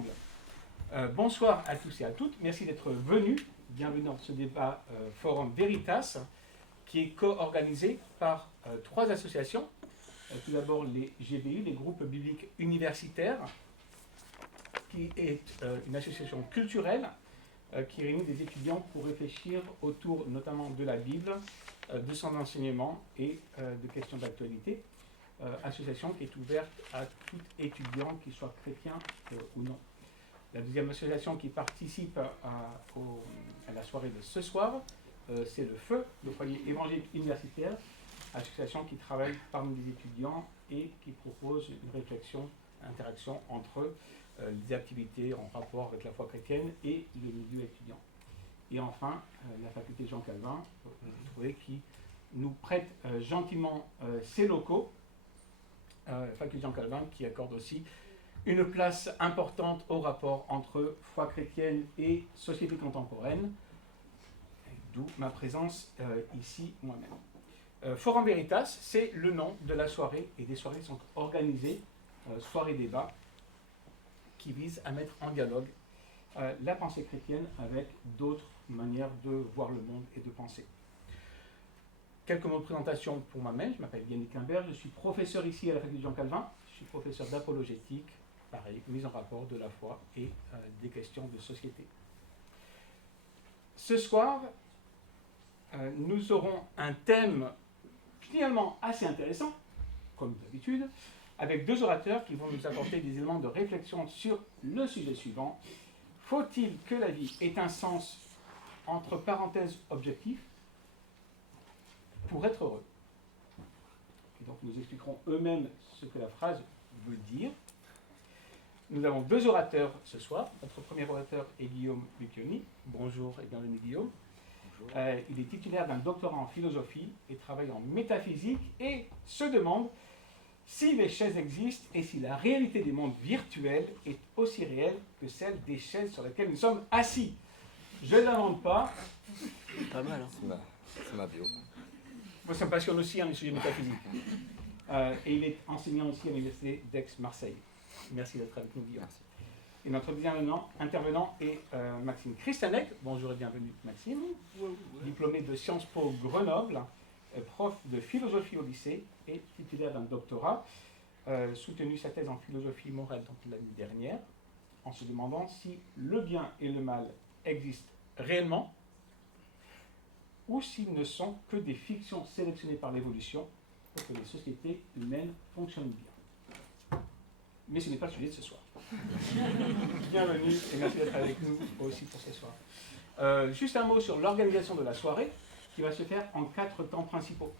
ensemble. Bonsoir à tous et à toutes. Merci d'être venus. Bienvenue dans ce débat Forum Veritas, qui est co-organisé par trois associations. Tout d'abord les GBU, les groupes bibliques universitaires, qui est une association culturelle qui réunit des étudiants pour réfléchir autour notamment de la Bible, de son enseignement et de questions d'actualité. Association qui est ouverte à tout étudiant, qu'il soit chrétien ou non. La deuxième association qui participe à la soirée de ce soir, c'est le FEU, le Foyer évangélique universitaire, association qui travaille parmi les étudiants et qui propose une réflexion, interaction entre les activités en rapport avec la foi chrétienne et le milieu étudiant. Et enfin, la faculté Jean Calvin, qui nous prête gentiment ses locaux. Faculté Jean Calvin qui accorde aussi une place importante au rapport entre foi chrétienne et société contemporaine, d'où ma présence ici moi-même. Forum Veritas, c'est le nom de la soirée et des soirées qui sont organisées, soirées débat, qui visent à mettre en dialogue la pensée chrétienne avec d'autres manières de voir le monde et de penser. Quelques mots de présentation pour moi-même. Je m'appelle Yannick Imbert, je suis professeur ici à la faculté Jean Calvin. Je suis professeur d'apologétique, pareil, mise en rapport de la foi et des questions de société. Ce soir, nous aurons un thème finalement assez intéressant, comme d'habitude, avec deux orateurs qui vont nous apporter des éléments de réflexion sur le sujet suivant. Faut-il que la vie ait un sens entre parenthèses objectif pour être heureux? Et donc nous expliquerons eux-mêmes ce que la phrase veut dire. Nous avons deux orateurs ce soir. Notre premier orateur est Guillaume Lucchioni. Bonjour et bienvenue Guillaume. Bonjour. Il est titulaire d'un doctorat en philosophie et travaille en métaphysique et se demande si les chaises existent et si la réalité des mondes virtuels est aussi réelle que celle des chaises sur lesquelles nous sommes assis. Je ne l'invente pas. Pas mal, hein. C'est ma bio. Moi, ça me passionne aussi les sujets métaphysiques. Et il est enseignant aussi à l'université d'Aix-Marseille. Merci d'être avec nous, Guillaume. Merci. Et notre deuxième intervenant est Maxime Christanek. Bonjour et bienvenue, Maxime. Diplômé de Sciences Po Grenoble, prof de philosophie au lycée et titulaire d'un doctorat. Soutenu sa thèse en philosophie morale l'année dernière, en se demandant si le bien et le mal existent réellement ou s'ils ne sont que des fictions sélectionnées par l'évolution pour que les sociétés humaines fonctionnent bien. Mais ce n'est pas le sujet de ce soir. Bienvenue et merci d'être avec nous aussi pour ce soir. Juste un mot sur l'organisation de la soirée qui va se faire en 4 temps principaux.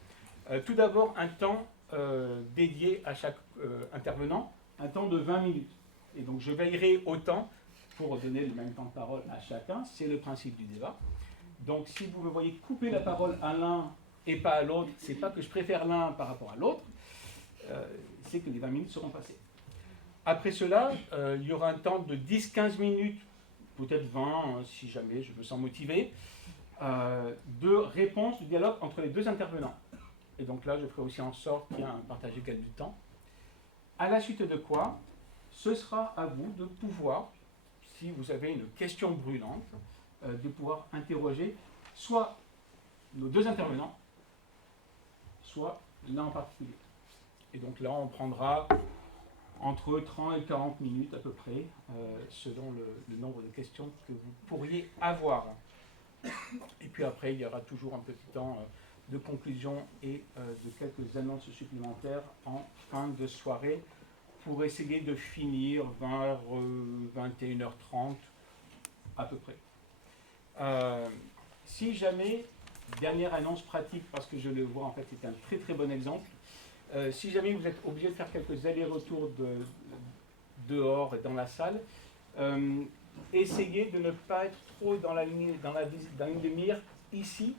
Tout d'abord, un temps dédié à chaque intervenant, un temps de 20 minutes. Et donc je veillerai au temps pour donner le même temps de parole à chacun. C'est le principe du débat. Donc si vous me voyez couper la parole à l'un et pas à l'autre, c'est pas que je préfère l'un par rapport à l'autre, c'est que les 20 minutes seront passées. Après cela, il y aura un temps de 10-15 minutes, peut-être 20 si jamais je me sens motivé, de réponse, de dialogue entre les deux intervenants. Et donc là, je ferai aussi en sorte qu'il y ait un partage égal du temps. À la suite de quoi, ce sera à vous de pouvoir, si vous avez une question brûlante, de pouvoir interroger soit nos deux intervenants, soit l'un en particulier. Et donc là, on prendra entre 30 et 40 minutes à peu près, selon le nombre de questions que vous pourriez avoir. Et puis après, il y aura toujours un petit temps de conclusion et de quelques annonces supplémentaires en fin de soirée pour essayer de finir vers 21h30 à peu près. Si jamais, dernière annonce pratique, parce que je le vois en fait, c'est un très très bon exemple, si jamais vous êtes obligé de faire quelques allers-retours dehors et dans la salle, essayez de ne pas être trop dans la ligne de mire ici.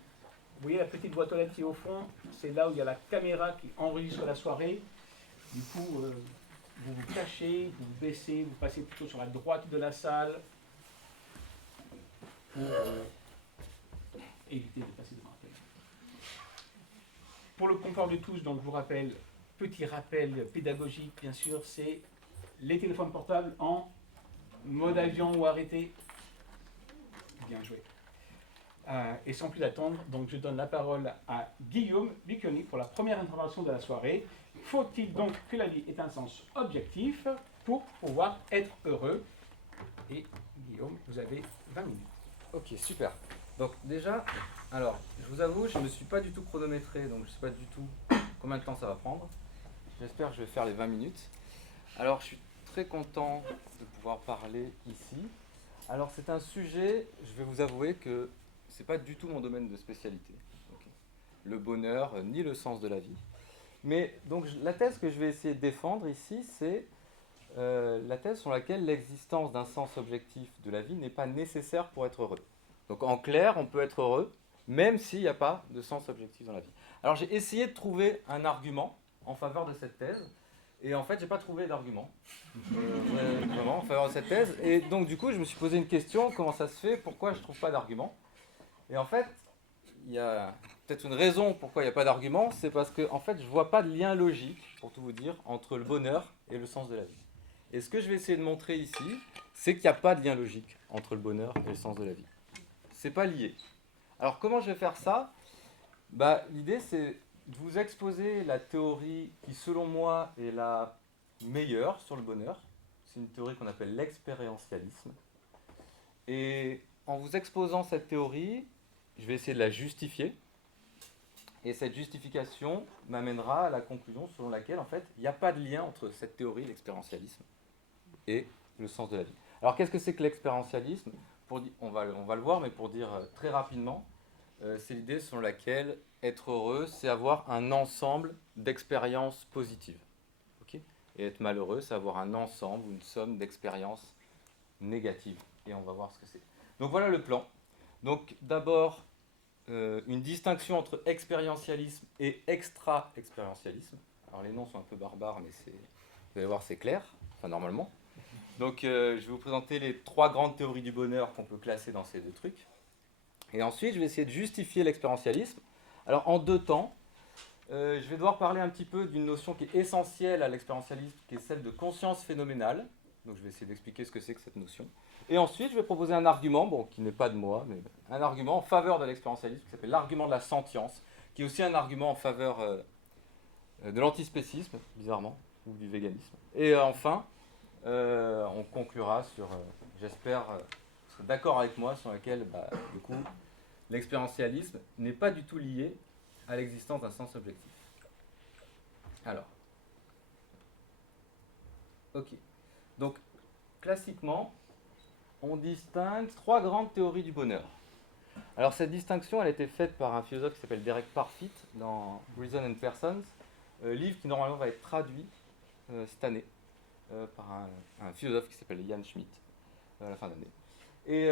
Vous voyez la petite boîte aux lettres qui est au fond, c'est là où il y a la caméra qui enregistre la soirée. Du coup, vous vous cachez, vous vous baissez, vous passez plutôt sur la droite de la salle pour éviter de passer devant la caméra. Pour le confort de tous, donc je vous rappelle, petit rappel pédagogique bien sûr, c'est les téléphones portables en Mode avion ou arrêté? Bien joué. Et sans plus attendre, donc je donne la parole à Guillaume Biconi pour la première intervention de la soirée. Faut-il donc que la vie ait un sens objectif pour pouvoir être heureux? Et Guillaume, vous avez 20 minutes. Ok, super. Donc déjà, alors, je vous avoue, je ne me suis pas du tout chronométré, donc je ne sais pas du tout combien de temps ça va prendre. J'espère que je vais faire les 20 minutes. Alors, je suis très content de pouvoir parler ici. Alors, c'est un sujet, je vais vous avouer que ce n'est pas du tout mon domaine de spécialité. Ok. Le bonheur, ni le sens de la vie. Mais donc, la thèse que je vais essayer de défendre ici, c'est la thèse sur laquelle l'existence d'un sens objectif de la vie n'est pas nécessaire pour être heureux. Donc en clair, on peut être heureux même s'il n'y a pas de sens objectif dans la vie. Alors j'ai essayé de trouver un argument en faveur de cette thèse, et en fait j'ai pas trouvé d'argument vraiment en faveur de cette thèse, et donc du coup je me suis posé une question, comment ça se fait, pourquoi je trouve pas d'argument? Et en fait, il y a peut-être une raison pourquoi il n'y a pas d'argument, c'est parce que en fait je vois pas de lien logique, pour tout vous dire, entre le bonheur et le sens de la vie. Et ce que je vais essayer de montrer ici, c'est qu'il n'y a pas de lien logique entre le bonheur et le sens de la vie. C'est pas lié. Alors comment je vais faire ça? L'idée c'est de vous exposer la théorie qui selon moi est la meilleure sur le bonheur. C'est une théorie qu'on appelle l'expérientialisme. Et en vous exposant cette théorie, je vais essayer de la justifier. Et cette justification m'amènera à la conclusion selon laquelle en fait il n'y a pas de lien entre cette théorie, l'expérientialisme, et le sens de la vie. Alors qu'est-ce que c'est que l'expérientialisme? On va le voir, mais pour dire très rapidement, c'est l'idée selon laquelle être heureux, c'est avoir un ensemble d'expériences positives. Okay? Et être malheureux, c'est avoir un ensemble ou une somme d'expériences négatives. Et on va voir ce que c'est. Donc voilà le plan. Donc d'abord, une distinction entre expérientialisme et extra-expérientialisme. Alors les noms sont un peu barbares, mais vous allez voir, c'est clair, enfin normalement. Donc je vais vous présenter les 3 grandes théories du bonheur qu'on peut classer dans ces 2 trucs. Et ensuite, je vais essayer de justifier l'expérientialisme. Alors en 2 temps, je vais devoir parler un petit peu d'une notion qui est essentielle à l'expérientialisme, qui est celle de conscience phénoménale. Donc je vais essayer d'expliquer ce que c'est que cette notion. Et ensuite, je vais proposer un argument, qui n'est pas de moi, mais un argument en faveur de l'expérientialisme, qui s'appelle l'argument de la sentience, qui est aussi un argument en faveur de l'antispécisme, bizarrement, ou du véganisme. Et enfin, on conclura sur, j'espère, vous serez d'accord avec moi, sur laquelle, du coup, l'expérientialisme n'est pas du tout lié à l'existence d'un sens objectif. Alors, ok. Donc, classiquement, on distingue 3 grandes théories du bonheur. Alors, cette distinction, elle a été faite par un philosophe qui s'appelle Derek Parfit dans Reason and Persons, livre qui normalement va être traduit cette année par un philosophe qui s'appelle Ian Schmidt à la fin d'année. Et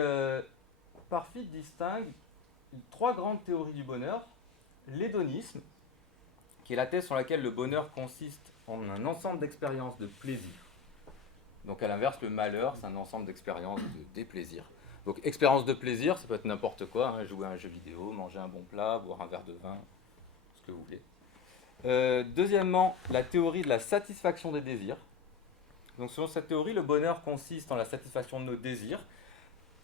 Parfit distingue 3 grandes théories du bonheur. L'hédonisme, qui est la thèse sur laquelle le bonheur consiste en un ensemble d'expériences de plaisir. Donc à l'inverse, le malheur, c'est un ensemble d'expériences de déplaisir. Donc expérience de plaisir, ça peut être n'importe quoi, jouer à un jeu vidéo, manger un bon plat, boire un verre de vin, ce que vous voulez. Deuxièmement, la théorie de la satisfaction des désirs. Donc selon cette théorie, le bonheur consiste en la satisfaction de nos désirs.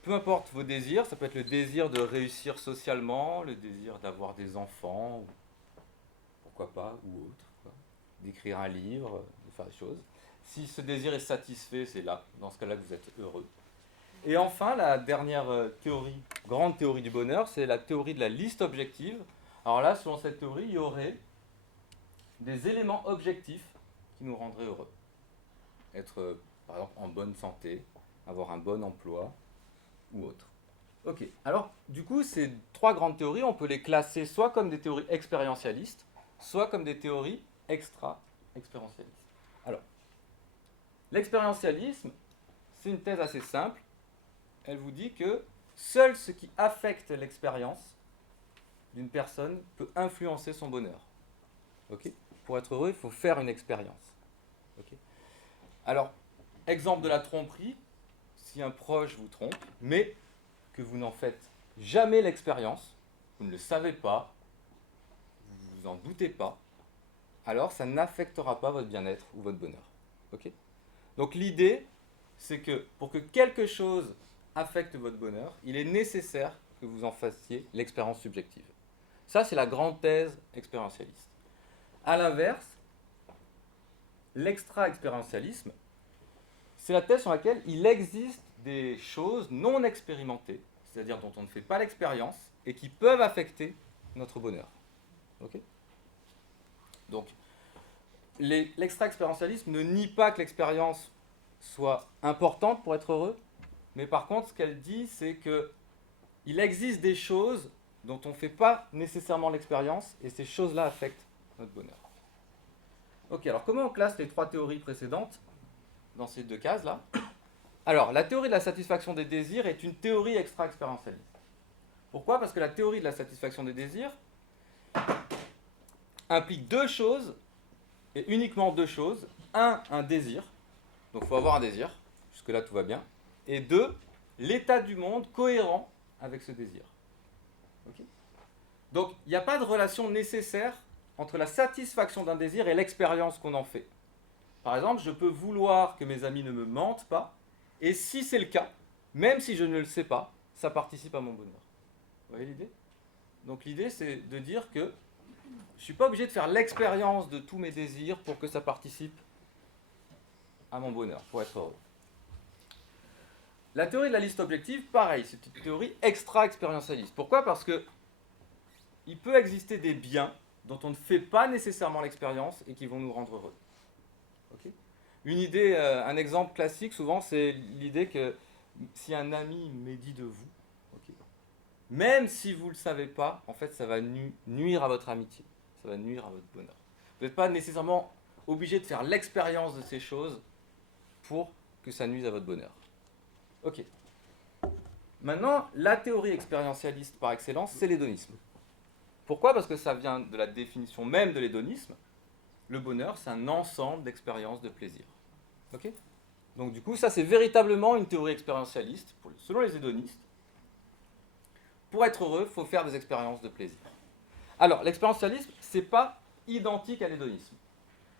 Peu importe vos désirs, ça peut être le désir de réussir socialement, le désir d'avoir des enfants, pourquoi pas, ou autre, d'écrire un livre, de faire des choses. Si ce désir est satisfait, c'est là, dans ce cas-là, que vous êtes heureux. Et enfin, la dernière théorie, grande théorie du bonheur, c'est la théorie de la liste objective. Alors là, selon cette théorie, il y aurait des éléments objectifs qui nous rendraient heureux. Être, par exemple, en bonne santé, avoir un bon emploi, ou autre. Ok, alors du coup, ces 3 grandes théories, on peut les classer soit comme des théories expérientialistes, soit comme des théories extra-expérientialistes. Alors, l'expérientialisme, c'est une thèse assez simple. Elle vous dit que seul ce qui affecte l'expérience d'une personne peut influencer son bonheur. Okay? Pour être heureux, il faut faire une expérience. Okay? Alors, exemple de la tromperie, si un proche vous trompe, mais que vous n'en faites jamais l'expérience, vous ne le savez pas, vous ne vous en doutez pas, alors ça n'affectera pas votre bien-être ou votre bonheur. Okay? Donc l'idée, c'est que pour que quelque chose affecte votre bonheur, il est nécessaire que vous en fassiez l'expérience subjective. Ça, c'est la grande thèse expérientialiste. A l'inverse, l'extra-expérientialisme, c'est la thèse sur laquelle il existe des choses non expérimentées, c'est-à-dire dont on ne fait pas l'expérience, et qui peuvent affecter notre bonheur. Okay ? Donc, l'extra-expérientialisme ne nie pas que l'expérience soit importante pour être heureux, mais par contre, ce qu'elle dit, c'est qu'il existe des choses dont on ne fait pas nécessairement l'expérience, et ces choses-là affectent notre bonheur. Ok, alors comment on classe les trois théories précédentes dans ces deux cases-là? Alors, la théorie de la satisfaction des désirs est une théorie extra-expérientialiste. Pourquoi? Parce que la théorie de la satisfaction des désirs implique deux choses, et uniquement deux choses. Un désir, donc il faut avoir un désir, jusque-là tout va bien. Et deux, l'état du monde cohérent avec ce désir. Okay? Donc, il n'y a pas de relation nécessaire entre la satisfaction d'un désir et l'expérience qu'on en fait. Par exemple, je peux vouloir que mes amis ne me mentent pas, et si c'est le cas, même si je ne le sais pas, ça participe à mon bonheur. Vous voyez l'idée? Donc l'idée, c'est de dire que je ne suis pas obligé de faire l'expérience de tous mes désirs pour que ça participe à mon bonheur, pour être heureux. La théorie de la liste objective, pareil, c'est une théorie extra-expérientialiste. Pourquoi? Parce que il peut exister des biens dont on ne fait pas nécessairement l'expérience et qui vont nous rendre heureux. Okay? Une idée, un exemple classique souvent, c'est l'idée que si un ami médit de vous, okay, même si vous ne le savez pas, en fait, ça va nuire à votre amitié, ça va nuire à votre bonheur. Vous n'êtes pas nécessairement obligé de faire l'expérience de ces choses pour que ça nuise à votre bonheur. Ok. Maintenant, la théorie expérientialiste par excellence, c'est l'hédonisme. Pourquoi? Parce que ça vient de la définition même de l'hédonisme. Le bonheur, c'est un ensemble d'expériences de plaisir. Ok? Donc du coup, ça c'est véritablement une théorie expérientialiste, selon les hédonistes. Pour être heureux, il faut faire des expériences de plaisir. Alors, l'expérientialisme, c'est pas identique à l'hédonisme.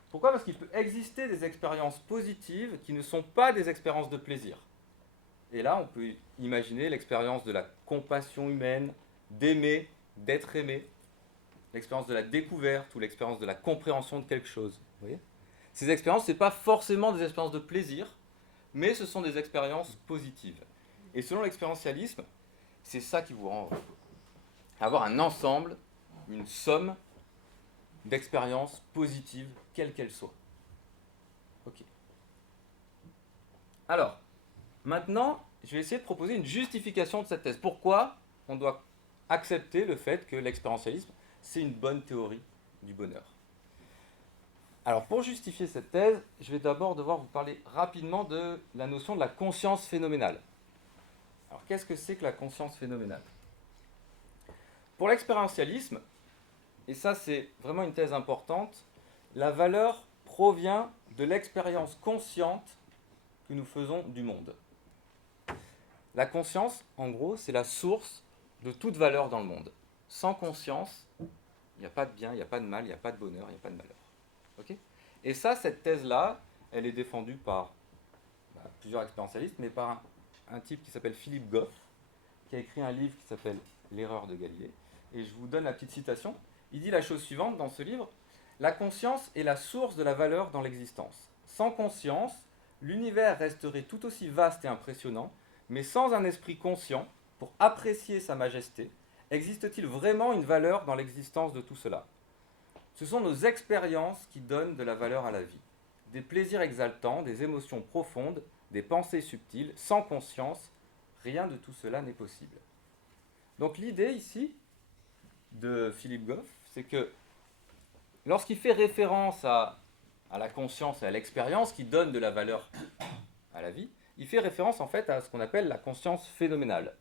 Pourquoi? Parce qu'il peut exister des expériences positives qui ne sont pas des expériences de plaisir. Et là, on peut imaginer l'expérience de la compassion humaine, d'aimer, d'être aimé, l'expérience de la découverte ou l'expérience de la compréhension de quelque chose. Vous voyez? Ces expériences, ce n'est pas forcément des expériences de plaisir, mais ce sont des expériences positives. Et selon l'expérientialisme, c'est ça qui vous rend heureux. Avoir un ensemble, une somme d'expériences positives, quelles qu'elles soient. Ok. Alors, maintenant, je vais essayer de proposer une justification de cette thèse. Pourquoi on doit accepter le fait que l'expérientialisme, c'est une bonne théorie du bonheur? Alors, pour justifier cette thèse, je vais d'abord devoir vous parler rapidement de la notion de la conscience phénoménale. Alors, qu'est-ce que c'est que la conscience phénoménale? Pour l'expérientialisme, et ça c'est vraiment une thèse importante, la valeur provient de l'expérience consciente que nous faisons du monde. La conscience, en gros, c'est la source de toute valeur dans le monde. Sans conscience, il n'y a pas de bien, il n'y a pas de mal, il n'y a pas de bonheur, il n'y a pas de malheur. Okay? Et ça, cette thèse-là, elle est défendue par plusieurs expérientialistes, mais par un type qui s'appelle Philippe Goff, qui a écrit un livre qui s'appelle L'erreur de Galilée. Et je vous donne la petite citation. Il dit la chose suivante dans ce livre: la conscience est la source de la valeur dans l'existence. Sans conscience, l'univers resterait tout aussi vaste et impressionnant, mais sans un esprit conscient, pour apprécier sa majesté, existe-t-il vraiment une valeur dans l'existence de tout cela? Ce sont nos expériences qui donnent de la valeur à la vie. Des plaisirs exaltants, des émotions profondes, des pensées subtiles, sans conscience, rien de tout cela n'est possible. Donc l'idée ici de Philippe Goff, c'est que lorsqu'il fait référence à la conscience et à l'expérience qui donnent de la valeur à la vie, il fait référence en fait à ce qu'on appelle la conscience phénoménale.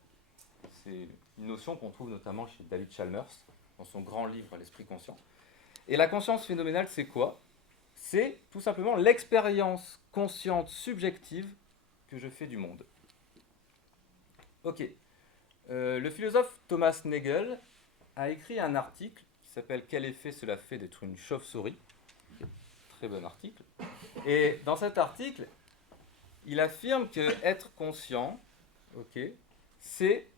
C'est une notion qu'on trouve notamment chez David Chalmers, dans son grand livre L'esprit conscient. Et la conscience phénoménale, c'est quoi? C'est tout simplement l'expérience consciente subjective que je fais du monde. Ok. Le philosophe Thomas Nagel a écrit un article qui s'appelle « Quel effet cela fait d'être une chauve-souris ?» Très bon article. Et dans cet article, il affirme que être conscient, ok, c'est,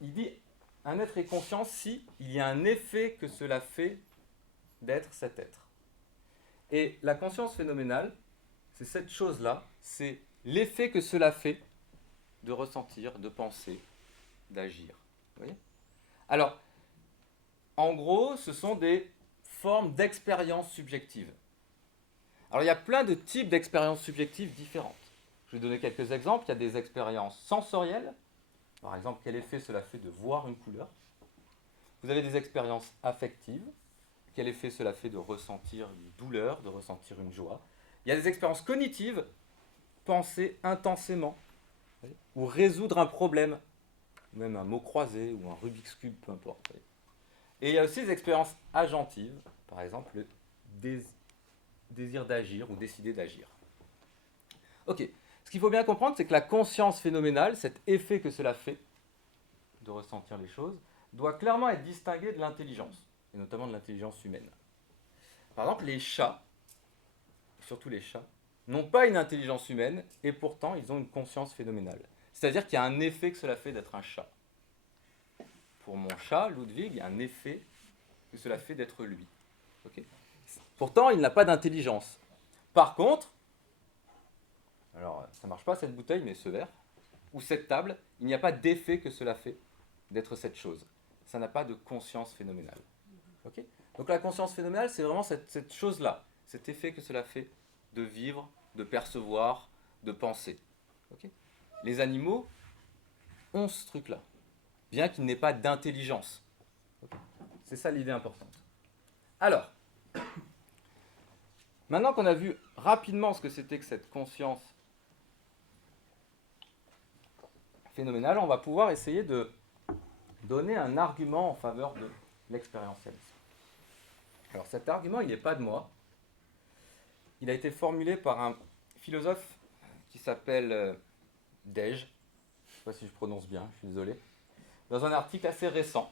il dit, un être est conscient si il y a un effet que cela fait d'être cet être. Et la conscience phénoménale, c'est cette chose-là, c'est l'effet que cela fait de ressentir, de penser, d'agir. Vous voyez ? Alors, en gros, ce sont des formes d'expérience subjective. Alors, il y a plein de types d'expériences subjectives différentes. Je vais donner quelques exemples. Il y a des expériences sensorielles. Par exemple, quel effet cela fait de voir une couleur. Vous avez des expériences affectives. Quel effet cela fait de ressentir une douleur, de ressentir une joie. Il y a des expériences cognitives. Penser intensément. Ou résoudre un problème. Même un mot croisé ou un Rubik's Cube, peu importe. Et il y a aussi des expériences agentives. Par exemple, le désir d'agir ou décider d'agir. Ok. Ce qu'il faut bien comprendre, c'est que la conscience phénoménale, cet effet que cela fait de ressentir les choses, doit clairement être distingué de l'intelligence, et notamment de l'intelligence humaine. Par exemple, les chats, surtout les chats, n'ont pas une intelligence humaine, et pourtant ils ont une conscience phénoménale. C'est-à-dire qu'il y a un effet que cela fait d'être un chat. Pour mon chat, Ludwig, il y a un effet que cela fait d'être lui. Okay ? Pourtant, il n'a pas d'intelligence. Par contre, alors ça ne marche pas cette bouteille, mais ce verre, ou cette table, il n'y a pas d'effet que cela fait d'être cette chose. Ça n'a pas de conscience phénoménale. Okay ? Donc la conscience phénoménale, c'est vraiment cette chose-là, cet effet que cela fait de vivre, de percevoir, de penser. Okay ? Les animaux ont ce truc-là, bien qu'il n'ait pas d'intelligence. Okay ? C'est ça l'idée importante. Alors, maintenant qu'on a vu rapidement ce que c'était que cette conscience phénoménale, on va pouvoir essayer de donner un argument en faveur de l'expérientialisme. Alors cet argument, il n'est pas de moi. Il a été formulé par un philosophe qui s'appelle Dej. Je ne sais pas si je prononce bien, je suis désolé. Dans un article assez récent.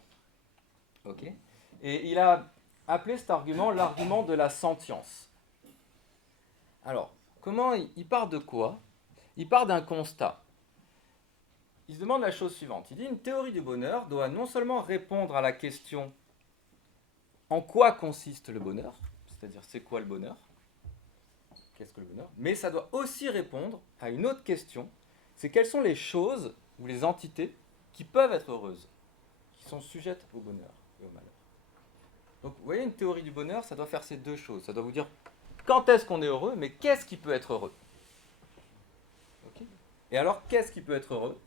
Okay. Et il a appelé cet argument l'argument de la sentience. Alors, comment il part de quoi ? Il part d'un constat. Il se demande la chose suivante. Il dit une théorie du bonheur doit non seulement répondre à la question en quoi consiste le bonheur, c'est-à-dire c'est quoi le bonheur, qu'est-ce que le bonheur, mais ça doit aussi répondre à une autre question, c'est quelles sont les choses ou les entités qui peuvent être heureuses, qui sont sujettes au bonheur et au malheur. Donc vous voyez, une théorie du bonheur, ça doit faire ces deux choses. Ça doit vous dire quand est-ce qu'on est heureux, mais qu'est-ce qui peut être heureux. Okay. Et alors, qu'est-ce qui peut être heureux ?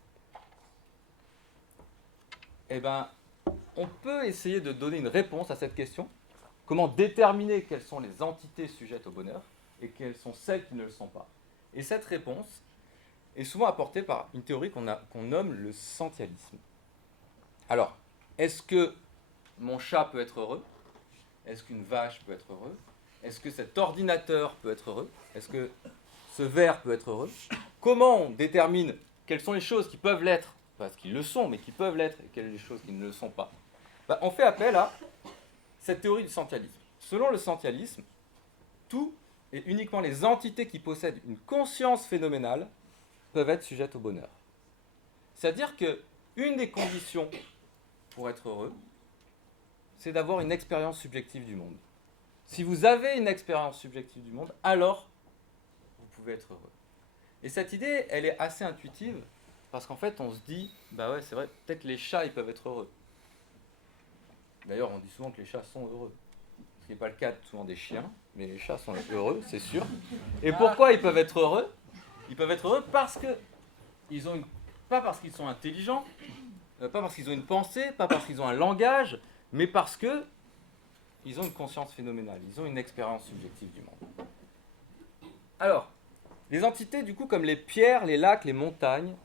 Eh bien, on peut essayer de donner une réponse à cette question. Comment déterminer quelles sont les entités sujettes au bonheur et quelles sont celles qui ne le sont pas. Et cette réponse est souvent apportée par une théorie qu'on nomme le sentialisme. Alors, est-ce que mon chat peut être heureux ? Est-ce qu'une vache peut être heureuse ? Est-ce que cet ordinateur peut être heureux ? Est-ce que ce verre peut être heureux ? Comment on détermine quelles sont les choses qui peuvent l'être ? Parce qu'ils le sont, mais qui peuvent l'être, et quelles sont les choses qui ne le sont pas. On fait appel à cette théorie du sentialisme. Selon le sentialisme, tout et uniquement les entités qui possèdent une conscience phénoménale peuvent être sujettes au bonheur. C'est-à-dire qu'une des conditions pour être heureux, c'est d'avoir une expérience subjective du monde. Si vous avez une expérience subjective du monde, alors vous pouvez être heureux. Et cette idée, elle est assez intuitive, parce qu'en fait, on se dit, bah ouais, c'est vrai, peut-être les chats, ils peuvent être heureux. D'ailleurs, on dit souvent que les chats sont heureux. Ce qui n'est pas le cas souvent des chiens, mais les chats sont heureux, c'est sûr. Et pourquoi ils peuvent être heureux ? Ils peuvent être heureux parce que ils ont pas parce qu'ils sont intelligents, pas parce qu'ils ont une pensée, pas parce qu'ils ont un langage, mais parce que ils ont une conscience phénoménale, ils ont une expérience subjective du monde. Alors, les entités, du coup, comme les pierres, les lacs, les montagnes,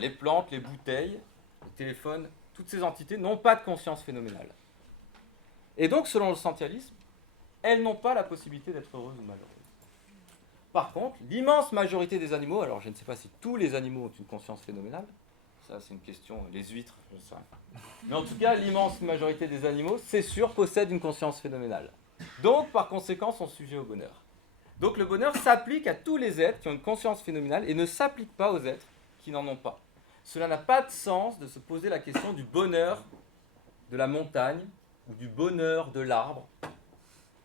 les plantes, les bouteilles, le téléphone, toutes ces entités n'ont pas de conscience phénoménale. Et donc, selon le sentialisme, elles n'ont pas la possibilité d'être heureuses ou malheureuses. Par contre, l'immense majorité des animaux, alors je ne sais pas si tous les animaux ont une conscience phénoménale, ça c'est une question, les huîtres, je sais pas. Mais en tout cas, l'immense majorité des animaux, c'est sûr, possèdent une conscience phénoménale. Donc, par conséquent, sont sujets au bonheur. Donc le bonheur s'applique à tous les êtres qui ont une conscience phénoménale et ne s'applique pas aux êtres qui n'en ont pas. Cela n'a pas de sens de se poser la question du bonheur de la montagne, ou du bonheur de l'arbre,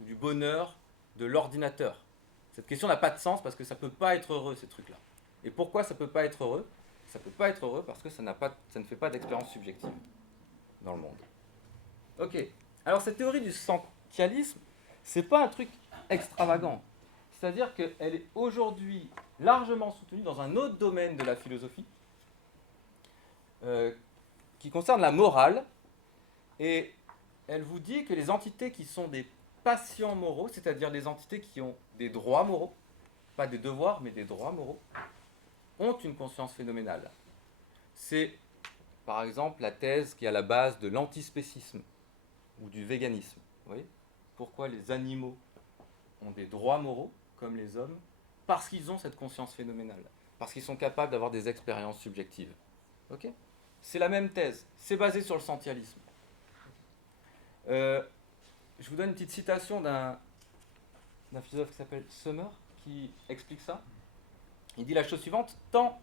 ou du bonheur de l'ordinateur. Cette question n'a pas de sens parce que ça ne peut pas être heureux, ces trucs-là. Et pourquoi ça ne peut pas être heureux? Ça ne peut pas être heureux parce que ça ne fait pas d'expérience subjective dans le monde. Ok. Alors cette théorie du sentialisme, c'est pas un truc extravagant. C'est-à-dire qu'elle est aujourd'hui largement soutenue dans un autre domaine de la philosophie, qui concerne la morale, et elle vous dit que les entités qui sont des patients moraux, c'est-à-dire les entités qui ont des droits moraux, pas des devoirs, mais des droits moraux, ont une conscience phénoménale. C'est, par exemple, la thèse qui est à la base de l'antispécisme ou du véganisme. Vous voyez ? Pourquoi les animaux ont des droits moraux, comme les hommes? Parce qu'ils ont cette conscience phénoménale. Parce qu'ils sont capables d'avoir des expériences subjectives. Ok ? C'est la même thèse. C'est basé sur le sentialisme. Je vous donne une petite citation d'un philosophe qui s'appelle Summer, qui explique ça. Il dit la chose suivante: tant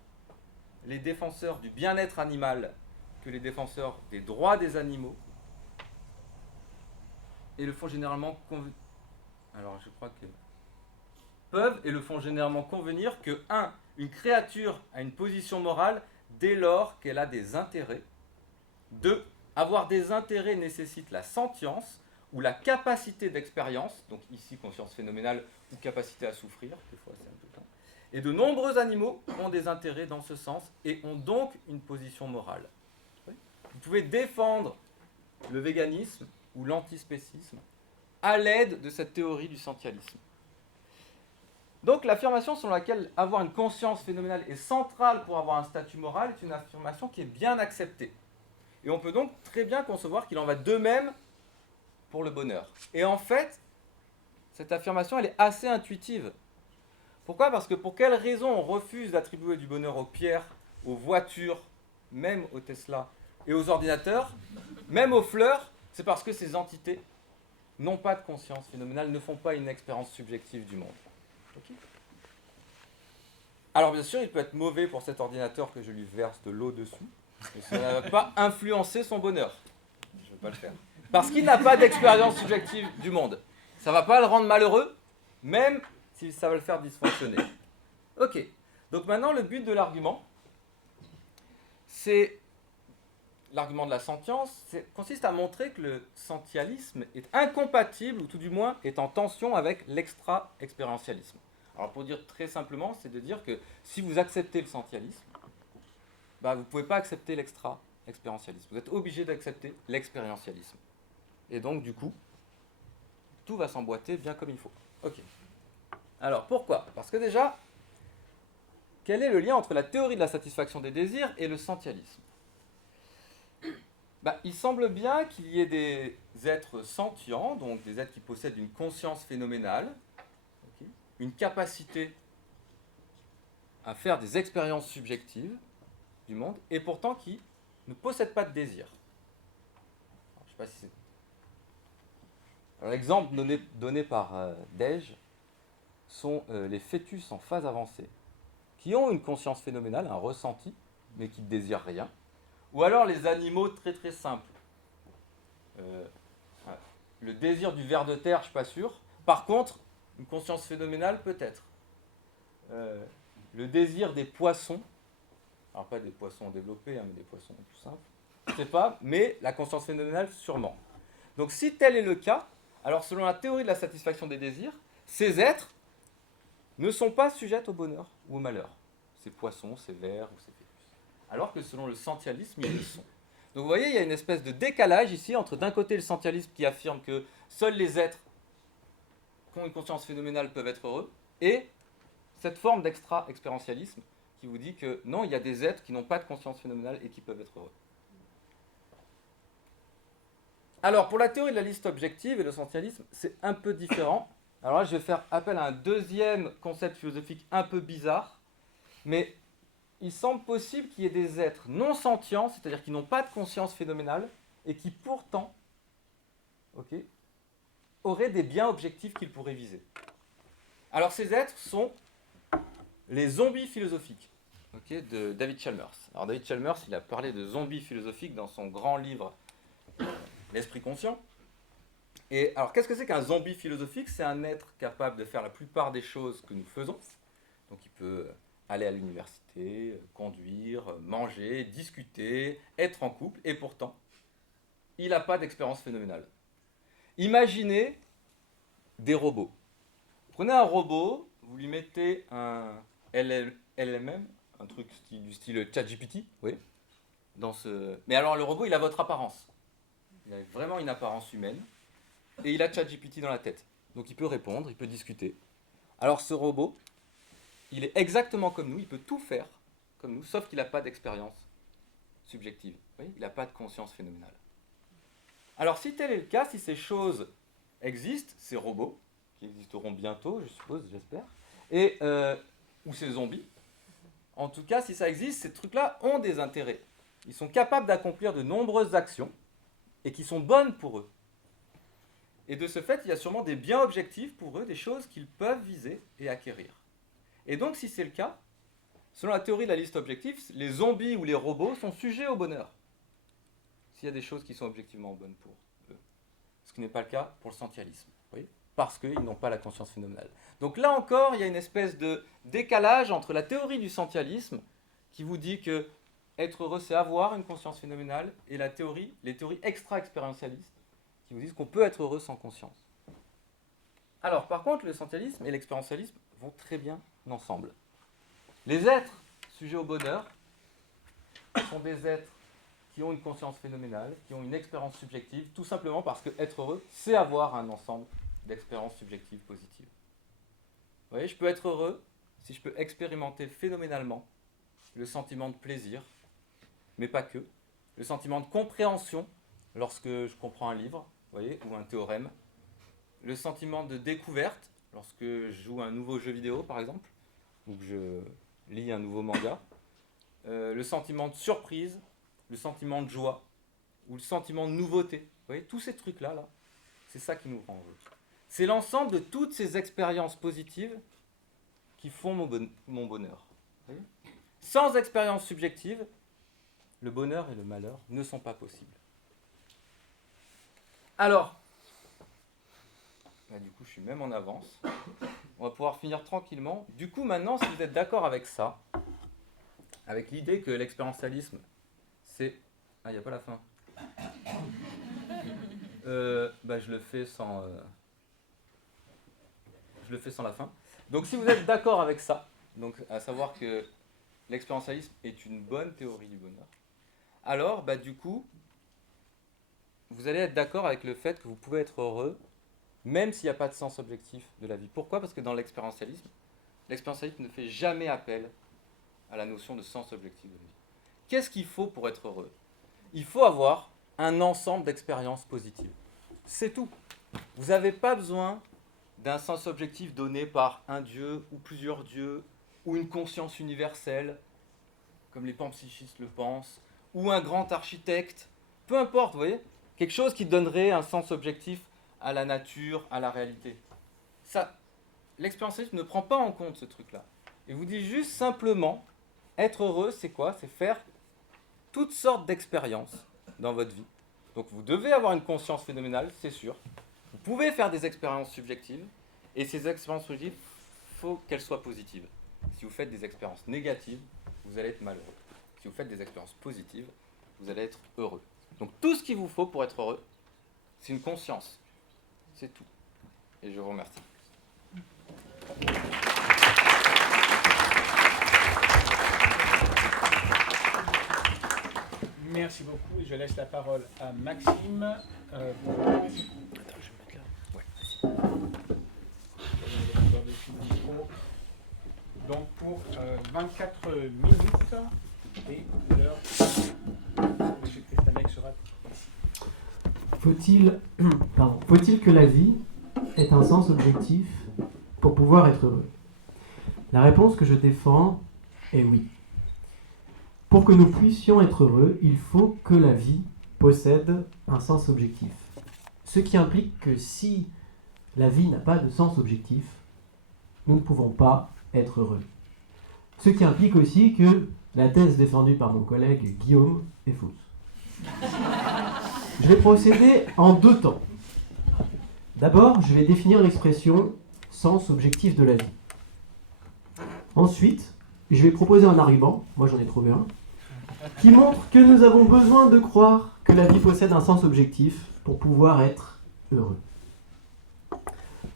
les défenseurs du bien-être animal que les défenseurs des droits des animaux, et le font généralement peuvent et le font généralement convenir que 1. Une créature a une position morale dès lors qu'elle a des intérêts. 2. Avoir des intérêts nécessite la sentience ou la capacité d'expérience, donc ici conscience phénoménale ou capacité à souffrir, des fois c'est un peu temps. Et de nombreux animaux ont des intérêts dans ce sens et ont donc une position morale. Vous pouvez défendre le véganisme ou l'antispécisme à l'aide de cette théorie du sentialisme. Donc l'affirmation selon laquelle avoir une conscience phénoménale est centrale pour avoir un statut moral est une affirmation qui est bien acceptée. Et on peut donc très bien concevoir qu'il en va de même pour le bonheur. Et en fait, cette affirmation, elle est assez intuitive. Pourquoi ? Parce que pour quelle raison on refuse d'attribuer du bonheur aux pierres, aux voitures, même aux Tesla et aux ordinateurs, même aux fleurs? C'est parce que ces entités n'ont pas de conscience phénoménale, ne font pas une expérience subjective du monde. Okay. Alors bien sûr, il peut être mauvais pour cet ordinateur que je lui verse de l'eau dessus, mais ça ne va pas influencer son bonheur. Je ne veux pas le faire. Parce qu'il n'a pas d'expérience subjective du monde. Ça ne va pas le rendre malheureux, même si ça va le faire dysfonctionner. Ok, donc maintenant le but de l'argument, c'est l'argument de la sentience, consiste à montrer que le sentialisme est incompatible, ou tout du moins est en tension avec l'extra-expérientialisme. Alors pour dire très simplement, c'est de dire que si vous acceptez le sentialisme, vous ne pouvez pas accepter l'extra-expérientialisme. Vous êtes obligé d'accepter l'expérientialisme. Et donc du coup, tout va s'emboîter bien comme il faut. Ok. Alors pourquoi ? Parce que déjà, quel est le lien entre la théorie de la satisfaction des désirs et le sentialisme ? Il semble bien qu'il y ait des êtres sentients, donc des êtres qui possèdent une conscience phénoménale, une capacité à faire des expériences subjectives du monde, et pourtant qui ne possèdent pas de désir. Alors, je sais pas si c'est... L'exemple donné par Dej sont les fœtus en phase avancée, qui ont une conscience phénoménale, un ressenti, mais qui ne désirent rien. Ou alors les animaux très très simples. Le désir du ver de terre, je ne suis pas sûr. Par contre, une conscience phénoménale, peut-être. Le désir des poissons, alors pas des poissons développés, mais des poissons plus simples, je ne sais pas, mais la conscience phénoménale, sûrement. Donc si tel est le cas, alors selon la théorie de la satisfaction des désirs, ces êtres ne sont pas sujets au bonheur ou au malheur. Ces poissons, ces vers ou ces fœtus. Alors que selon le sentialisme, ils le sont. Donc vous voyez, il y a une espèce de décalage ici entre d'un côté le sentialisme qui affirme que seuls les êtres qui ont une conscience phénoménale peuvent être heureux, et cette forme d'extra-expérientialisme qui vous dit que non, il y a des êtres qui n'ont pas de conscience phénoménale et qui peuvent être heureux. Alors pour la théorie de la liste objective et le sentialisme, c'est un peu différent. Alors là, je vais faire appel à un deuxième concept philosophique un peu bizarre, mais il semble possible qu'il y ait des êtres non sentients, c'est-à-dire qui n'ont pas de conscience phénoménale, et qui pourtant auraient des biens objectifs qu'ils pourraient viser. Alors ces êtres sont les zombies philosophiques, ok, de David Chalmers. Alors David Chalmers, il a parlé de zombies philosophiques dans son grand livre L'esprit conscient. Et alors qu'est-ce que c'est qu'un zombie philosophique? C'est un être capable de faire la plupart des choses que nous faisons. Donc il peut aller à l'université, conduire, manger, discuter, être en couple, et pourtant, il n'a pas d'expérience phénoménale. Imaginez des robots. Prenez un robot, vous lui mettez un LLM, un truc du style ChatGPT, oui. Mais alors le robot, il a votre apparence. Il a vraiment une apparence humaine, et il a ChatGPT dans la tête. Donc il peut répondre, il peut discuter. Alors ce robot, il est exactement comme nous, il peut tout faire comme nous, sauf qu'il n'a pas d'expérience subjective. Oui, il n'a pas de conscience phénoménale. Alors si tel est le cas, si ces choses existent, ces robots, qui existeront bientôt, je suppose, j'espère, ou ces zombies, en tout cas, si ça existe, ces trucs-là ont des intérêts. Ils sont capables d'accomplir de nombreuses actions et qui sont bonnes pour eux. Et de ce fait, il y a sûrement des biens objectifs pour eux, des choses qu'ils peuvent viser et acquérir. Et donc, si c'est le cas, selon la théorie de la liste objective, les zombies ou les robots sont sujets au bonheur. S'il y a des choses qui sont objectivement bonnes pour eux. Ce qui n'est pas le cas pour le sentialisme. Oui, parce qu'ils n'ont pas la conscience phénoménale. Donc là encore, il y a une espèce de décalage entre la théorie du sentialisme, qui vous dit que être heureux, c'est avoir une conscience phénoménale, et les théories extra-expérientialistes, qui vous disent qu'on peut être heureux sans conscience. Alors, par contre, le sentialisme et l'expérientialisme vont très bien ensemble. Les êtres sujets au bonheur sont des êtres qui ont une conscience phénoménale, qui ont une expérience subjective, tout simplement parce que être heureux, c'est avoir un ensemble d'expériences subjectives positives. Vous voyez, je peux être heureux si je peux expérimenter phénoménalement le sentiment de plaisir, mais pas que, le sentiment de compréhension lorsque je comprends un livre, vous voyez, ou un théorème, le sentiment de découverte lorsque je joue à un nouveau jeu vidéo, par exemple, ou que je lis un nouveau manga, le sentiment de surprise, le sentiment de joie, ou le sentiment de nouveauté. Vous voyez, tous ces trucs-là, c'est ça qui nous rend heureux. C'est l'ensemble de toutes ces expériences positives qui font mon bonheur. Vous voyez ? Sans expérience subjective, le bonheur et le malheur ne sont pas possibles. Alors, du coup, je suis même en avance. On va pouvoir finir tranquillement. Du coup, maintenant, si vous êtes d'accord avec ça, avec l'idée que l'expérientialisme, c'est... Ah, il n'y a pas la fin. Je le fais sans la fin. Donc, si vous êtes d'accord avec ça, donc à savoir que l'expérientialisme est une bonne théorie du bonheur, alors, du coup, vous allez être d'accord avec le fait que vous pouvez être heureux même s'il n'y a pas de sens objectif de la vie. Pourquoi ? Parce que dans l'expérientialisme ne fait jamais appel à la notion de sens objectif de la vie. Qu'est-ce qu'il faut pour être heureux ? Il faut avoir un ensemble d'expériences positives. C'est tout. Vous n'avez pas besoin d'un sens objectif donné par un dieu ou plusieurs dieux, ou une conscience universelle, comme les panpsychistes le pensent, ou un grand architecte. Peu importe, vous voyez ? Quelque chose qui donnerait un sens objectif à la nature, à la réalité. Ça, l'expérientialisme ne prend pas en compte ce truc-là. Il vous dit juste simplement, être heureux, c'est quoi ? C'est faire toutes sortes d'expériences dans votre vie. Donc vous devez avoir une conscience phénoménale, c'est sûr. Vous pouvez faire des expériences subjectives, et ces expériences subjectives, il faut qu'elles soient positives. Si vous faites des expériences négatives, vous allez être malheureux. Si vous faites des expériences positives, vous allez être heureux. Donc tout ce qu'il vous faut pour être heureux, c'est une conscience. C'est tout. Et je vous remercie. Merci beaucoup. Je laisse la parole à Maxime. Attends, je vais mettre là. Ouais, vas-y. Donc pour 24 minutes et l'heure, M. Christanek sera ici. Faut-il que la vie ait un sens objectif pour pouvoir être heureux ? La réponse que je défends est oui. Pour que nous puissions être heureux, il faut que la vie possède un sens objectif. Ce qui implique que si la vie n'a pas de sens objectif, nous ne pouvons pas être heureux. Ce qui implique aussi que la thèse défendue par mon collègue Guillaume est fausse. Je vais procéder en 2 temps. D'abord, je vais définir l'expression « sens objectif de la vie ». Ensuite, je vais proposer un argument, moi j'en ai trouvé un, qui montre que nous avons besoin de croire que la vie possède un sens objectif pour pouvoir être heureux.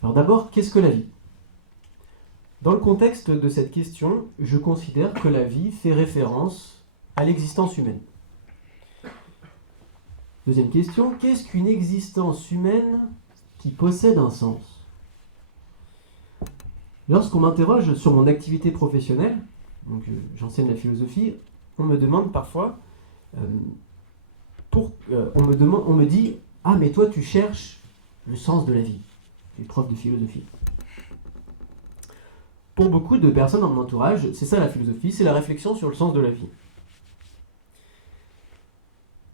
Alors d'abord, qu'est-ce que la vie ? Dans le contexte de cette question, je considère que la vie fait référence à l'existence humaine. Deuxième question, qu'est-ce qu'une existence humaine qui possède un sens ? Lorsqu'on m'interroge sur mon activité professionnelle, donc j'enseigne la philosophie, on me demande parfois, on me dit « Ah mais toi tu cherches le sens de la vie », les profs de philosophie. Pour beaucoup de personnes dans mon entourage, c'est ça la philosophie, c'est la réflexion sur le sens de la vie.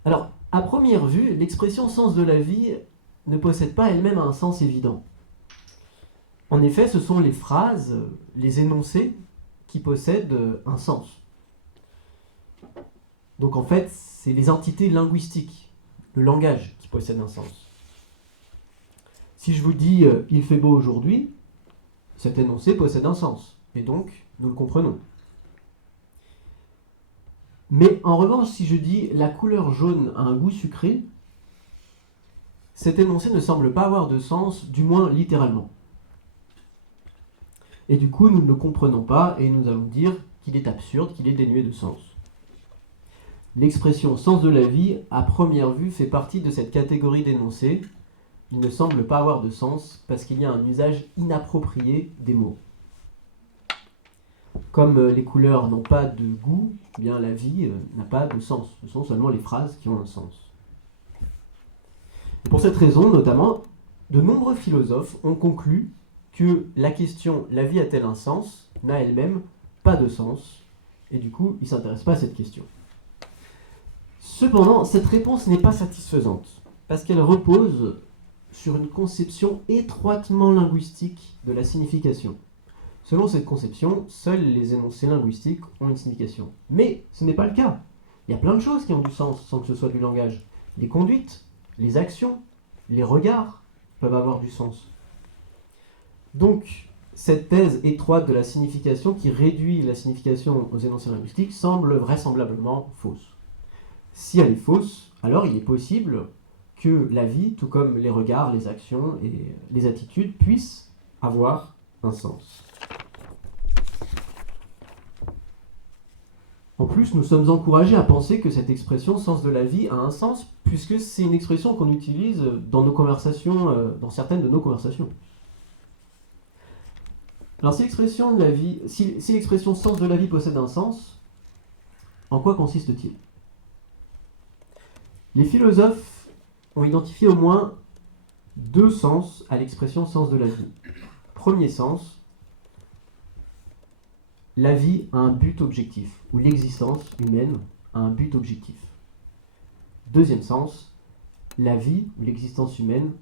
Alors, à première vue, l'expression sens de la vie ne possède pas elle-même un sens évident. En effet, ce sont les phrases, les énoncés qui possèdent un sens. Donc en fait, c'est les entités linguistiques, le langage qui possède un sens. Si je vous dis « il fait beau aujourd'hui », cet énoncé possède un sens, et donc nous le comprenons. Mais en revanche, si je dis « la couleur jaune a un goût sucré », cet énoncé ne semble pas avoir de sens, du moins littéralement. Et du coup, nous ne le comprenons pas, et nous allons dire qu'il est absurde, qu'il est dénué de sens. L'expression « sens de la vie », à première vue, fait partie de cette catégorie d'énoncés. Il ne semble pas avoir de sens parce qu'il y a un usage inapproprié des mots. Comme les couleurs n'ont pas de goût, eh bien la vie n'a pas de sens. Ce sont seulement les phrases qui ont un sens. Et pour cette raison, notamment, de nombreux philosophes ont conclu que la question « la vie a-t-elle un sens ?» n'a elle-même pas de sens, et du coup, ils ne s'intéressent pas à cette question. Cependant, cette réponse n'est pas satisfaisante, parce qu'elle repose sur une conception étroitement linguistique de la signification. Selon cette conception, seuls les énoncés linguistiques ont une signification. Mais ce n'est pas le cas. Il y a plein de choses qui ont du sens sans que ce soit du langage. Les conduites, les actions, les regards peuvent avoir du sens. Donc, cette thèse étroite de la signification qui réduit la signification aux énoncés linguistiques semble vraisemblablement fausse. Si elle est fausse, alors il est possible que la vie, tout comme les regards, les actions et les attitudes, puissent avoir un sens. En plus, nous sommes encouragés à penser que cette expression « sens de la vie » a un sens, puisque c'est une expression qu'on utilise dans nos conversations, dans certaines de nos conversations. Alors, si l'expression « sens de la vie » possède un sens, en quoi consiste-t-il ? Les philosophes ont identifié au moins 2 sens à l'expression « sens de la vie ». Premier sens, la vie a un but objectif, ou l'existence humaine a un but objectif. Deuxième sens, la vie ou l'existence humaine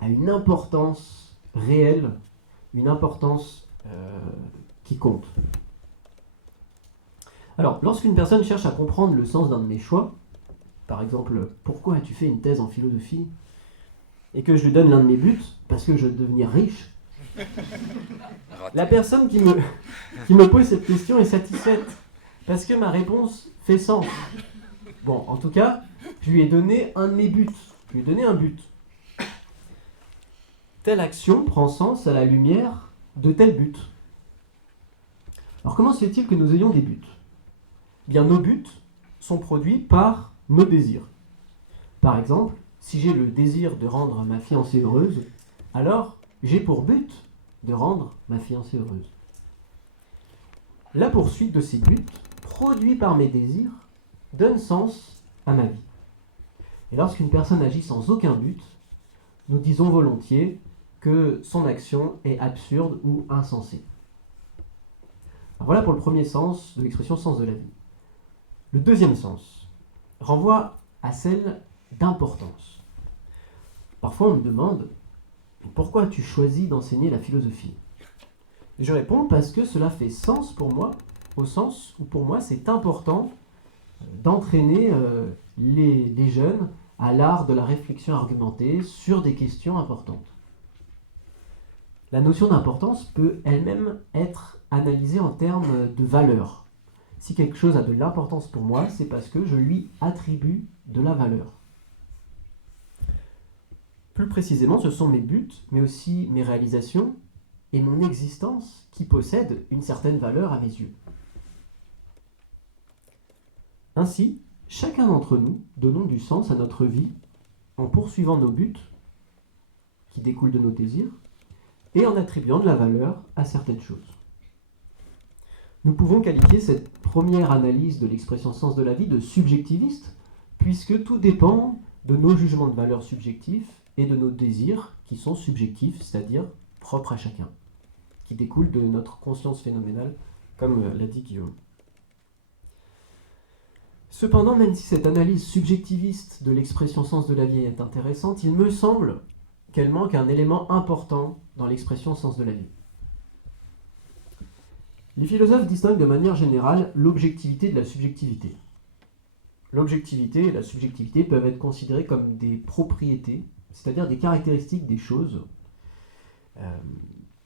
a une importance réelle, une importance qui compte. Alors, lorsqu'une personne cherche à comprendre le sens d'un de mes choix, par exemple, pourquoi as-tu fait une thèse en philosophie, et que je lui donne l'un de mes buts, parce que je veux devenir riche, la personne qui me pose cette question est satisfaite, parce que ma réponse fait sens. Bon, en tout cas, je lui ai donné un de mes buts, je lui ai donné un but. Telle action prend sens à la lumière de tel but. Alors comment se fait-il que nous ayons des buts ? Eh bien, nos buts sont produits par nos désirs. Par exemple, si j'ai le désir de rendre ma fiancée heureuse, alors j'ai pour but de rendre ma fiancée heureuse. La poursuite de ces buts, produits par mes désirs, donne sens à ma vie. Et lorsqu'une personne agit sans aucun but, nous disons volontiers que son action est absurde ou insensée. Alors voilà pour le premier sens de l'expression sens de la vie. Le deuxième sens renvoie à celle d'importance. Parfois on me demande « Pourquoi as-tu choisi d'enseigner la philosophie ?» Et je réponds parce que cela fait sens pour moi, au sens où pour moi c'est important d'entraîner les jeunes à l'art de la réflexion argumentée sur des questions importantes. La notion d'importance peut elle-même être analysée en termes de valeur. Si quelque chose a de l'importance pour moi, c'est parce que je lui attribue de la valeur. Plus précisément, ce sont mes buts, mais aussi mes réalisations et mon existence qui possèdent une certaine valeur à mes yeux. Ainsi, chacun d'entre nous donnons du sens à notre vie en poursuivant nos buts qui découlent de nos désirs et en attribuant de la valeur à certaines choses. Nous pouvons qualifier cette première analyse de l'expression sens de la vie de subjectiviste, puisque tout dépend de nos jugements de valeur subjectifs et de nos désirs qui sont subjectifs, c'est-à-dire propres à chacun, qui découlent de notre conscience phénoménale, comme l'a dit Guillaume. Cependant, même si cette analyse subjectiviste de l'expression sens de la vie est intéressante, il me semble qu'elle manque un élément important dans l'expression sens de la vie. Les philosophes distinguent de manière générale l'objectivité de la subjectivité. L'objectivité et la subjectivité peuvent être considérées comme des propriétés, c'est-à-dire des caractéristiques des choses.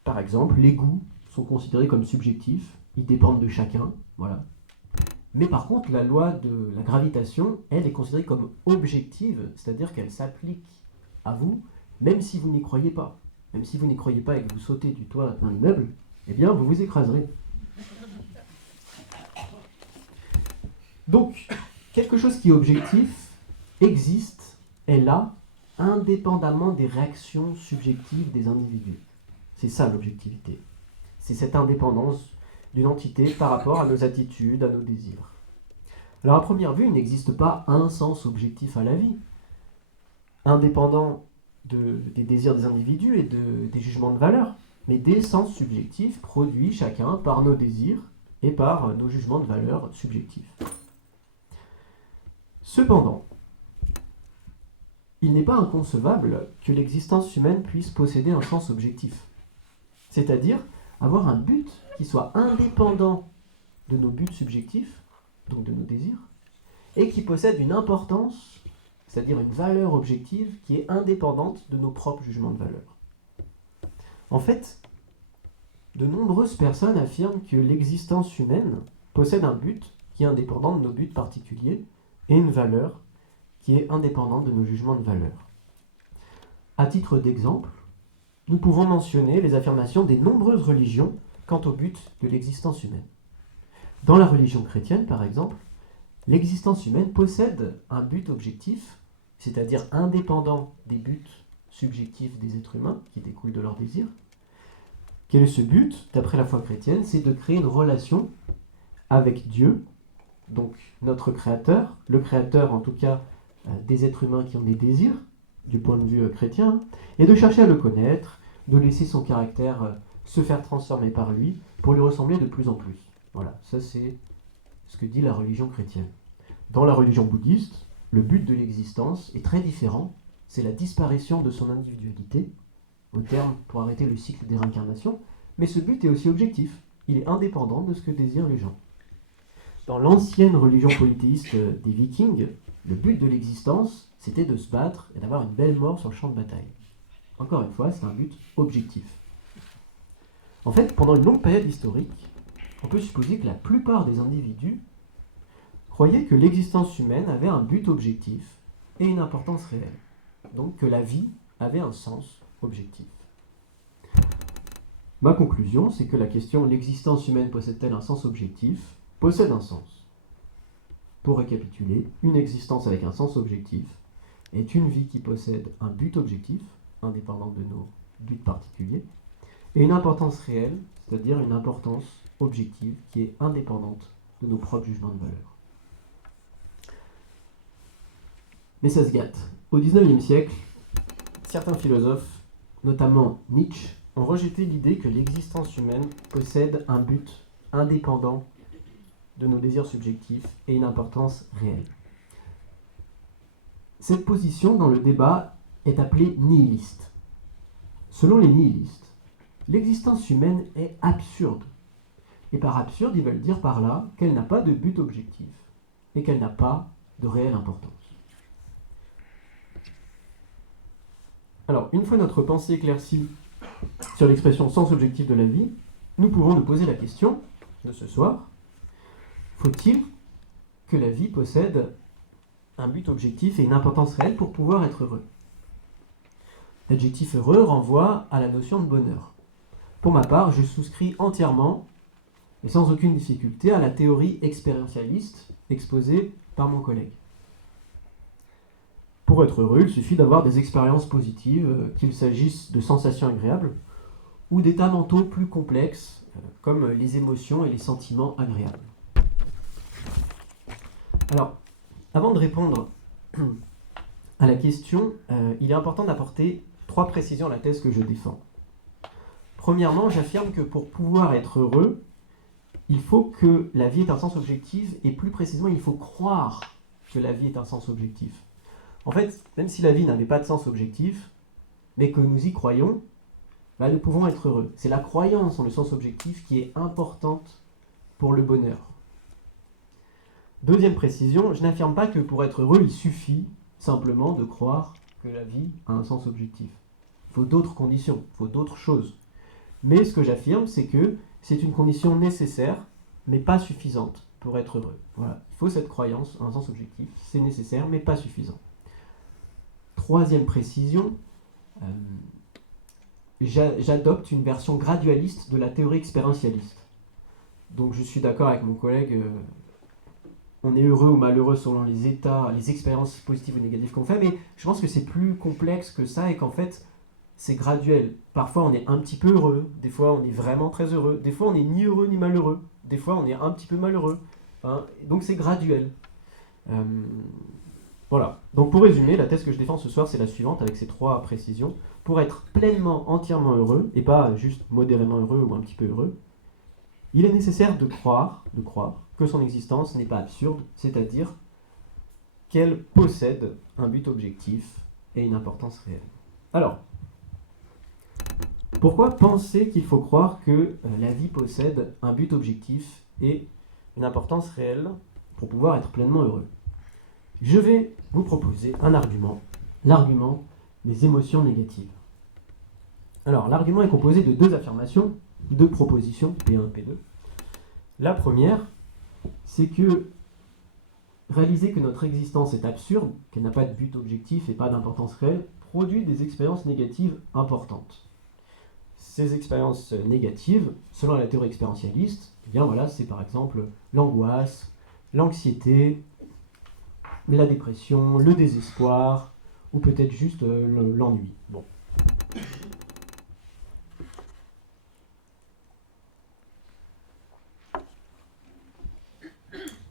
Par exemple, les goûts sont considérés comme subjectifs, ils dépendent de chacun, voilà. Mais par contre, la loi de la gravitation, elle, est considérée comme objective, c'est-à-dire qu'elle s'applique à vous, même si vous n'y croyez pas. Même si vous n'y croyez pas et que vous sautez du toit d'un immeuble, eh bien, vous vous écraserez. Donc, quelque chose qui est objectif existe, est là, indépendamment des réactions subjectives des individus. C'est ça l'objectivité. C'est cette indépendance d'une entité par rapport à nos attitudes, à nos désirs. Alors à première vue, il n'existe pas un sens objectif à la vie, indépendant des désirs des individus et des jugements de valeur, mais des sens subjectifs produits chacun par nos désirs et par nos jugements de valeur subjectifs. Cependant, il n'est pas inconcevable que l'existence humaine puisse posséder un sens objectif, c'est-à-dire avoir un but qui soit indépendant de nos buts subjectifs, donc de nos désirs, et qui possède une importance, c'est-à-dire une valeur objective qui est indépendante de nos propres jugements de valeur. En fait, de nombreuses personnes affirment que l'existence humaine possède un but qui est indépendant de nos buts particuliers et une valeur qui est indépendante de nos jugements de valeur. À titre d'exemple, nous pouvons mentionner les affirmations des nombreuses religions quant au but de l'existence humaine. Dans la religion chrétienne, par exemple, l'existence humaine possède un but objectif, c'est-à-dire indépendant des buts subjectifs des êtres humains qui découlent de leurs désirs. Quel est ce but, d'après la foi chrétienne? C'est de créer une relation avec Dieu, donc notre Créateur, le Créateur en tout cas des êtres humains qui ont des désirs, du point de vue chrétien, et de chercher à le connaître, de laisser son caractère se faire transformer par lui pour lui ressembler de plus en plus. Voilà, ça c'est ce que dit la religion chrétienne. Dans la religion bouddhiste, le but de l'existence est très différent, c'est la disparition de son individualité, au terme pour arrêter le cycle des réincarnations, mais ce but est aussi objectif, il est indépendant de ce que désirent les gens. Dans l'ancienne religion polythéiste des Vikings, le but de l'existence, c'était de se battre et d'avoir une belle mort sur le champ de bataille. Encore une fois, c'est un but objectif. En fait, pendant une longue période historique, on peut supposer que la plupart des individus croyaient que l'existence humaine avait un but objectif et une importance réelle. Donc que la vie avait un sens objectif. Ma conclusion, c'est que la question « l'existence humaine possède-t-elle un sens objectif ?» possède un sens. Pour récapituler, une existence avec un sens objectif est une vie qui possède un but objectif, indépendant de nos buts particuliers, et une importance réelle, c'est-à-dire une importance objective qui est indépendante de nos propres jugements de valeur. Mais ça se gâte. Au XIXe siècle, certains philosophes, notamment Nietzsche, ont rejeté l'idée que l'existence humaine possède un but indépendant de nos désirs subjectifs et une importance réelle. Cette position dans le débat est appelée nihiliste. Selon les nihilistes, l'existence humaine est absurde. Et par absurde, ils veulent dire par là qu'elle n'a pas de but objectif et qu'elle n'a pas de réelle importance. Alors, une fois notre pensée éclaircie sur l'expression sens objectif de la vie, nous pouvons nous poser la question de ce soir, faut-il que la vie possède un but objectif et une importance réelle pour pouvoir être heureux? L'adjectif heureux renvoie à la notion de bonheur. Pour ma part, je souscris entièrement et sans aucune difficulté à la théorie expérientialiste exposée par mon collègue. Pour être heureux, il suffit d'avoir des expériences positives, qu'il s'agisse de sensations agréables ou d'états mentaux plus complexes, comme les émotions et les sentiments agréables. Alors, avant de répondre à la question, il est important d'apporter 3 précisions à la thèse que je défends. Premièrement, j'affirme que pour pouvoir être heureux, il faut que la vie ait un sens objectif, et plus précisément, il faut croire que la vie est un sens objectif. En fait, même si la vie n'avait pas de sens objectif, mais que nous y croyons, nous pouvons être heureux. C'est la croyance en le sens objectif qui est importante pour le bonheur. Deuxième précision, je n'affirme pas que pour être heureux, il suffit simplement de croire que la vie a un sens objectif. Il faut d'autres conditions, il faut d'autres choses. Mais ce que j'affirme, c'est que c'est une condition nécessaire, mais pas suffisante pour être heureux. Voilà. Il faut cette croyance, un sens objectif, c'est nécessaire, mais pas suffisant. Troisième précision, j'adopte une version gradualiste de la théorie expérientialiste. Donc je suis d'accord avec mon collègue, on est heureux ou malheureux selon les états, les expériences positives ou négatives qu'on fait, mais je pense que c'est plus complexe que ça et qu'en fait, c'est graduel. Parfois, on est un petit peu heureux, des fois, on est vraiment très heureux, des fois, on n'est ni heureux ni malheureux, des fois, on est un petit peu malheureux. Donc, c'est graduel. Voilà. Donc, pour résumer, la thèse que je défends ce soir, c'est la suivante, avec ces 3 précisions. Pour être pleinement, entièrement heureux, et pas juste modérément heureux ou un petit peu heureux, il est nécessaire de croire que son existence n'est pas absurde, c'est-à-dire qu'elle possède un but objectif et une importance réelle. Alors, pourquoi penser qu'il faut croire que la vie possède un but objectif et une importance réelle pour pouvoir être pleinement heureux? Je vais vous proposer un argument, l'argument des émotions négatives. Alors, l'argument est composé de 2 affirmations, 2 propositions, P1 et P2. La première, c'est que réaliser que notre existence est absurde, qu'elle n'a pas de but objectif et pas d'importance réelle, produit des expériences négatives importantes. Ces expériences négatives, selon la théorie expérientialiste, c'est par exemple l'angoisse, l'anxiété, la dépression, le désespoir, ou peut-être juste l'ennui. Bon.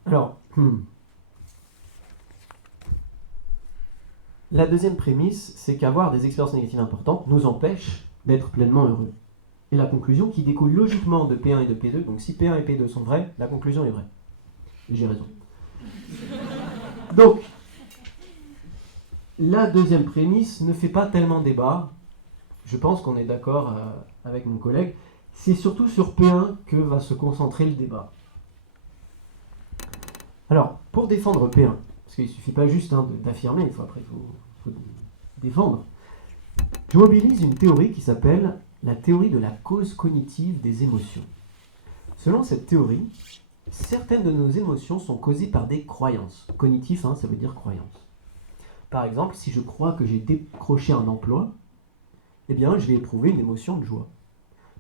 Alors, la deuxième prémisse, c'est qu'avoir des expériences négatives importantes nous empêche d'être pleinement heureux. Et la conclusion qui découle logiquement de P1 et de P2, donc si P1 et P2 sont vrais, la conclusion est vraie. Et j'ai raison. Donc, la deuxième prémisse ne fait pas tellement débat. Je pense qu'on est d'accord avec mon collègue. C'est surtout sur P1 que va se concentrer le débat. Alors, pour défendre P1, parce qu'il ne suffit pas juste d'affirmer, il faut défendre, je mobilise une théorie qui s'appelle la théorie de la cause cognitive des émotions. Selon cette théorie, certaines de nos émotions sont causées par des croyances. Cognitif, ça veut dire croyance. Par exemple, si je crois que j'ai décroché un emploi, je vais éprouver une émotion de joie.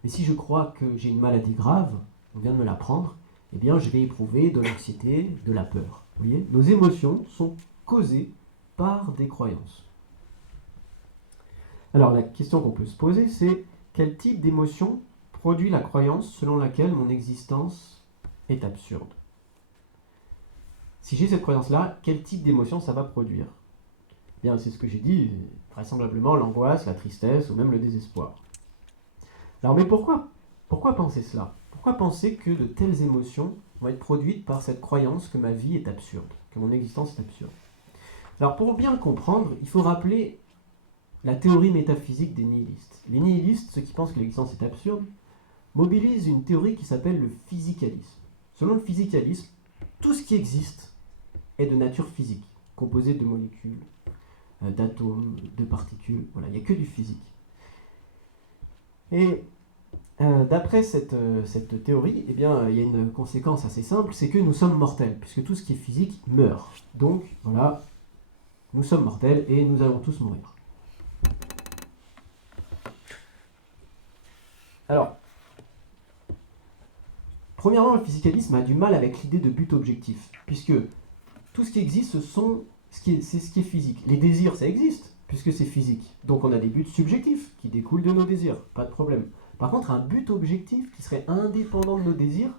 Mais si je crois que j'ai une maladie grave, on vient de me l'apprendre, je vais éprouver de l'anxiété, de la peur. Vous voyez, nos émotions sont causées par des croyances. Alors la question qu'on peut se poser, c'est quel type d'émotion produit la croyance selon laquelle mon existence est absurde? Si j'ai cette croyance-là, quel type d'émotion ça va produire? C'est ce que j'ai dit, vraisemblablement l'angoisse, la tristesse ou même le désespoir. Alors mais pourquoi penser cela? Pourquoi penser que de telles émotions vont être produites par cette croyance que ma vie est absurde, que mon existence est absurde? Alors pour bien le comprendre, il faut rappeler la théorie métaphysique des nihilistes. Les nihilistes, ceux qui pensent que l'existence est absurde, mobilisent une théorie qui s'appelle le physicalisme. Selon le physicalisme, tout ce qui existe est de nature physique, composé de molécules, d'atomes, de particules, voilà, il n'y a que du physique. Et d'après cette théorie, eh bien, il y a une conséquence assez simple, c'est que nous sommes mortels, puisque tout ce qui est physique meurt. Donc, voilà, nous sommes mortels et nous allons tous mourir. Alors, premièrement, le physicalisme a du mal avec l'idée de but objectif, puisque tout ce qui existe, c'est ce qui est physique. Les désirs, ça existe, puisque c'est physique. Donc on a des buts subjectifs qui découlent de nos désirs, pas de problème. Par contre, un but objectif qui serait indépendant de nos désirs,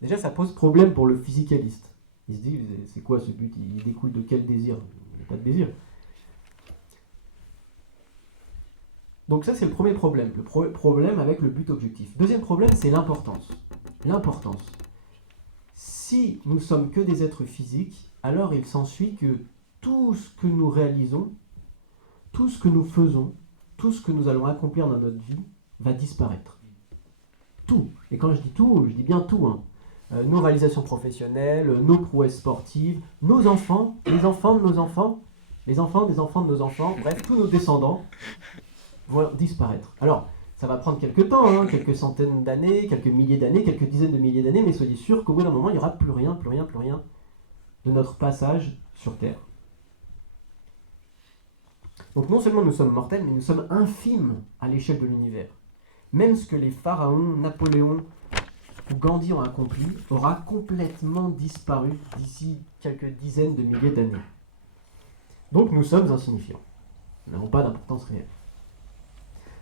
déjà ça pose problème pour le physicaliste. Il se dit, c'est quoi ce but? Il découle de quel désir? Il n'y a pas de désir. Donc ça c'est le premier problème, problème avec le but objectif. Deuxième problème, c'est l'importance. L'importance. Si nous sommes que des êtres physiques, alors il s'ensuit que tout ce que nous réalisons, tout ce que nous faisons, tout ce que nous allons accomplir dans notre vie, va disparaître. Tout. Et quand je dis tout, je dis bien tout. Nos réalisations professionnelles, nos prouesses sportives, nos enfants, les enfants de nos enfants, les enfants des enfants de nos enfants, bref, tous nos descendants vont disparaître. Alors, ça va prendre quelques temps, quelques centaines d'années, quelques milliers d'années, quelques dizaines de milliers d'années, mais soyez sûrs qu'au bout d'un moment, il n'y aura plus rien de notre passage sur Terre. Donc non seulement nous sommes mortels, mais nous sommes infimes à l'échelle de l'univers. Même ce que les pharaons, Napoléon ou Gandhi ont accompli aura complètement disparu d'ici quelques dizaines de milliers d'années. Donc nous sommes insignifiants. Nous n'avons pas d'importance réelle.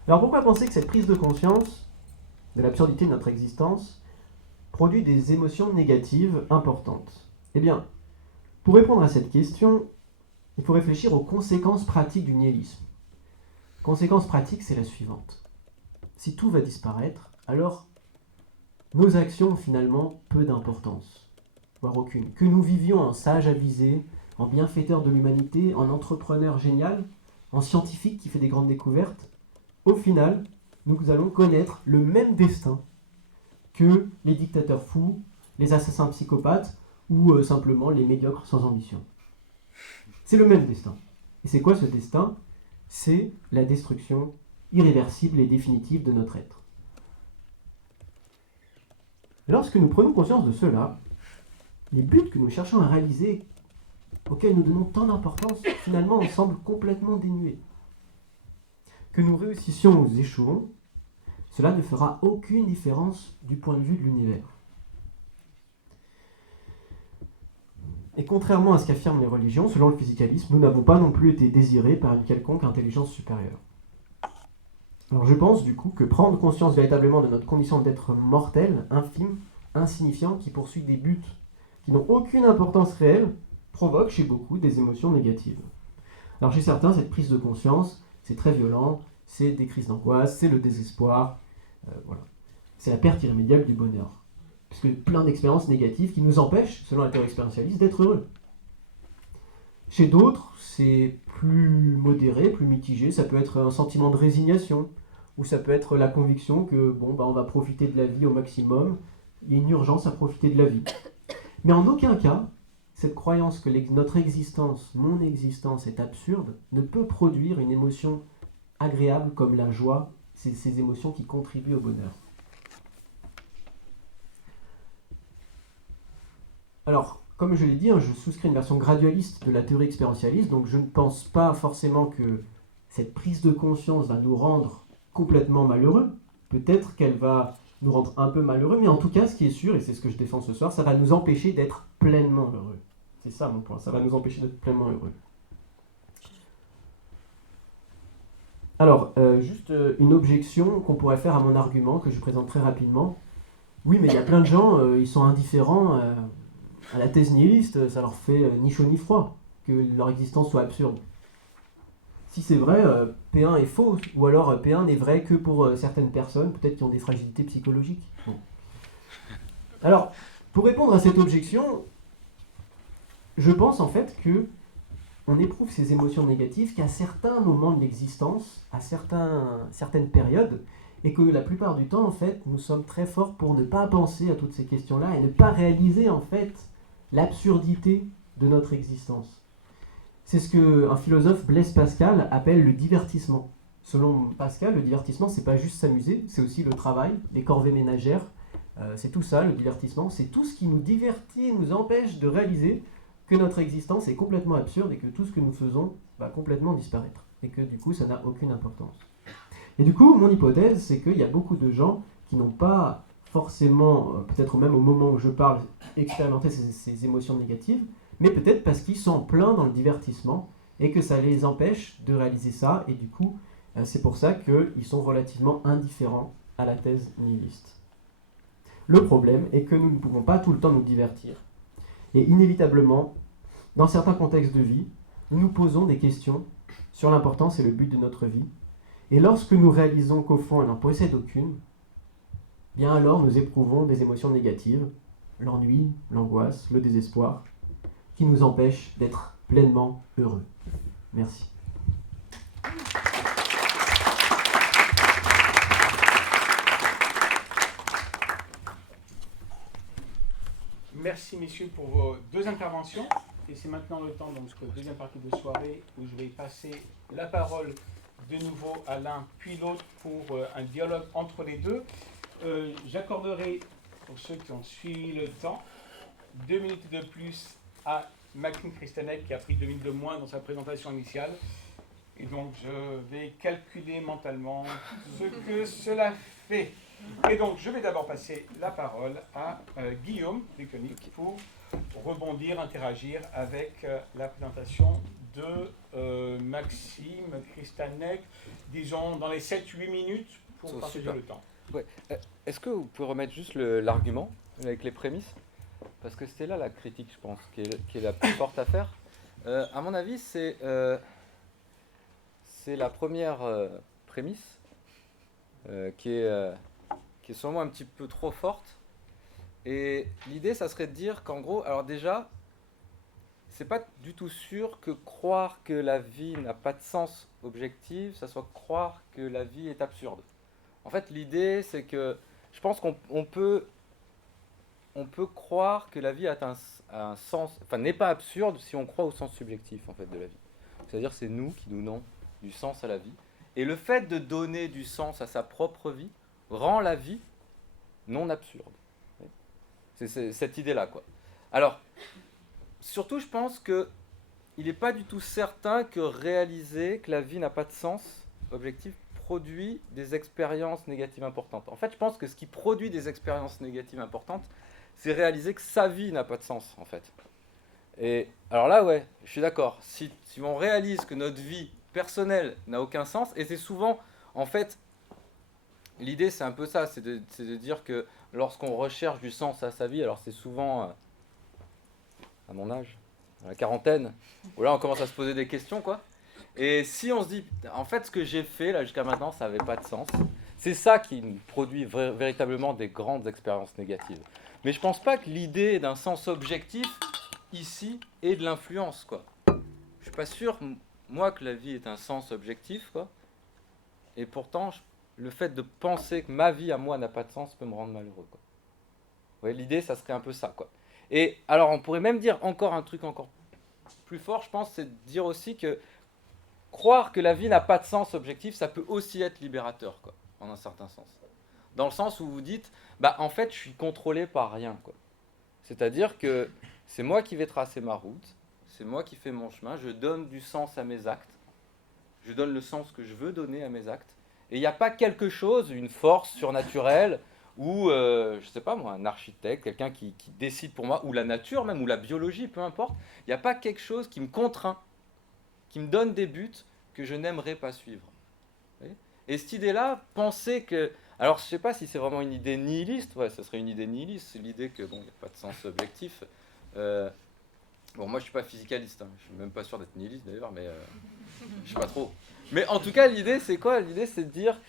Alors pourquoi penser que cette prise de conscience de l'absurdité de notre existence produit des émotions négatives importantes? Eh bien, pour répondre à cette question, il faut réfléchir aux conséquences pratiques du nihilisme. Conséquence pratique, c'est la suivante. Si tout va disparaître, alors nos actions ont finalement peu d'importance, voire aucune. Que nous vivions en sage avisé, en bienfaiteur de l'humanité, en entrepreneur génial, en scientifique qui fait des grandes découvertes, au final, nous allons connaître le même destin que les dictateurs fous, les assassins psychopathes ou simplement les médiocres sans ambition. C'est le même destin. Et c'est quoi ce destin? C'est la destruction irréversible et définitive de notre être. Lorsque nous prenons conscience de cela, les buts que nous cherchons à réaliser, auxquels nous donnons tant d'importance, finalement semblent complètement dénués. Que nous réussissions ou échouons, cela ne fera aucune différence du point de vue de l'univers. Et contrairement à ce qu'affirment les religions, selon le physicalisme, nous n'avons pas non plus été désirés par une quelconque intelligence supérieure. Alors je pense du coup que prendre conscience véritablement de notre condition d'être mortel, infime, insignifiant, qui poursuit des buts qui n'ont aucune importance réelle, provoque chez beaucoup des émotions négatives. Alors chez certains, cette prise de conscience, c'est très violent, c'est des crises d'angoisse, c'est le désespoir, voilà. C'est la perte irrémédiable du bonheur. Puisque plein d'expériences négatives qui nous empêchent, selon la théorie expérientialiste, d'être heureux. Chez d'autres, c'est plus modéré, plus mitigé, ça peut être un sentiment de résignation, ou ça peut être la conviction que on va profiter de la vie au maximum, il y a une urgence à profiter de la vie. Mais en aucun cas, cette croyance que notre existence, mon existence est absurde, ne peut produire une émotion agréable comme la joie, ces émotions qui contribuent au bonheur. Alors, comme je l'ai dit, je souscris une version gradualiste de la théorie expérientialiste, donc je ne pense pas forcément que cette prise de conscience va nous rendre complètement malheureux. Peut-être qu'elle va nous rendre un peu malheureux, mais en tout cas, ce qui est sûr, et c'est ce que je défends ce soir, ça va nous empêcher d'être pleinement heureux. C'est ça mon point, ça va nous empêcher d'être pleinement heureux. Alors, juste une objection qu'on pourrait faire à mon argument, que je présente très rapidement. Oui, mais il y a plein de gens, ils sont indifférents à la thèse nihiliste, ça leur fait ni chaud ni froid, que leur existence soit absurde. Si c'est vrai, P1 est faux, ou alors P1 n'est vrai que pour certaines personnes, peut-être qui ont des fragilités psychologiques. Bon. Alors, pour répondre à cette objection, je pense en fait que on éprouve ces émotions négatives qu'à certains moments de l'existence, à certaines périodes, et que la plupart du temps, en fait, nous sommes très forts pour ne pas penser à toutes ces questions-là et ne pas réaliser, en fait, l'absurdité de notre existence. C'est ce qu'un philosophe, Blaise Pascal, appelle le divertissement. Selon Pascal, le divertissement, c'est pas juste s'amuser, c'est aussi le travail, les corvées ménagères, c'est tout ça, le divertissement, c'est tout ce qui nous divertit, nous empêche de réaliser que notre existence est complètement absurde et que tout ce que nous faisons va complètement disparaître. Et que du coup, ça n'a aucune importance. Et du coup, mon hypothèse, c'est qu'il y a beaucoup de gens qui n'ont pas forcément, peut-être même au moment où je parle, expérimenté ces émotions négatives, mais peut-être parce qu'ils sont pleins dans le divertissement et que ça les empêche de réaliser ça. Et du coup, c'est pour ça qu'ils sont relativement indifférents à la thèse nihiliste. Le problème est que nous ne pouvons pas tout le temps nous divertir. Et inévitablement, dans certains contextes de vie, nous nous posons des questions sur l'importance et le but de notre vie. Et lorsque nous réalisons qu'au fond, elle n'en possède aucune, bien alors nous éprouvons des émotions négatives, l'ennui, l'angoisse, le désespoir, qui nous empêchent d'être pleinement heureux. Merci. Merci messieurs pour vos deux interventions. Et c'est maintenant le temps, donc, de la deuxième partie de soirée, où je vais passer la parole de nouveau à l'un puis l'autre pour un dialogue entre les deux. J'accorderai, pour ceux qui ont suivi le temps, 2 minutes de plus à Maxime Kristanek, qui a pris 2 minutes de moins dans sa présentation initiale. Et donc je vais calculer mentalement ce que cela fait. Et donc je vais d'abord passer la parole à Guillaume Déconic pour rebondir, interagir avec la présentation de Maxime Kristanek, disons dans les 7-8 minutes pour partager le temps. Ouais. Est-ce que vous pouvez remettre juste l'argument avec les prémices? Parce que c'était là la critique, je pense, qui est la plus forte à faire. À mon avis, c'est la première prémisse qui est sûrement un petit peu trop forte. Et l'idée, ça serait de dire qu'en gros, alors déjà, c'est pas du tout sûr que croire que la vie n'a pas de sens objectif, ça soit croire que la vie est absurde. En fait, l'idée, c'est que je pense qu'on peut croire que la vie a un sens, enfin n'est pas absurde si on croit au sens subjectif en fait de la vie. C'est-à-dire c'est nous qui donnons du sens à la vie. Et le fait de donner du sens à sa propre vie rend la vie non absurde. C'est cette idée-là, quoi. Alors, surtout, je pense qu'il n'est pas du tout certain que réaliser que la vie n'a pas de sens objectif produit des expériences négatives importantes. En fait, je pense que ce qui produit des expériences négatives importantes, c'est réaliser que sa vie n'a pas de sens, en fait. Et alors là, ouais, je suis d'accord. Si on réalise que notre vie personnelle n'a aucun sens, et c'est souvent, en fait, l'idée c'est un peu ça, c'est de dire que lorsqu'on recherche du sens à sa vie, alors c'est souvent à mon âge, à la quarantaine, où là on commence à se poser des questions, quoi. Et si on se dit, en fait, ce que j'ai fait là jusqu'à maintenant, ça n'avait pas de sens, c'est ça qui nous produit véritablement des grandes expériences négatives. Mais je pense pas que l'idée d'un sens objectif ici ait de l'influence, quoi. Je suis pas sûr, moi, que la vie est un sens objectif, quoi. Et pourtant, le fait de penser que ma vie à moi n'a pas de sens peut me rendre malheureux, quoi. Ouais, l'idée, ça serait un peu ça, quoi. Et alors, on pourrait même dire encore un truc encore plus fort, je pense, c'est de dire aussi que croire que la vie n'a pas de sens objectif, ça peut aussi être libérateur, quoi, en un certain sens. Dans le sens où vous dites, bah en fait, je suis contrôlé par rien, quoi. C'est-à-dire que c'est moi qui vais tracer ma route, c'est moi qui fais mon chemin, je donne du sens à mes actes, je donne le sens que je veux donner à mes actes, et il n'y a pas quelque chose, une force surnaturelle, ou, je sais pas moi, un architecte, quelqu'un qui décide pour moi, ou la nature même, ou la biologie, peu importe, il n'y a pas quelque chose qui me contraint, qui me donne des buts que je n'aimerais pas suivre. Et cette idée-là, penser que... Alors, je ne sais pas si c'est vraiment une idée nihiliste. Ouais, ça serait une idée nihiliste. C'est l'idée que, bon, il n'y a pas de sens objectif. Bon, moi, je ne suis pas physicaliste. Hein. Je ne suis même pas sûr d'être nihiliste, d'ailleurs, mais je ne sais pas trop. Mais en tout cas, l'idée, c'est quoi? L'idée, c'est de dire...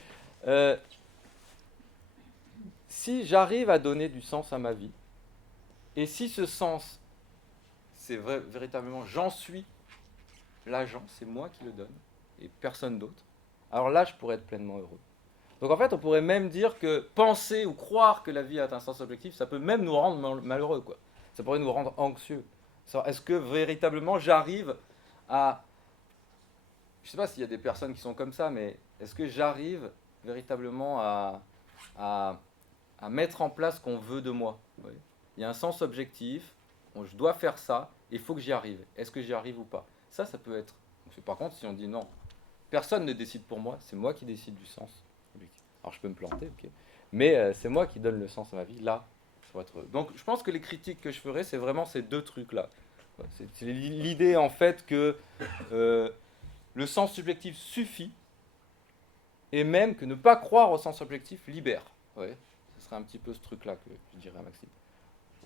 si j'arrive à donner du sens à ma vie, et si ce sens, c'est véritablement j'en suis, l'agent, c'est moi qui le donne, et personne d'autre, alors là, je pourrais être pleinement heureux. Donc en fait, on pourrait même dire que penser ou croire que la vie a un sens objectif, ça peut même nous rendre malheureux, quoi. Ça pourrait nous rendre anxieux. Est-ce que véritablement j'arrive à... Je ne sais pas s'il y a des personnes qui sont comme ça, mais est-ce que j'arrive véritablement à mettre en place ce qu'on veut de moi? Oui. Il y a un sens objectif, je dois faire ça, il faut que j'y arrive. Est-ce que j'y arrive ou pas? Ça peut être... Par contre, si on dit non, personne ne décide pour moi, c'est moi qui décide du sens objectif. Alors je peux me planter, ok, mais c'est moi qui donne le sens à ma vie, là, ça va être... Donc je pense que les critiques que je ferai, c'est vraiment ces deux trucs-là. C'est l'idée en fait que le sens subjectif suffit, et même que ne pas croire au sens objectif libère. Ouais, ce serait un petit peu ce truc-là que je dirais à Maxime.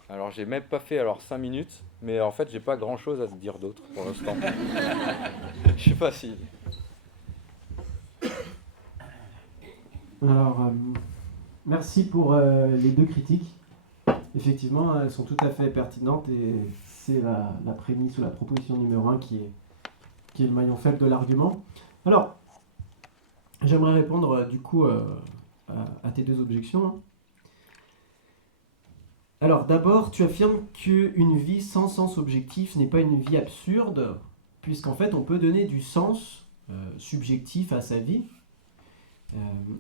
Alors j'ai même pas fait 5 minutes, mais en fait j'ai pas grand-chose à te dire d'autre pour l'instant. Je sais pas si... Alors, merci pour les deux critiques. Effectivement, elles sont tout à fait pertinentes et c'est la prémisse ou la proposition numéro 1 qui est le maillon faible de l'argument. Alors, j'aimerais répondre du coup à tes deux objections. Hein. Alors, d'abord, tu affirmes qu'une vie sans sens objectif n'est pas une vie absurde, puisqu'en fait, on peut donner du sens subjectif à sa vie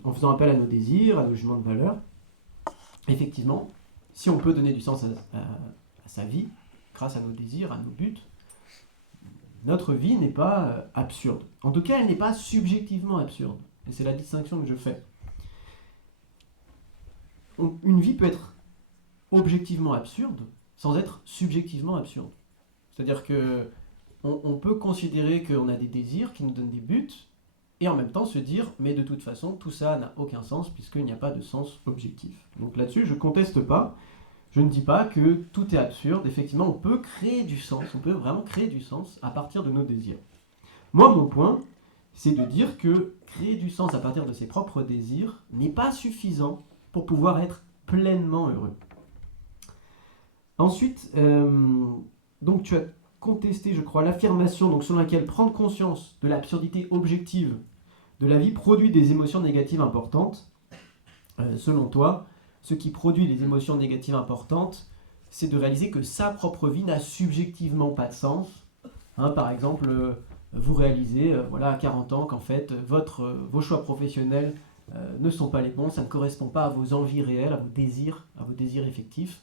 en faisant appel à nos désirs, à nos jugements de valeur. Effectivement, si on peut donner du sens à sa vie, grâce à nos désirs, à nos buts, notre vie n'est pas absurde. En tout cas, elle n'est pas subjectivement absurde. Et c'est la distinction que je fais. Une vie peut être objectivement absurde sans être subjectivement absurde. C'est-à-dire que on peut considérer qu'on a des désirs qui nous donnent des buts, et en même temps se dire, mais de toute façon, tout ça n'a aucun sens puisqu'il n'y a pas de sens objectif. Donc là-dessus, je ne conteste pas. Je ne dis pas que tout est absurde. Effectivement, on peut créer du sens. On peut vraiment créer du sens à partir de nos désirs. Moi, mon point, c'est de dire que créer du sens à partir de ses propres désirs n'est pas suffisant pour pouvoir être pleinement heureux. Ensuite, donc tu as contesté, je crois, l'affirmation donc, selon laquelle prendre conscience de l'absurdité objective de la vie produit des émotions négatives importantes. Selon toi, ce qui produit les émotions négatives importantes, c'est de réaliser que sa propre vie n'a subjectivement pas de sens. Hein, par exemple, vous réalisez à 40 ans qu'en fait, vos choix professionnels ne sont pas les bons, ça ne correspond pas à vos envies réelles, à vos désirs effectifs.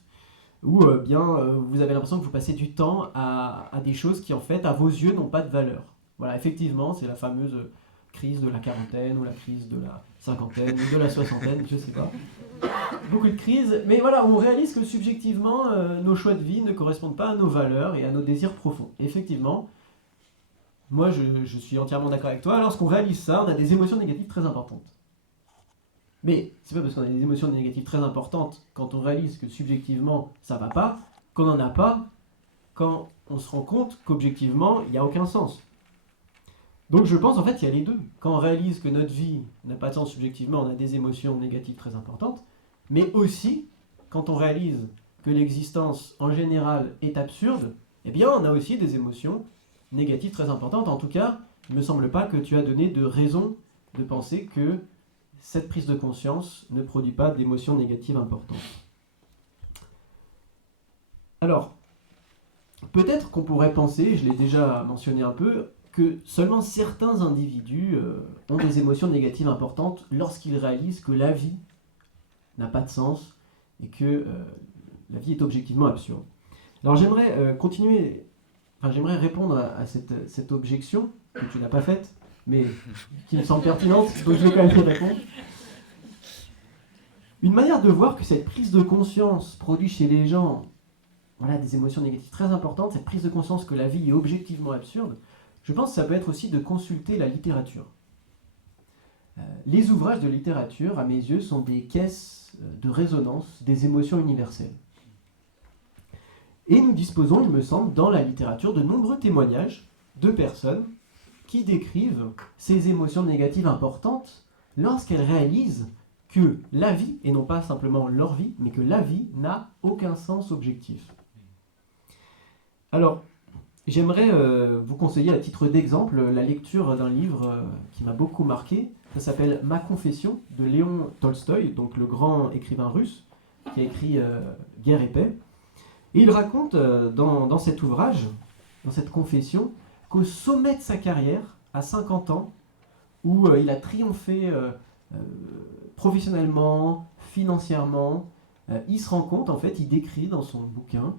Ou vous avez l'impression que vous passez du temps à des choses qui, en fait, à vos yeux, n'ont pas de valeur. Voilà, effectivement, c'est la fameuse crise de la quarantaine, ou la crise de la cinquantaine, ou de la soixantaine, je sais pas. Beaucoup de crises, mais voilà, on réalise que subjectivement, nos choix de vie ne correspondent pas à nos valeurs et à nos désirs profonds. Effectivement, moi, je suis entièrement d'accord avec toi, lorsqu'on réalise ça, on a des émotions négatives très importantes. Mais c'est pas parce qu'on a des émotions négatives très importantes quand on réalise que subjectivement ça va pas, qu'on n'en a pas quand on se rend compte qu'objectivement il n'y a aucun sens. Donc je pense en fait qu'il y a les deux. Quand on réalise que notre vie n'a pas de sens subjectivement, on a des émotions négatives très importantes, mais aussi quand on réalise que l'existence en général est absurde, eh bien on a aussi des émotions négatives très importantes. En tout cas, il ne me semble pas que tu as donné de raison de penser que cette prise de conscience ne produit pas d'émotions négatives importantes. Alors, peut-être qu'on pourrait penser, je l'ai déjà mentionné un peu, que seulement certains individus ont des émotions négatives importantes lorsqu'ils réalisent que la vie n'a pas de sens et que la vie est objectivement absurde. Alors j'aimerais j'aimerais répondre à cette objection que tu n'as pas faite, mais qui me semble pertinente, donc je vais quand même y répondre. Une manière de voir que cette prise de conscience produit chez les gens des émotions négatives très importantes, cette prise de conscience que la vie est objectivement absurde, je pense que ça peut être aussi de consulter la littérature. Les ouvrages de littérature, à mes yeux, sont des caisses de résonance des émotions universelles. Et nous disposons, il me semble, dans la littérature, de nombreux témoignages de personnes qui décrivent ces émotions négatives importantes lorsqu'elles réalisent que la vie, et non pas simplement leur vie, mais que la vie n'a aucun sens objectif. Alors, J'aimerais vous conseiller à titre d'exemple la lecture d'un livre qui m'a beaucoup marqué. Ça s'appelle Ma Confession de Léon Tolstoï, donc le grand écrivain russe qui a écrit Guerre et paix. Et il raconte dans cet ouvrage, dans cette confession, qu'au sommet de sa carrière, à 50 ans, où il a triomphé professionnellement, financièrement, il se rend compte, en fait, il décrit dans son bouquin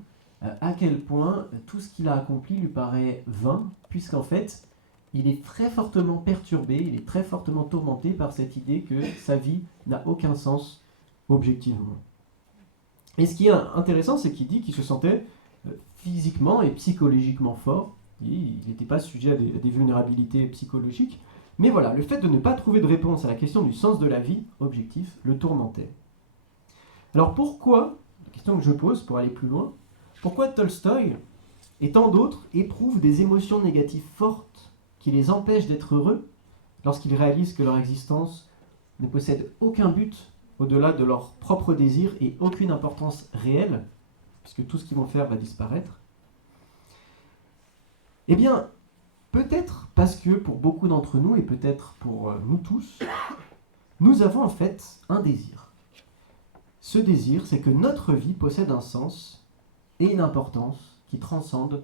à quel point tout ce qu'il a accompli lui paraît vain, puisqu'en fait, il est très fortement perturbé, il est très fortement tourmenté par cette idée que sa vie n'a aucun sens objectivement. Et ce qui est intéressant, c'est qu'il dit qu'il se sentait physiquement et psychologiquement fort. Il n'était pas sujet à des vulnérabilités psychologiques. Mais voilà, le fait de ne pas trouver de réponse à la question du sens de la vie objectif le tourmentait. Alors pourquoi, la question que je pose pour aller plus loin, pourquoi Tolstoï et tant d'autres éprouvent des émotions négatives fortes qui les empêchent d'être heureux lorsqu'ils réalisent que leur existence ne possède aucun but au-delà de leur propre désir et aucune importance réelle, puisque tout ce qu'ils vont faire va disparaître? Eh bien, peut-être parce que pour beaucoup d'entre nous, et peut-être pour nous tous, nous avons en fait un désir. Ce désir, c'est que notre vie possède un sens et une importance qui transcendent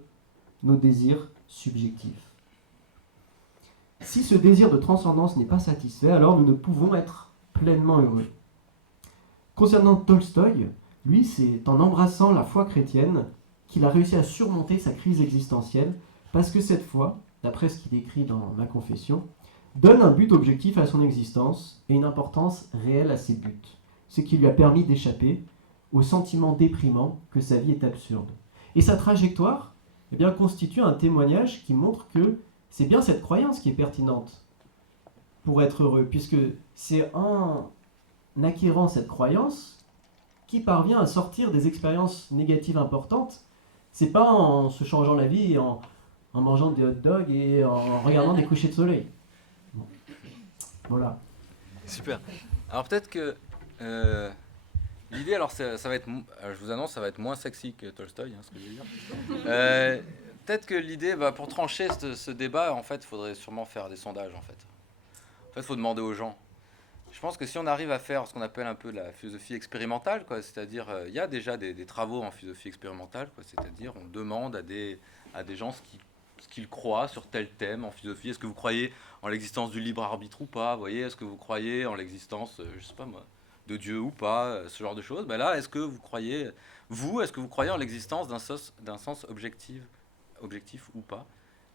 nos désirs subjectifs. Si ce désir de transcendance n'est pas satisfait, alors nous ne pouvons être pleinement heureux. Concernant Tolstoï, lui, c'est en embrassant la foi chrétienne qu'il a réussi à surmonter sa crise existentielle, parce que cette foi, d'après ce qu'il écrit dans Ma Confession, donne un but objectif à son existence et une importance réelle à ses buts, ce qui lui a permis d'échapper au sentiment déprimant que sa vie est absurde. Et sa trajectoire eh bien, constitue un témoignage qui montre que c'est bien cette croyance qui est pertinente pour être heureux, puisque c'est en acquérant cette croyance qu'il parvient à sortir des expériences négatives importantes. C'est pas en se changeant la vie et en mangeant des hot dogs et en regardant des couchers de soleil. Bon. Voilà. Super. Alors peut-être que l'idée, alors ça va être, je vous annonce, ça va être moins sexy que Tolstoï, ce que je veux dire. Peut-être que l'idée, pour trancher ce débat, en fait, il faudrait sûrement faire des sondages, en fait. En fait, il faut demander aux gens. Je pense que si on arrive à faire ce qu'on appelle un peu la philosophie expérimentale, c'est-à-dire, il y a déjà des travaux en philosophie expérimentale, c'est-à-dire, on demande à des gens ce qu'ils croient sur tel thème en philosophie. Est-ce que vous croyez en l'existence du libre arbitre ou pas? Vous voyez, est-ce que vous croyez en l'existence, je sais pas moi, de Dieu ou pas, ce genre de choses. Là, est-ce que vous croyez en l'existence d'un sens objectif ou pas?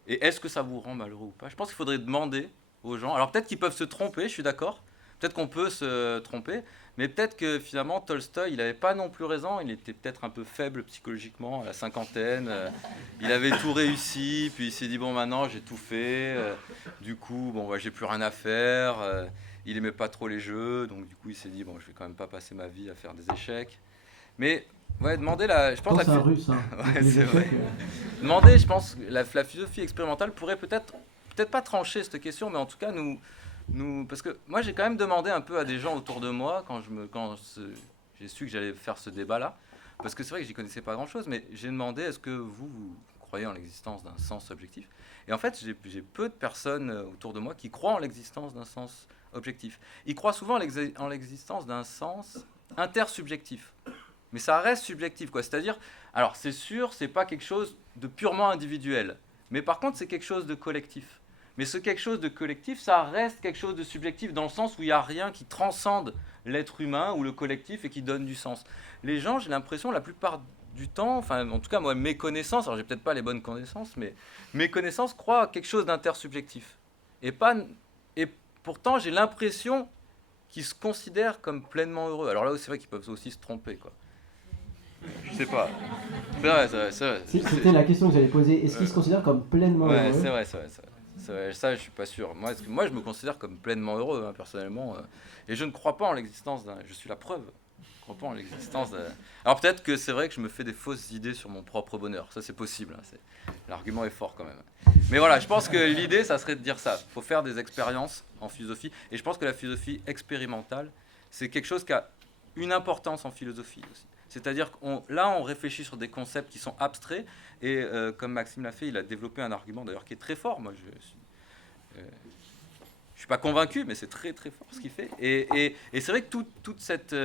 Et est-ce que ça vous rend malheureux ou pas? Je pense qu'il faudrait demander aux gens. Alors peut-être qu'ils peuvent se tromper, je suis d'accord. Peut-être qu'on peut se tromper, mais peut-être que finalement Tolstoï, il n'avait pas non plus raison, il était peut-être un peu faible psychologiquement à la cinquantaine, il avait tout réussi, puis il s'est dit bon maintenant j'ai tout fait, du coup j'ai plus rien à faire, il aimait pas trop les jeux, donc du coup il s'est dit bon je vais quand même pas passer ma vie à faire des échecs. Mais demander je pense c'est un russe, hein. Ouais, c'est vrai. Demander, je pense, la philosophie expérimentale pourrait peut-être pas trancher cette question, mais en tout cas parce que moi j'ai quand même demandé un peu à des gens autour de moi quand j'ai su que j'allais faire ce débat-là, parce que c'est vrai que j'y connaissais pas grand-chose, mais j'ai demandé est-ce que vous croyez en l'existence d'un sens objectif? Et en fait j'ai peu de personnes autour de moi qui croient en l'existence d'un sens objectif. Ils croient souvent en l'existence d'un sens intersubjectif. Mais ça reste subjectif, C'est-à-dire, alors c'est sûr, c'est pas quelque chose de purement individuel, mais par contre c'est quelque chose de collectif. Mais ce quelque chose de collectif, ça reste quelque chose de subjectif dans le sens où il n'y a rien qui transcende l'être humain ou le collectif et qui donne du sens. Les gens, j'ai l'impression, la plupart du temps, enfin en tout cas moi, mes connaissances, alors j'ai peut-être pas les bonnes connaissances, mais mes connaissances croient à quelque chose d'intersubjectif. Et pourtant, j'ai l'impression qu'ils se considèrent comme pleinement heureux. Alors là, c'est vrai qu'ils peuvent aussi se tromper, Je sais pas. C'est vrai. C'était la question que j'allais poser. Est-ce qu'ils se considèrent comme pleinement heureux? C'est vrai. Ça, je suis pas sûr. Moi, je me considère comme pleinement heureux, personnellement. Et je ne crois pas en l'existence d'un... Je suis la preuve. Je ne crois pas en l'existence d'un... Alors peut-être que c'est vrai que je me fais des fausses idées sur mon propre bonheur. Ça, c'est possible. L'argument est fort quand même. Mais voilà, je pense que l'idée, ça serait de dire ça. Il faut faire des expériences en philosophie. Et je pense que la philosophie expérimentale, c'est quelque chose qui a une importance en philosophie aussi. C'est-à-dire là, on réfléchit sur des concepts qui sont abstraits, et comme Maxime l'a fait, il a développé un argument d'ailleurs qui est très fort. Moi, je suis pas convaincu, mais c'est très très fort ce qu'il fait. Et c'est vrai que toute cette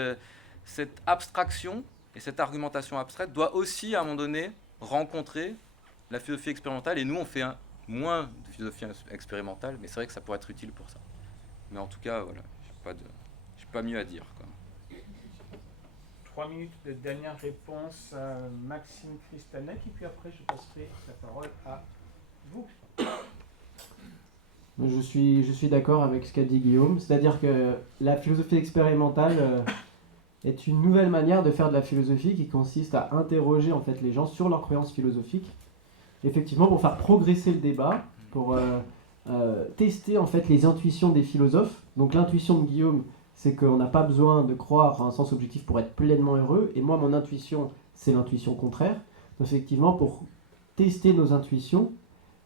abstraction et cette argumentation abstraite doit aussi, à un moment donné, rencontrer la philosophie expérimentale. Et nous, on fait moins de philosophie expérimentale, mais c'est vrai que ça pourrait être utile pour ça. Mais en tout cas, voilà, j'ai pas mieux à dire, quoi. 3 minutes de dernière réponse à Maxime Kristanek, et puis après je passerai la parole à vous. Je suis d'accord avec ce qu'a dit Guillaume, c'est-à-dire que la philosophie expérimentale est une nouvelle manière de faire de la philosophie qui consiste à interroger en fait les gens sur leurs croyances philosophiques, effectivement pour faire progresser le débat, pour tester en fait les intuitions des philosophes. Donc l'intuition de Guillaume, c'est qu'on n'a pas besoin de croire à un sens objectif pour être pleinement heureux, et moi mon intuition, c'est l'intuition contraire. Donc effectivement, pour tester nos intuitions,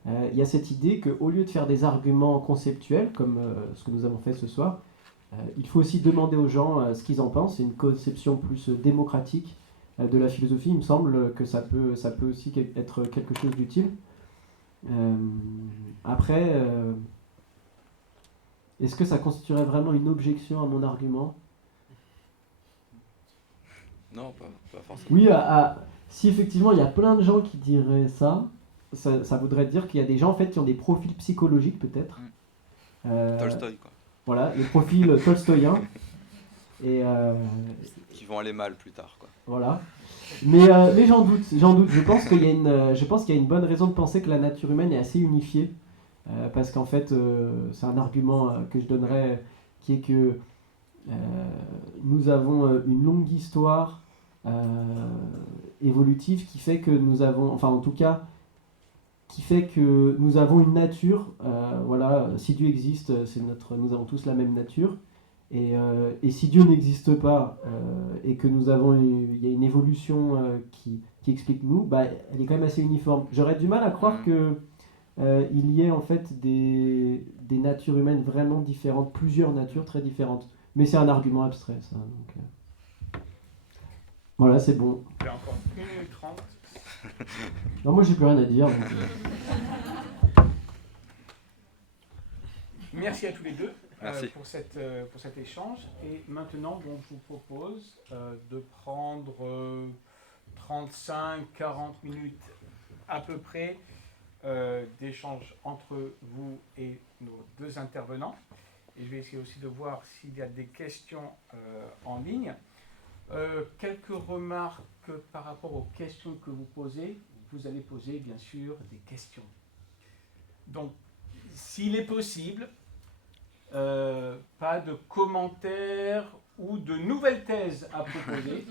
il y a cette idée qu'au lieu de faire des arguments conceptuels, comme ce que nous avons fait ce soir, il faut aussi demander aux gens ce qu'ils en pensent. C'est une conception plus démocratique de la philosophie. Il me semble que ça peut aussi être quelque chose d'utile. Après, est-ce que ça constituerait vraiment une objection à mon argument ? Non, pas forcément. Oui, si effectivement il y a plein de gens qui diraient ça voudrait dire qu'il y a des gens en fait qui ont des profils psychologiques peut-être. Tolstoï, quoi. Voilà, les profils tolstoïens. Et qui vont aller mal plus tard, quoi. Voilà. Mais j'en doute. Je pense qu'il y a une bonne raison de penser que la nature humaine est assez unifiée. Parce qu'en fait, c'est un argument que je donnerais qui est que nous avons une longue histoire évolutive qui fait que nous avons, enfin en tout cas, qui fait que nous avons une nature, voilà, si Dieu existe, nous avons tous la même nature, et si Dieu n'existe pas, et que il y a une évolution qui explique nous, bah, elle est quand même assez uniforme. J'aurais du mal à croire que il y ait en fait des natures humaines vraiment différentes, plusieurs natures très différentes. Mais c'est un argument abstrait, ça. Donc, voilà, c'est bon. Il y a encore 1 minute 30. Non, moi j'ai plus rien à dire. Donc, Merci à tous les deux Merci. pour cet échange. Et maintenant, bon, je vous propose de prendre 35-40 minutes à peu près d'échange entre vous et nos deux intervenants. Et je vais essayer aussi de voir s'il y a des questions en ligne. Quelques remarques par rapport aux questions que vous posez. Vous allez poser bien sûr des questions. Donc, s'il est possible, pas de commentaires ou de nouvelles thèses à proposer.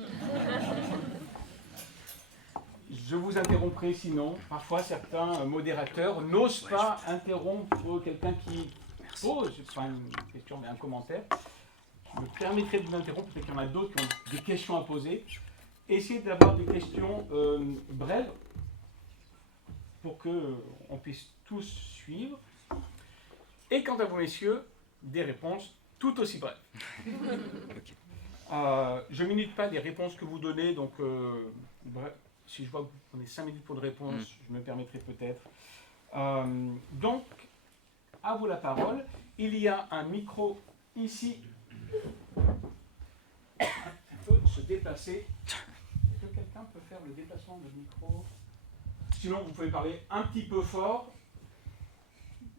Je vous interromprai sinon. Parfois, certains modérateurs n'osent pas interrompre quelqu'un qui pose, pas une question mais un commentaire. Je me permettrai de vous interrompre, peut-être qu'il y en a d'autres qui ont des questions à poser. Essayez d'avoir des questions brèves pour qu'on puisse tous suivre. Et quant à vous, messieurs, des réponses tout aussi brèves. Okay. Je ne minute pas les réponses que vous donnez, donc bref, si je vois que vous prenez 5 minutes pour une réponse, je me permettrai peut-être. Donc, à vous la parole. Il y a un micro ici. Il peut se déplacer. Est-ce que quelqu'un peut faire le déplacement de micro ? Sinon, vous pouvez parler un petit peu fort.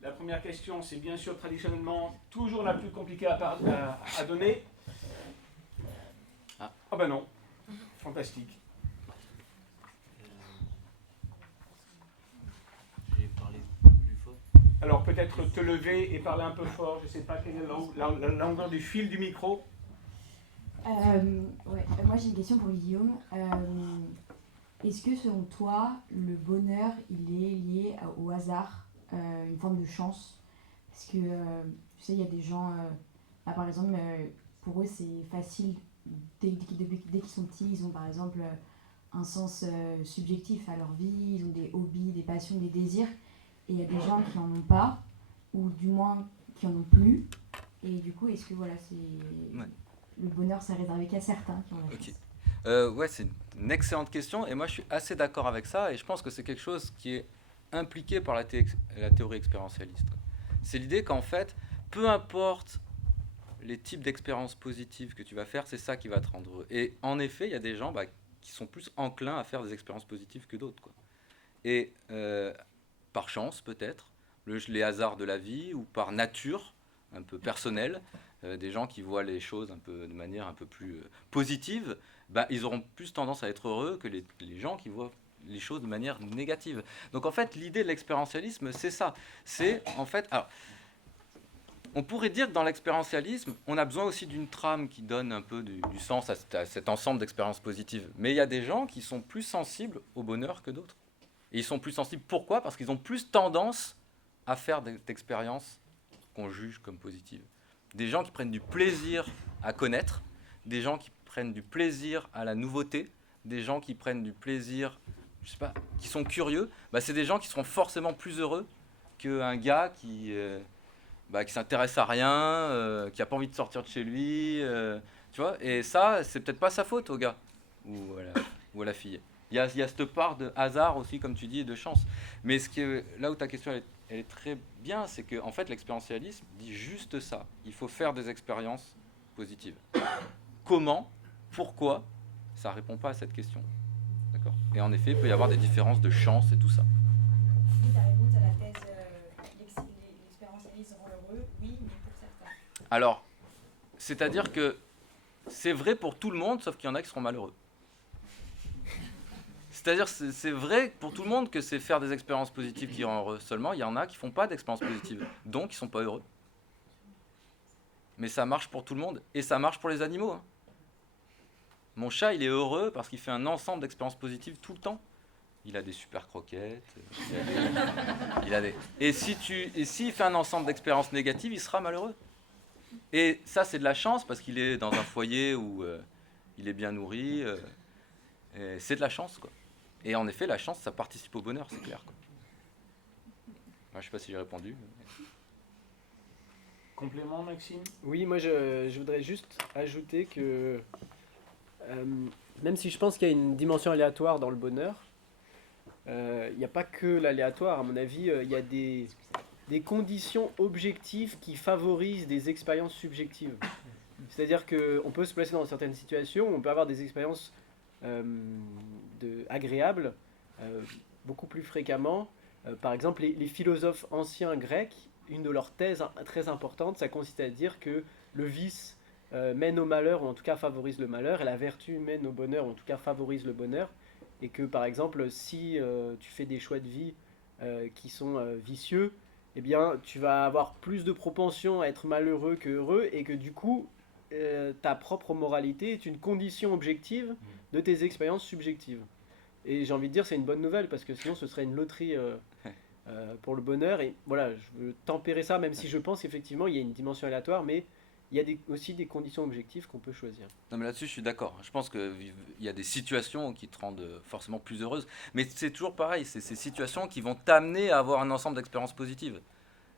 La première question, c'est bien sûr traditionnellement toujours la plus compliquée à donner. Ah ben non, fantastique. Je vais parler plus fort. Alors peut-être te lever et parler un peu fort, je ne sais pas quelle est la longueur du fil du micro. Moi j'ai une question pour Guillaume. Est-ce que selon toi, le bonheur, il est lié au hasard, une forme de chance ? Parce que, tu sais, il y a des gens, par exemple, pour eux c'est facile, dès qu'ils sont petits, ils ont par exemple un sens subjectif à leur vie, ils ont des hobbies, des passions, des désirs, et il y a des gens qui n'en ont pas, ou du moins qui n'en ont plus, et du coup, est-ce que voilà, le bonheur c'est réservé qu'à certains qui ont la chance ? Ouais, c'est une excellente question et moi je suis assez d'accord avec ça et je pense que c'est quelque chose qui est impliqué par la théorie expérientialiste. C'est l'idée qu'en fait, peu importe les types d'expériences positives que tu vas faire, c'est ça qui va te rendre heureux. Et en effet, il y a des gens qui sont plus enclins à faire des expériences positives que d'autres, quoi. Et par chance peut-être, les hasards de la vie ou par nature un peu personnelle, des gens qui voient les choses un peu de manière un peu plus positive, ils auront plus tendance à être heureux que les gens qui voient les choses de manière négative. Donc en fait, l'idée de l'expérientialisme, c'est ça. C'est en fait, alors, on pourrait dire que dans l'expérientialisme, on a besoin aussi d'une trame qui donne un peu du sens à cet ensemble d'expériences positives. Mais il y a des gens qui sont plus sensibles au bonheur que d'autres. Et ils sont plus sensibles, pourquoi ? Parce qu'ils ont plus tendance à faire d'expériences qu'on juge comme positives. Des gens qui prennent du plaisir à connaître, des gens qui prennent du plaisir à la nouveauté, des gens qui prennent du plaisir, je sais pas, qui sont curieux, c'est des gens qui seront forcément plus heureux qu'un gars qui s'intéresse à rien, qui n'a pas envie de sortir de chez lui, tu vois. Et ça, c'est peut-être pas sa faute au gars ou à la fille. Il y a cette part de hasard aussi, comme tu dis, et de chance. Mais là où ta question elle est très bien, c'est que en fait, l'expérientialisme dit juste ça. Il faut faire des expériences positives. Comment ? Pourquoi ? Ça répond pas à cette question. D'accord ? Et en effet, il peut y avoir des différences de chance et tout ça. Ta réponse à la thèse l'expérientialisme rend heureux, oui, mais pour certains. Alors, c'est-à-dire que c'est vrai pour tout le monde, sauf qu'il y en a qui seront malheureux. C'est-à-dire c'est vrai pour tout le monde que c'est faire des expériences positives qui rend heureux. Seulement, il y en a qui font pas d'expériences positives, donc ils sont pas heureux. Mais ça marche pour tout le monde, et ça marche pour les animaux. Hein. Mon chat, il est heureux parce qu'il fait un ensemble d'expériences positives tout le temps. Il a des super croquettes. Et s'il fait un ensemble d'expériences négatives, il sera malheureux. Et ça, c'est de la chance parce qu'il est dans un foyer où il est bien nourri. C'est de la chance, quoi. Et en effet, la chance, ça participe au bonheur, c'est clair, quoi. Moi, je sais pas si j'ai répondu. Complément, Maxime ? Oui, moi je voudrais juste ajouter que même si je pense qu'il y a une dimension aléatoire dans le bonheur, il n'y a pas que l'aléatoire. À mon avis, il y a des conditions objectives qui favorisent des expériences subjectives. C'est-à-dire qu'on peut se placer dans certaines situations où on peut avoir des expériences agréables beaucoup plus fréquemment. Par exemple, les philosophes anciens grecs, une de leurs thèses très importantes, ça consiste à dire que le vice mène au malheur, ou en tout cas favorise le malheur, et la vertu mène au bonheur, ou en tout cas favorise le bonheur. Et que par exemple, si tu fais des choix de vie qui sont vicieux, eh bien, tu vas avoir plus de propension à être malheureux que heureux, et que du coup, ta propre moralité est une condition objective de tes expériences subjectives. Et j'ai envie de dire, c'est une bonne nouvelle, parce que sinon ce serait une loterie pour le bonheur. Et voilà, je veux tempérer ça, même si je pense qu'effectivement, il y a une dimension aléatoire, mais il y a aussi des conditions objectives qu'on peut choisir. Non, mais là-dessus, je suis d'accord. Je pense qu'il y a des situations qui te rendent forcément plus heureuse. Mais c'est toujours pareil, c'est ces situations qui vont t'amener à avoir un ensemble d'expériences positives.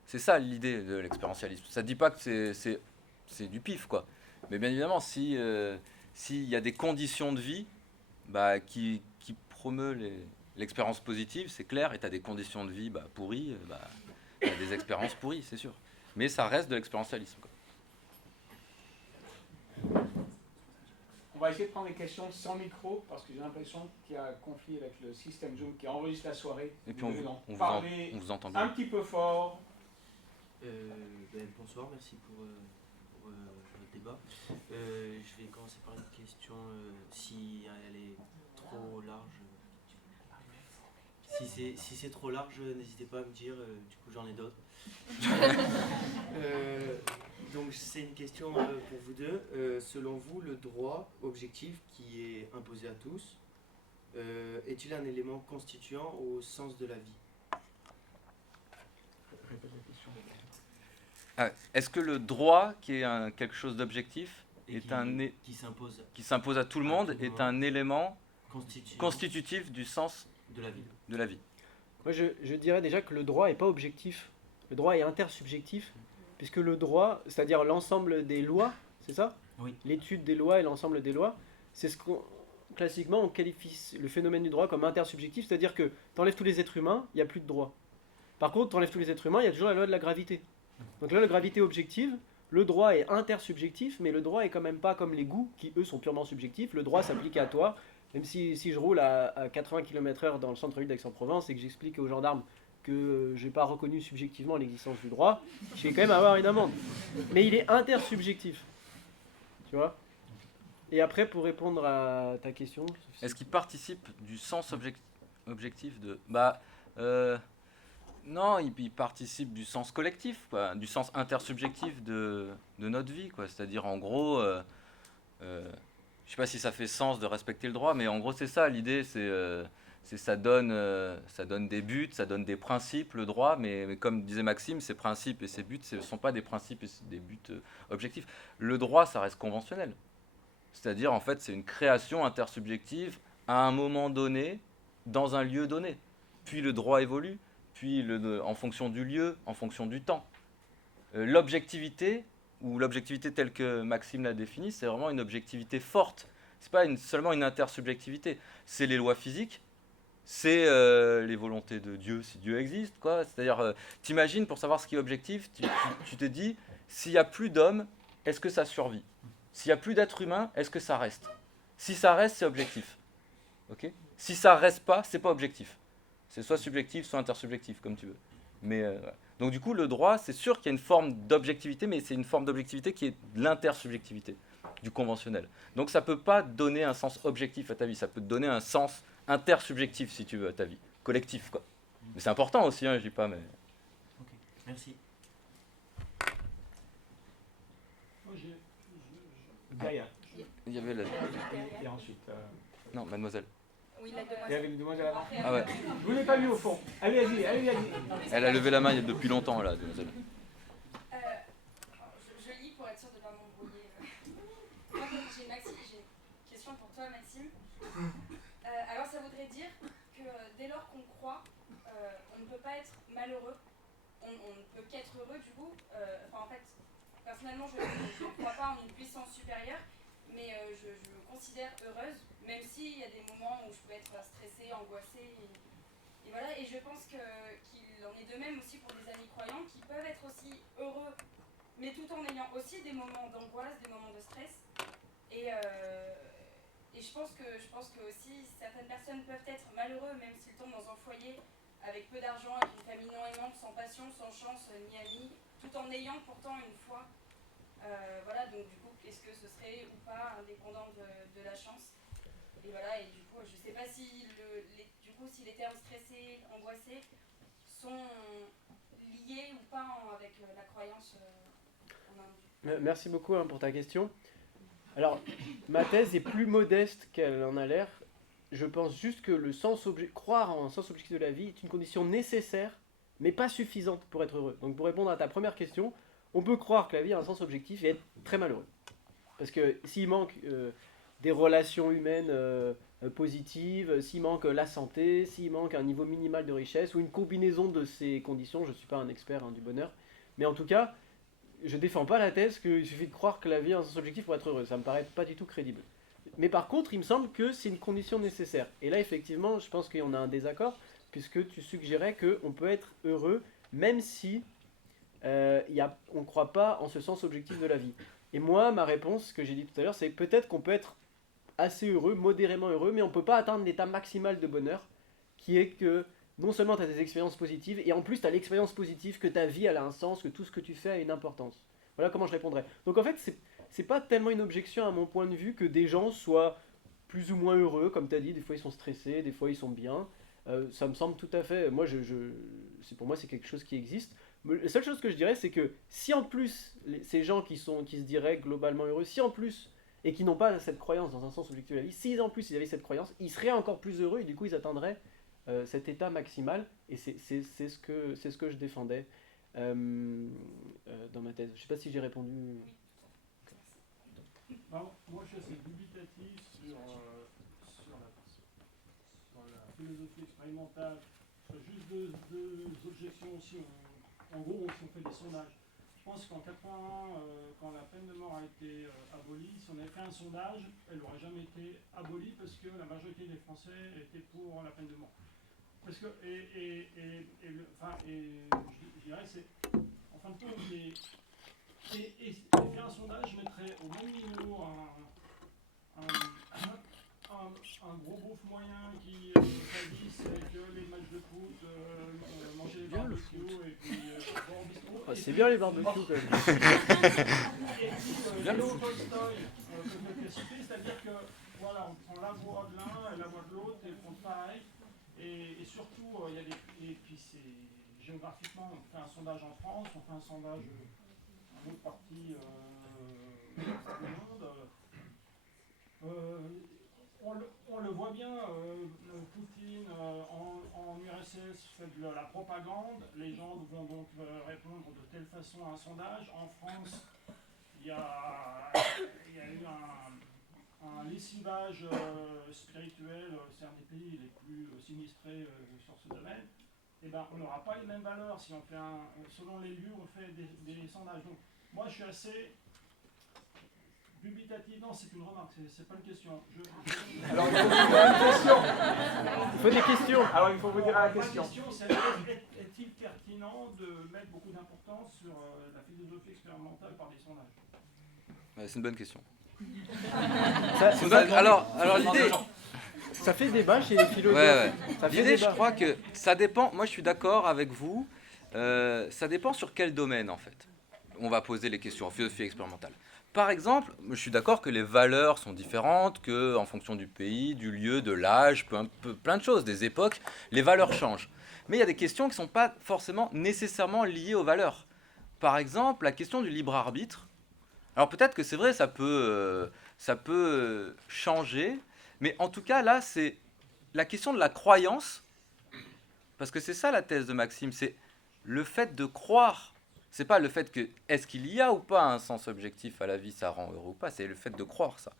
C'est ça l'idée de l'expérientialisme. Ça ne dit pas que c'est du pif, quoi. Mais bien évidemment, s'il y a des conditions de vie qui promeut l'expérience positive, c'est clair, et tu as des conditions de vie pourries, tu as des expériences pourries, c'est sûr. Mais ça reste de l'expérientialisme, quoi. On va essayer de prendre les questions sans micro, parce que j'ai l'impression qu'il y a un conflit avec le système Zoom qui enregistre la soirée. Et puis on vous entend bien. Un petit peu fort. Bonsoir, merci pour le débat. Je vais commencer par une question, si elle est trop large. Si c'est trop large, n'hésitez pas à me dire, du coup j'en ai d'autres. Donc c'est une question pour vous deux. Selon vous, le droit objectif qui est imposé à tous, est-il un élément constituant au sens de la vie ? Est-ce que le droit, qui est quelque chose d'objectif, qui s'impose à tout le monde, est un élément constitutif du sens de la vie ? Moi, je dirais déjà que le droit n'est pas objectif. Le droit est intersubjectif, puisque le droit, c'est-à-dire l'ensemble des lois, c'est ça ? Oui. L'étude des lois et l'ensemble des lois, c'est ce qu'on... classiquement, on qualifie le phénomène du droit comme intersubjectif, c'est-à-dire que t'enlèves tous les êtres humains, il n'y a plus de droit. Par contre, t'enlèves tous les êtres humains, il y a toujours la loi de la gravité. Donc là, la gravité objective, le droit est intersubjectif, mais le droit est quand même pas comme les goûts, qui eux sont purement subjectifs. Le droit s'applique à toi, même si je roule à 80 km/h dans le centre-ville d'Aix-en-Provence et que j'explique aux gendarmes que j'ai pas reconnu subjectivement l'existence du droit, je vais quand même avoir une amende. Mais il est intersubjectif. Tu vois ? Et après, pour répondre à ta question... Est-ce qu'il participe du sens objectif de... non, il participe du sens collectif, quoi, du sens intersubjectif de notre vie, quoi. C'est-à-dire, en gros, je sais pas si ça fait sens de respecter le droit, mais en gros, c'est ça. L'idée, ça donne des buts, ça donne des principes, le droit, mais comme disait Maxime, ces principes et ces buts, ce ne sont pas des principes et des buts objectifs. Le droit, ça reste conventionnel. C'est-à-dire, en fait, c'est une création intersubjective à un moment donné, dans un lieu donné. Puis le droit évolue, puis en fonction du lieu, en fonction du temps. L'objectivité, ou l'objectivité telle que Maxime l'a définie, c'est vraiment une objectivité forte. C'est pas seulement une intersubjectivité. C'est les lois physiques, c'est les volontés de Dieu, si Dieu existe, quoi. C'est-à-dire, t'imagines, pour savoir ce qui est objectif, tu te dis, s'il n'y a plus d'hommes, est-ce que ça survit ? S'il n'y a plus d'êtres humains, est-ce que ça reste ? Si ça reste, c'est objectif. Okay ? Si ça reste pas, c'est pas objectif. C'est soit subjectif, soit intersubjectif, comme tu veux. Mais, donc du coup, le droit, c'est sûr qu'il y a une forme d'objectivité, mais c'est une forme d'objectivité qui est de l'intersubjectivité, du conventionnel. Donc ça ne peut pas donner un sens objectif à ta vie, ça peut te donner un sens intersubjectif, si tu veux, à ta vie, collectif, quoi. Mais c'est important aussi, hein, je dis pas, mais... Ok, merci. Moi, derrière. Il y avait la... Et ensuite... Non, mademoiselle. Oui, la Il y avait une demoiselle avant. Ah ouais. Vous ne l'avez pas vu au fond. Allez, allez. Elle a levé la main il y a depuis longtemps, là, mademoiselle. Je lis pour être sûre de ne pas m'embrouiller. Moi, j'ai une question pour toi, Maxime. Alors, ça voudrait dire que dès lors qu'on croit, on ne peut pas être malheureux. On ne peut qu'être heureux, du coup. En fait, personnellement, je ne crois pas en une puissance supérieure, mais je me considère heureuse, même s'il y a des moments où je peux être stressée, angoissée. Et voilà, et je pense qu'il en est de même aussi pour les amis croyants qui peuvent être aussi heureux, mais tout en ayant aussi des moments d'angoisse, des moments de stress. Et je pense que aussi certaines personnes peuvent être malheureux, même s'ils tombent dans un foyer avec peu d'argent, avec une famille non aimante, sans passion, sans chance, ni amis, tout en ayant pourtant une foi. Voilà, donc du coup, est-ce que ce serait ou pas indépendant de la chance ? Et voilà, et du coup, je ne sais pas si si les termes stressés, angoissés sont liés ou pas avec la croyance en un Dieu. Merci beaucoup pour ta question. Alors, ma thèse est plus modeste qu'elle en a l'air. Je pense juste que croire en un sens objectif de la vie est une condition nécessaire, mais pas suffisante pour être heureux. Donc pour répondre à ta première question, on peut croire que la vie a un sens objectif et être très malheureux. Parce que s'il manque des relations humaines positives, s'il manque la santé, s'il manque un niveau minimal de richesse, ou une combinaison de ces conditions, je ne suis pas un expert du bonheur, mais en tout cas, je ne défends pas la thèse qu'il suffit de croire que la vie a un sens objectif pour être heureux. Ça me paraît pas du tout crédible. Mais par contre, il me semble que c'est une condition nécessaire. Et là, effectivement, je pense qu'il y en a un désaccord, puisque tu suggérais qu'on peut être heureux, même si on ne croit pas en ce sens objectif de la vie. Et moi, ma réponse, ce que j'ai dit tout à l'heure, c'est peut-être qu'on peut être assez heureux, modérément heureux, mais on ne peut pas atteindre l'état maximal de bonheur, qui est que non seulement tu as des expériences positives, et en plus tu as l'expérience positive que ta vie elle a un sens, que tout ce que tu fais a une importance. Voilà comment je répondrais. Donc en fait, c'est pas tellement une objection à mon point de vue que des gens soient plus ou moins heureux, comme tu as dit, des fois ils sont stressés, des fois ils sont bien. Ça me semble tout à fait... Moi, pour moi, c'est quelque chose qui existe. Mais la seule chose que je dirais, c'est que si en plus, ces gens qui se diraient globalement heureux, si en plus, et qui n'ont pas cette croyance dans un sens objectif de la vie, si en plus ils avaient cette croyance, ils seraient encore plus heureux, et du coup ils atteindraient cet état maximal, et c'est ce que je défendais dans ma thèse. Je ne sais pas si j'ai répondu... Alors, moi je suis assez dubitatif sur la philosophie expérimentale, sur juste deux objections aussi. En gros, si on fait des sondages, je pense qu'en 81, quand la peine de mort a été abolie. Si on avait fait un sondage, elle n'aurait jamais été abolie parce que la majorité des Français étaient pour la peine de mort. Parce que, je dirais, c'est, en fin de compte, et faire un sondage mettrait au même niveau un gros beauf moyen qui choisisse que les matchs de foot, manger des barbecues et puis boire au bistrot. Ah, c'est bien les barbecues quand même. Et puis Léo Tolstoï, que je vais citer, c'est-à-dire que voilà, on prend la voix de l'un et la voix de l'autre et on font pareil. Et surtout, il y a et puis c'est géographiquement, on fait un sondage en France, on fait un sondage dans une autre partie du monde. On le voit bien, Poutine en URSS fait de la propagande, les gens vont donc répondre de telle façon à un sondage. En France, il y a eu un lessivage spirituel, c'est un des pays les plus sinistrés sur ce domaine. Et ben, on n'aura pas les mêmes valeurs si on fait selon les lieux, on fait des sondages. Donc, moi, je suis assez dubitatif. Non, c'est une remarque, c'est pas une question. Alors, il faut vous dire à la question. Il faut des questions. Alors, il faut vous dire à la question. La question, c'est est-il pertinent de mettre beaucoup d'importance sur la philosophie expérimentale par des sondages? Ouais, c'est une bonne question. Ça, Alors l'idée, ça fait débat chez les philosophes. ouais. Ça fait L'idée, je débat. crois que ça dépend. Moi, je suis d'accord avec vous. Ça dépend sur quel domaine, en fait. On va poser les questions en philosophie expérimentale. Par exemple, je suis d'accord que les valeurs sont différentes, que en fonction du pays, du lieu, de l'âge, plein de choses, des époques, les valeurs changent. Mais il y a des questions qui ne sont pas forcément nécessairement liées aux valeurs. Par exemple, la question du libre arbitre. Alors peut-être que c'est vrai, ça peut changer, mais en tout cas là, c'est la question de la croyance, parce que c'est ça la thèse de Maxime, c'est le fait de croire. C'est pas le fait que est-ce qu'il y a ou pas un sens objectif à la vie, ça rend heureux ou pas, c'est le fait de croire ça.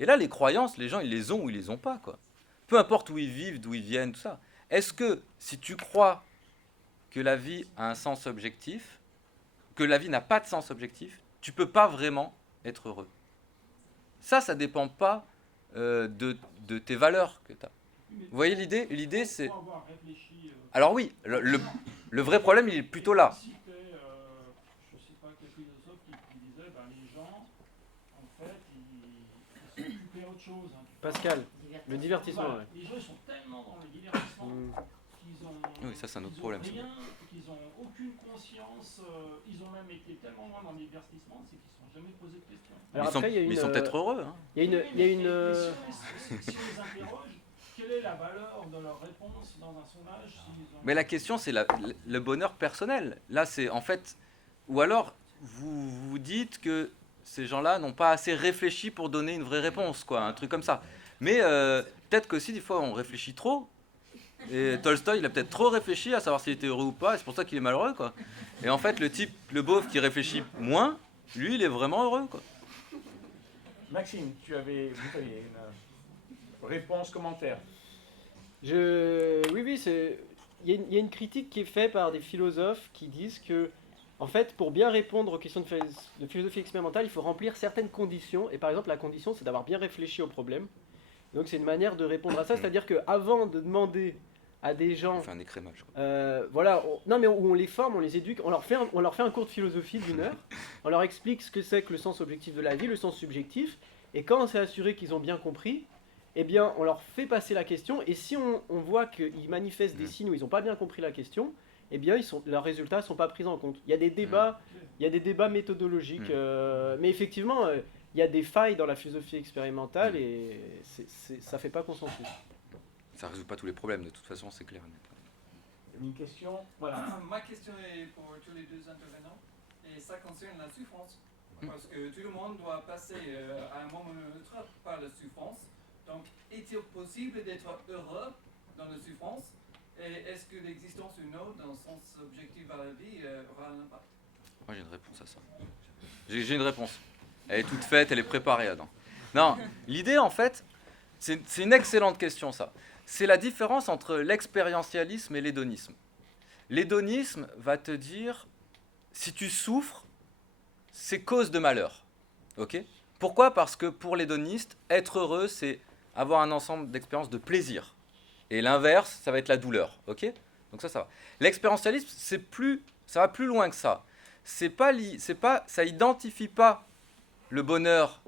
Et là, les croyances, les gens, ils les ont ou ils les ont pas, quoi. Peu importe où ils vivent, d'où ils viennent, tout ça. Est-ce que si tu crois que la vie a un sens objectif, que la vie n'a pas de sens objectif, tu peux pas vraiment être heureux. Ça dépend pas de tes valeurs que tu as. Vous voyez l'idée? L'idée, c'est... Alors oui, le vrai problème, il est plutôt là. Je ne sais pas quel philosophe qui disait les gens, en fait, ils sont occupés à autre chose. Pascal, le divertissement. Voilà. Ouais. Les gens ils sont tellement dans le divertissement qu'ils ont, Oui, ça c'est un autre problème. rien, qu'ils n'ont aucune conscience. Ils ont même été tellement loin dans le divertissement, c'est qu'ils ne se sont jamais posé de questions. Alors après, ils sont peut-être heureux. Hein. Si on les interroge, quelle est la valeur de leur réponse dans un sondage Mais la question, c'est le bonheur personnel. Là, c'est en fait... Ou alors, vous vous dites que ces gens-là n'ont pas assez réfléchi pour donner une vraie réponse, quoi, un truc comme ça. Mais peut-être qu'aussi, des fois, on réfléchit trop. Et Tolstoï, il a peut-être trop réfléchi à savoir s'il était heureux ou pas, et c'est pour ça qu'il est malheureux, quoi. Et en fait, le type, le beauf qui réfléchit moins, lui, il est vraiment heureux, quoi. Maxime, vous aviez une réponse, commentaire. Oui, il y a une critique qui est faite par des philosophes qui disent que, en fait, pour bien répondre aux questions de philosophie expérimentale, il faut remplir certaines conditions. Et par exemple, la condition, c'est d'avoir bien réfléchi au problème. Donc c'est une manière de répondre à ça, c'est-à-dire qu'avant de demander à des gens... On fait un écrémage, quoi. Voilà, non mais où on les forme, on les éduque, on leur fait un cours de philosophie d'1 heure, on leur explique ce que c'est que le sens objectif de la vie, le sens subjectif, et quand on s'est assuré qu'ils ont bien compris, eh bien on leur fait passer la question, et si on voit qu'ils manifestent des signes où ils n'ont pas bien compris la question, eh bien leurs résultats ne sont pas pris en compte. Il y a des débats méthodologiques, mais effectivement, il y a des failles dans la philosophie expérimentale, et ça ne fait pas consensus. Ça ne résout pas tous les problèmes, de toute façon, c'est clair. Une question, voilà. Ma question est pour tous les deux intervenants, et ça concerne la souffrance. Parce que tout le monde doit passer à un moment ou un autre par la souffrance. Donc, est-il possible d'être heureux dans la souffrance? Et est-ce que l'existence ou non d'un sens objectif à la vie aura un impact? Moi, j'ai une réponse à ça. J'ai une réponse. Elle est toute faite, elle est préparée, Adam. Non, l'idée, en fait, c'est une excellente question, ça. C'est la différence entre l'expérientialisme et l'hédonisme. L'hédonisme va te dire, si tu souffres, c'est cause de malheur. Ok ? Pourquoi ? Parce que pour l'hédonistes, être heureux, c'est avoir un ensemble d'expériences de plaisir. Et l'inverse, ça va être la douleur. Ok ? Donc ça va. L'expérientialisme, ça va plus loin que ça. Ça identifie pas le bonheur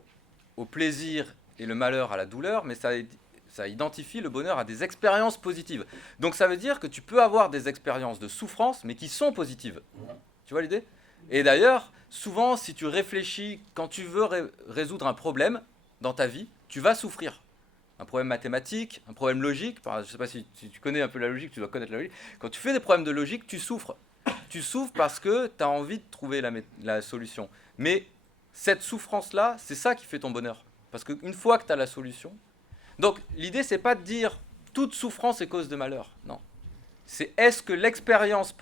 au plaisir et le malheur à la douleur, mais ça identifie le bonheur à des expériences positives. Donc ça veut dire que tu peux avoir des expériences de souffrance, mais qui sont positives. Tu vois l'idée ? Et d'ailleurs, souvent, si tu réfléchis, quand tu veux résoudre un problème dans ta vie, tu vas souffrir. Un problème mathématique, un problème logique. Je ne sais pas si tu connais un peu la logique, tu dois connaître la logique. Quand tu fais des problèmes de logique, tu souffres. Tu souffres parce que tu as envie de trouver la solution. Mais cette souffrance-là, c'est ça qui fait ton bonheur. Parce qu'une fois que tu as la solution... Donc, l'idée, c'est pas de dire toute souffrance est cause de malheur. Non. C'est est-ce que l'expérience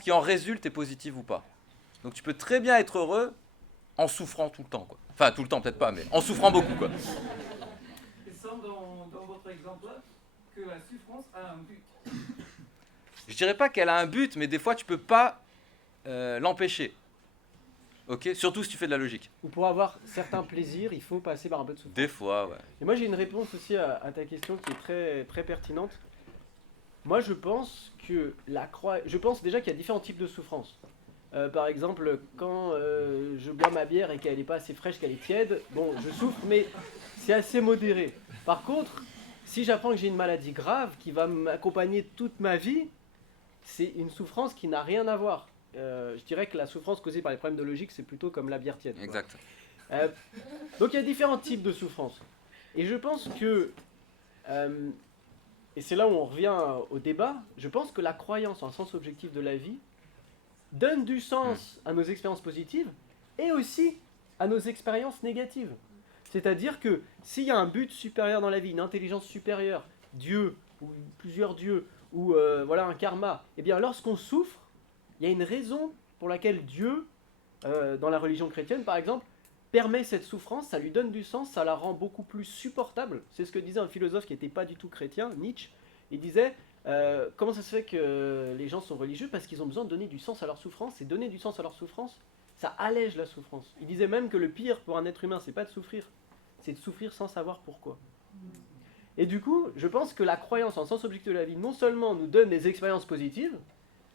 qui en résulte est positive ou pas. Donc, tu peux très bien être heureux en souffrant tout le temps, quoi. Enfin, tout le temps, peut-être pas, mais en souffrant beaucoup, quoi. Il semble dans votre exemple que la souffrance a un but. Je dirais pas qu'elle a un but, mais des fois, tu peux pas l'empêcher. Ok, surtout si tu fais de la logique. Ou pour avoir certains plaisirs, il faut passer par un peu de souffrance. Des fois, ouais. Et moi, j'ai une réponse aussi à ta question qui est très, très pertinente. Moi, je pense déjà qu'il y a différents types de souffrance. Par exemple, quand je bois ma bière et qu'elle n'est pas assez fraîche, qu'elle est tiède, bon, je souffre, mais c'est assez modéré. Par contre, si j'apprends que j'ai une maladie grave qui va m'accompagner toute ma vie, c'est une souffrance qui n'a rien à voir. Je dirais que la souffrance causée par les problèmes de logique, c'est plutôt comme la bière tiède. Exact. Donc il y a différents types de souffrance. Et je pense que, et c'est là où on revient au débat, je pense que la croyance en un sens objectif de la vie donne du sens à nos expériences positives et aussi à nos expériences négatives. C'est-à-dire que s'il y a un but supérieur dans la vie, une intelligence supérieure, Dieu, ou plusieurs dieux, ou voilà un karma, eh bien lorsqu'on souffre, il y a une raison pour laquelle Dieu, dans la religion chrétienne par exemple, permet cette souffrance, ça lui donne du sens, ça la rend beaucoup plus supportable. C'est ce que disait un philosophe qui n'était pas du tout chrétien, Nietzsche. Il disait, comment ça se fait que les gens sont religieux ? Parce qu'ils ont besoin de donner du sens à leur souffrance, et donner du sens à leur souffrance, ça allège la souffrance. Il disait même que le pire pour un être humain, c'est pas de souffrir, c'est de souffrir sans savoir pourquoi. Et du coup, je pense que la croyance en le sens objectif de la vie, non seulement nous donne des expériences positives,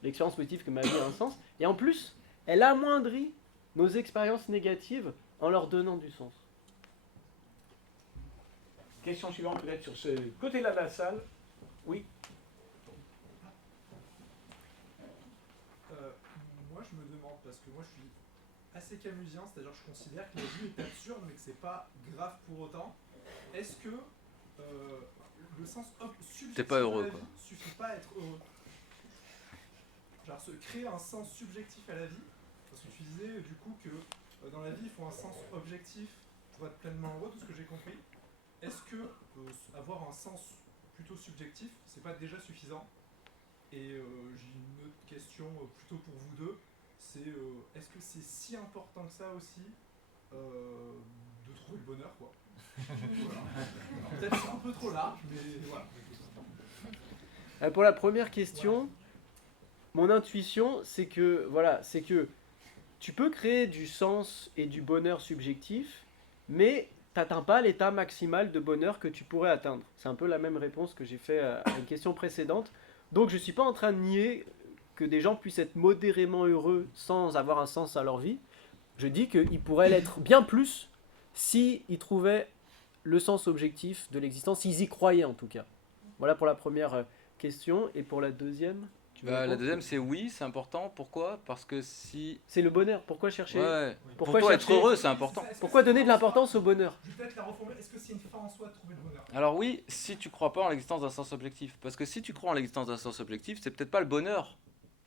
l'expérience positive que ma vie a un sens, et en plus, elle amoindrit nos expériences négatives en leur donnant du sens. Question suivante peut-être sur ce côté-là de la salle. Oui. Moi je me demande, parce que moi je suis assez camusien, c'est-à-dire que je considère que la vie est absurde mais que c'est pas grave pour autant. Est-ce que le sens subjectif pas heureux, de la quoi. vie suffit pas à être heureux? Genre créer un sens subjectif à la vie, parce que tu disais du coup que dans la vie il faut un sens objectif pour être pleinement heureux, tout ce que j'ai compris. Est-ce que avoir un sens plutôt subjectif, c'est pas déjà suffisant? Et j'ai une autre question plutôt pour vous deux, c'est est-ce que c'est si important que ça aussi de trouver le bonheur, quoi? Voilà. Alors, peut-être c'est un peu trop large, mais voilà. Pour la première question, mon intuition, c'est que tu peux créer du sens et du bonheur subjectif, mais tu n'atteins pas l'état maximal de bonheur que tu pourrais atteindre. C'est un peu la même réponse que j'ai fait à une question précédente. Donc je ne suis pas en train de nier que des gens puissent être modérément heureux sans avoir un sens à leur vie. Je dis qu'ils pourraient l'être bien plus s'ils trouvaient le sens objectif de l'existence, s'ils y croyaient en tout cas. Voilà pour la première question. Et pour la deuxième, La deuxième, c'est oui, c'est important. Pourquoi ? Parce que si... c'est le bonheur. Pourquoi chercher Ouais. Pourquoi Pour toi, chercher être heureux, c'est important. Pourquoi donner de l'importance au bonheur ? Je vais peut-être la reformuler. Est-ce que c'est une fin en soi de trouver le bonheur? Alors oui, si tu crois pas en l'existence d'un sens objectif. Parce que si tu crois en l'existence d'un sens objectif, c'est peut-être pas le bonheur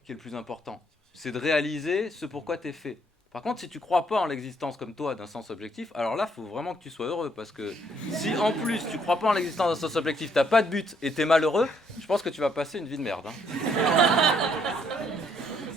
qui est le plus important. C'est de réaliser ce pourquoi tu es fait. Par contre, si tu crois pas en l'existence comme toi d'un sens objectif, alors là, il faut vraiment que tu sois heureux. Parce que si en plus tu crois pas en l'existence d'un sens objectif, t'as pas de but et t'es malheureux, je pense que tu vas passer une vie de merde. C'est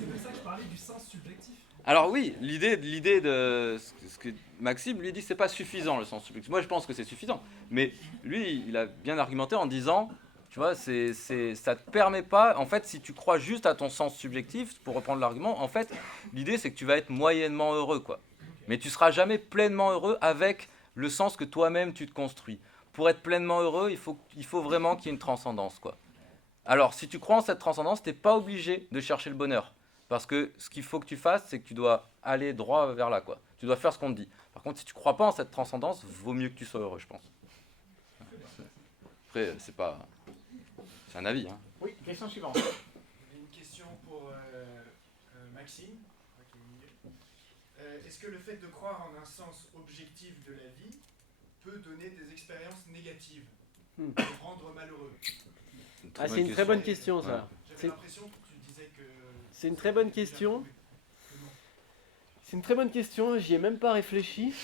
pour ça que je parlais du sens subjectif. Alors oui, l'idée de ce que Maxime lui dit, c'est pas suffisant le sens subjectif. Moi, je pense que c'est suffisant. Mais lui, il a bien argumenté en disant, tu vois, ça te permet pas. En fait, si tu crois juste à ton sens subjectif, pour reprendre l'argument, en fait, l'idée c'est que tu vas être moyennement heureux, quoi. Mais tu seras jamais pleinement heureux avec le sens que toi-même tu te construis. Pour être pleinement heureux, il faut vraiment qu'il y ait une transcendance, quoi. Alors, si tu crois en cette transcendance, tu n'es pas obligé de chercher le bonheur. Parce que ce qu'il faut que tu fasses, c'est que tu dois aller droit vers là, quoi. Tu dois faire ce qu'on te dit. Par contre, si tu ne crois pas en cette transcendance, vaut mieux que tu sois heureux, je pense. Après, c'est un avis, hein. Oui, question suivante. J'ai une question pour Maxime. Est-ce que le fait de croire en un sens objectif de la vie peut donner des expériences négatives, rendre malheureux? C'est une très bonne question, ça. Ouais. J'avais l'impression que tu disais que... C'est une très bonne question. C'est une très bonne question, j'y ai même pas réfléchi.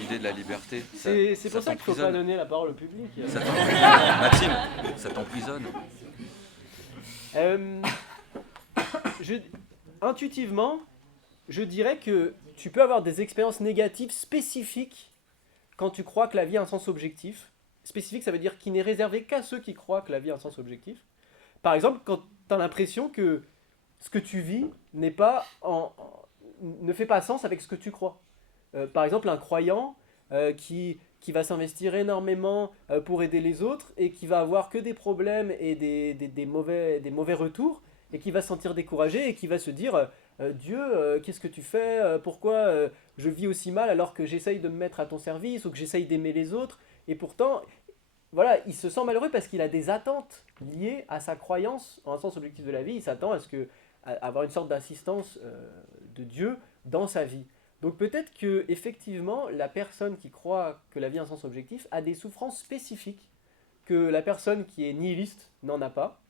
L'idée de la liberté. C'est pour ça qu'il ne faut pas t'emprisonne. donner la parole au public. Maxime, ça t'emprisonne. Intuitivement, je dirais que tu peux avoir des expériences négatives spécifiques quand tu crois que la vie a un sens objectif. Spécifique, ça veut dire qu'il n'est réservé qu'à ceux qui croient que la vie a un sens objectif. Par exemple, quand tu as l'impression que ce que tu vis ne fait pas sens avec ce que tu crois. Par exemple, un croyant qui va s'investir énormément pour aider les autres et qui va avoir que des problèmes et des mauvais retours et qui va se sentir découragé et qui va se dire Dieu, qu'est-ce que tu fais? Pourquoi je vis aussi mal alors que j'essaye de me mettre à ton service ou que j'essaye d'aimer les autres? Et pourtant, voilà, il se sent malheureux parce qu'il a des attentes liées à sa croyance en un sens objectif de la vie. Il s'attend à avoir une sorte d'assistance de Dieu dans sa vie. Donc peut-être que effectivement, la personne qui croit que la vie a un sens objectif a des souffrances spécifiques que la personne qui est nihiliste n'en a pas.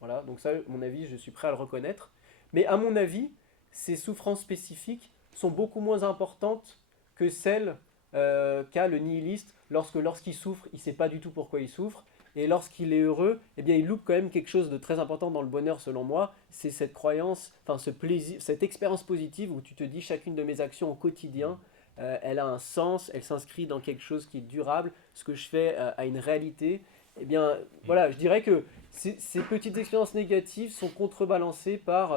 Voilà, donc ça, à mon avis, je suis prêt à le reconnaître. Mais à mon avis, ces souffrances spécifiques sont beaucoup moins importantes que celles qu'a le nihiliste lorsqu'il souffre, il ne sait pas du tout pourquoi il souffre. Et lorsqu'il est heureux, eh bien, il loupe quand même quelque chose de très important dans le bonheur, selon moi. C'est cette croyance, enfin ce plaisir, cette expérience positive où tu te dis chacune de mes actions au quotidien, elle a un sens, elle s'inscrit dans quelque chose qui est durable. Ce que je fais a une réalité. Eh bien, voilà, je dirais que ces petites expériences négatives sont contrebalancées par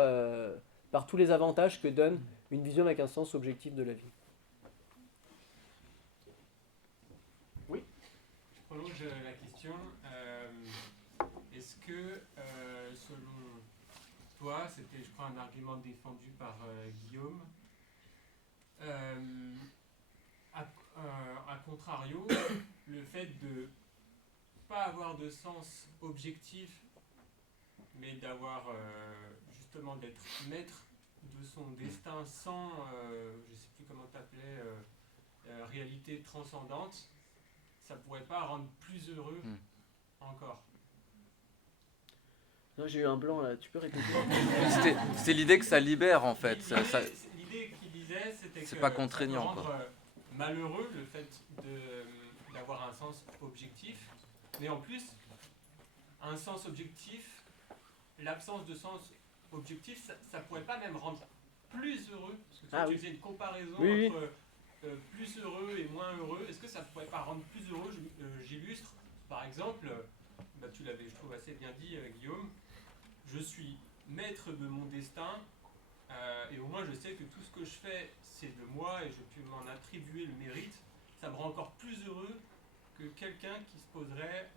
tous les avantages que donne une vision avec un sens objectif de la vie. Je prolonge la question. Est-ce que, selon toi, c'était, je crois, un argument défendu par Guillaume, à contrario, le fait de pas avoir de sens objectif, mais d'avoir justement d'être maître de son destin sans, je sais plus comment t'appelais, réalité transcendante, ça pourrait pas rendre plus heureux encore? Non, j'ai eu un blanc là, tu peux répéter? C'était l'idée que ça libère en fait. L'idée qu'il disait, c'était que c'est pas contraignant, ça peut rendre quoi. Malheureux le fait d'avoir un sens objectif, mais en plus, un sens objectif, l'absence de sens objectif, ça pourrait pas même rendre plus heureux, parce que tu faisais une comparaison entre plus heureux et moins heureux. Est-ce que ça pourrait pas rendre plus heureux? J'illustre, par exemple, tu l'avais, je trouve, assez bien dit, Guillaume, je suis maître de mon destin, et au moins je sais que tout ce que je fais, c'est de moi, et je peux m'en attribuer le mérite. Ça me rend encore plus heureux que quelqu'un qui se poserait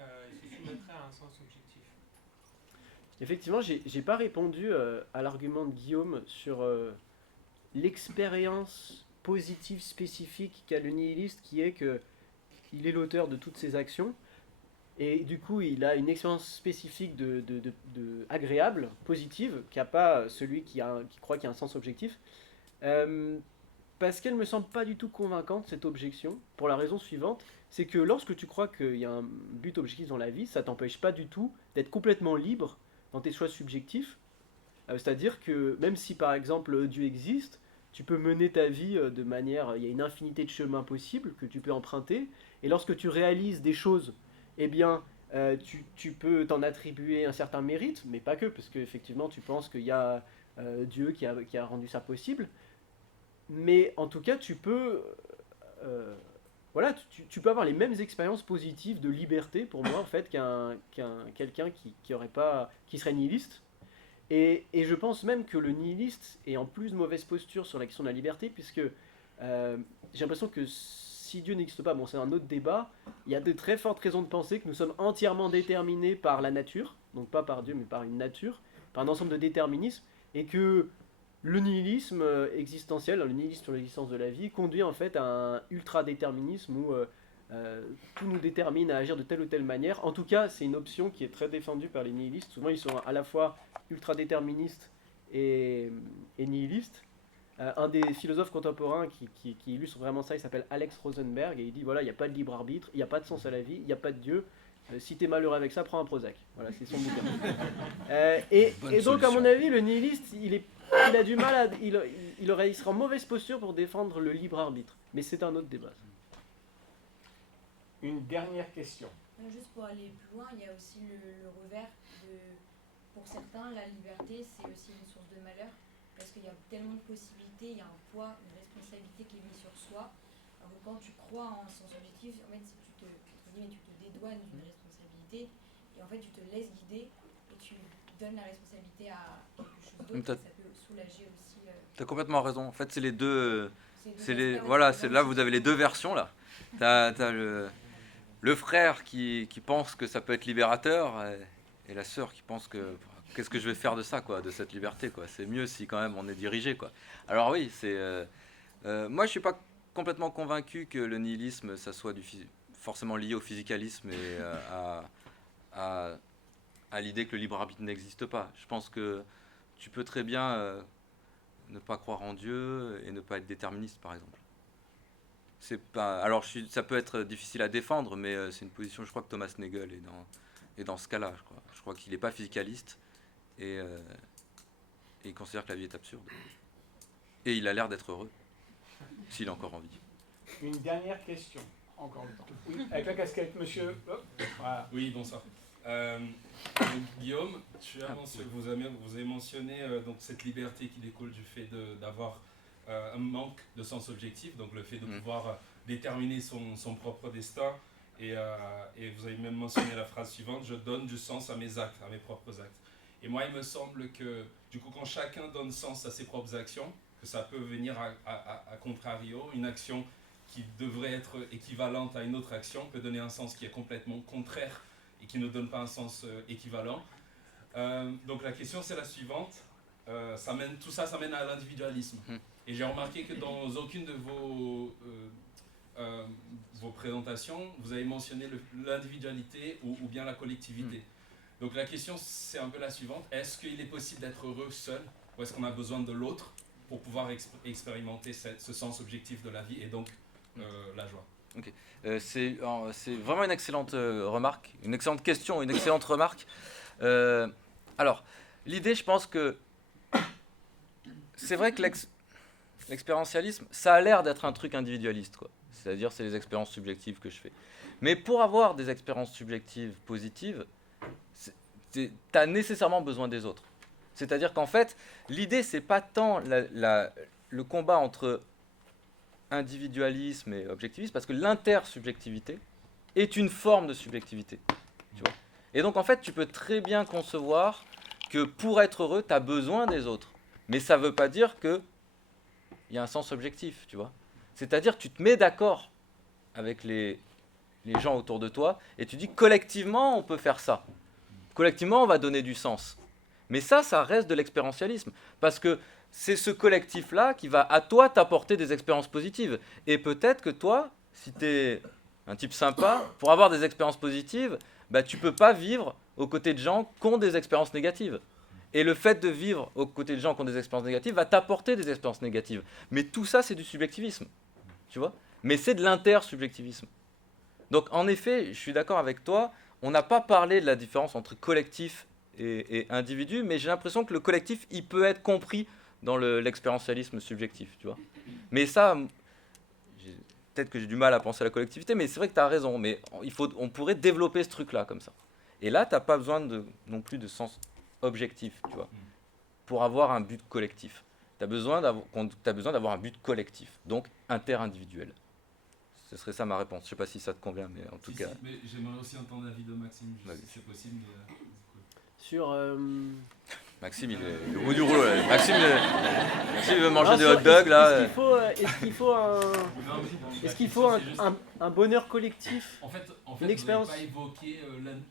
et se soumettrait à un sens objectif. Effectivement, j'ai pas répondu à l'argument de Guillaume sur l'expérience positive spécifique qu'a le nihiliste, qui est que il est l'auteur de toutes ses actions, et du coup il a une expérience spécifique de agréable, positive, qu'a pas celui qui croit qu'il y a un sens objectif. Parce qu'elle me semble pas du tout convaincante, cette objection, pour la raison suivante, c'est que lorsque tu crois qu'il y a un but objectif dans la vie, ça t'empêche pas du tout d'être complètement libre dans tes choix subjectifs. C'est-à-dire que même si par exemple Dieu existe, tu peux mener ta vie de manière... Il y a une infinité de chemins possibles que tu peux emprunter, et lorsque tu réalises des choses, eh bien, tu peux t'en attribuer un certain mérite, mais pas que, parce qu'effectivement tu penses qu'il y a Dieu qui a rendu ça possible. Mais en tout cas, tu peux... tu peux avoir les mêmes expériences positives de liberté, pour moi, en fait, qu'un quelqu'un qui serait nihiliste. Et je pense même que le nihiliste est en plus de mauvaise posture sur la question de la liberté, puisque j'ai l'impression que si Dieu n'existe pas, bon c'est un autre débat, il y a de très fortes raisons de penser que nous sommes entièrement déterminés par la nature, donc pas par Dieu mais par une nature, par un ensemble de déterminismes, et que le nihilisme existentiel, le nihilisme sur l'existence de la vie, conduit en fait à un ultra-déterminisme où tout nous détermine à agir de telle ou telle manière. En tout cas, c'est une option qui est très défendue par les nihilistes. Souvent, ils sont à la fois ultra-déterministes et nihilistes. Un des philosophes contemporains qui illustre vraiment ça, il s'appelle Alex Rosenberg, et il dit voilà, il n'y a pas de libre arbitre, il n'y a pas de sens à la vie, il n'y a pas de Dieu. Si t'es malheureux avec ça, prends un Prozac. Voilà, c'est son bouquin. Et donc, à mon avis, le nihiliste, il a du mal il sera en mauvaise posture pour défendre le libre arbitre. Mais c'est un autre débat. Une dernière question. Juste pour aller plus loin, il y a aussi le revers de, pour certains, la liberté, c'est aussi une source de malheur, parce qu'il y a tellement de possibilités, il y a un poids, une responsabilité qui est mise sur soi. Alors que quand tu crois en un sens objectif, en fait, tu te dédouanes d'une responsabilité, et en fait, tu te laisses guider, et tu donnes la responsabilité à quelque chose d'autre, et ça peut soulager aussi. T'as complètement raison. En fait, c'est les deux. Voilà, c'est là vous avez les deux versions là. T'as le frère qui pense que ça peut être libérateur et la sœur qui pense que qu'est-ce que je vais faire de ça quoi, de cette liberté quoi. C'est mieux si quand même on est dirigé quoi. Alors oui, moi je suis pas complètement convaincu que le nihilisme ça soit forcément lié au physicalisme et à l'idée que le libre arbitre n'existe pas. Je pense que tu peux très bien ne pas croire en Dieu et ne pas être déterministe par exemple. C'est pas, alors ça peut être difficile à défendre, mais c'est une position, je crois que Thomas Nagel est dans ce cas-là. Je crois qu'il n'est pas physicaliste et il considère que la vie est absurde. Et il a l'air d'être heureux, s'il a encore envie. Une dernière question, encore le temps. Oui, avec la casquette, monsieur. Hop, voilà. Oui, bonsoir. Guillaume, vous avez mentionné donc cette liberté qui découle du fait d'avoir un manque de sens objectif, donc le fait de pouvoir déterminer son propre destin, et vous avez même mentionné la phrase suivante, je donne du sens à mes actes, à mes propres actes. Et moi il me semble que du coup quand chacun donne sens à ses propres actions, que ça peut venir à contrario, une action qui devrait être équivalente à une autre action peut donner un sens qui est complètement contraire et qui ne donne pas un sens équivalent. Donc la question c'est la suivante, tout ça mène à l'individualisme. Et j'ai remarqué que dans aucune de vos présentations, vous avez mentionné l'individualité ou bien la collectivité. Donc la question, c'est un peu la suivante. Est-ce qu'il est possible d'être heureux seul ou est-ce qu'on a besoin de l'autre pour pouvoir expérimenter ce sens objectif de la vie et donc la joie? Okay. C'est vraiment une excellente remarque, une excellente question, une excellente remarque. Alors, l'idée, je pense que c'est vrai que l'expérientialisme, ça a l'air d'être un truc individualiste, quoi. C'est-à-dire, c'est les expériences subjectives que je fais. Mais pour avoir des expériences subjectives positives, tu as nécessairement besoin des autres. C'est-à-dire qu'en fait, l'idée, c'est pas tant le combat entre individualisme et objectivisme, parce que l'intersubjectivité est une forme de subjectivité. Tu vois. Et donc, en fait, tu peux très bien concevoir que pour être heureux, tu as besoin des autres. Mais ça ne veut pas dire qu'il y a un sens objectif, tu vois. C'est-à-dire que tu te mets d'accord avec les gens autour de toi et tu dis collectivement, on peut faire ça. Collectivement, on va donner du sens. Mais ça reste de l'expérientialisme. Parce que c'est ce collectif-là qui va à toi t'apporter des expériences positives. Et peut-être que toi, si tu es un type sympa, pour avoir des expériences positives, bah, tu ne peux pas vivre aux côtés de gens qui ont des expériences négatives. Et le fait de vivre aux côtés de gens qui ont des expériences négatives va t'apporter des expériences négatives. Mais tout ça, c'est du subjectivisme. Tu vois ? Mais c'est de l'intersubjectivisme. Donc, en effet, je suis d'accord avec toi, on n'a pas parlé de la différence entre collectif et individu, mais j'ai l'impression que le collectif, il peut être compris dans l'expérientialisme subjectif, tu vois. Mais ça, peut-être que j'ai du mal à penser à la collectivité, mais c'est vrai que tu as raison, mais on pourrait développer ce truc-là comme ça. Et là, tu n'as pas besoin non plus de sens objectif, tu vois, pour avoir un but collectif. Tu as besoin d'avoir un but collectif, donc interindividuel. Ce serait ça ma réponse. Je ne sais pas si ça te convient, mais en tout cas... Si, mais j'aimerais aussi entendre l'avis de Maxime, si c'est possible. Mais, Sur... Maxime, il est au bout du rouleau là. Maxime veut manger des hot dogs là. Est-ce qu'il faut un bonheur collectif? En fait, une expérience. Vous n'avez pas évoqué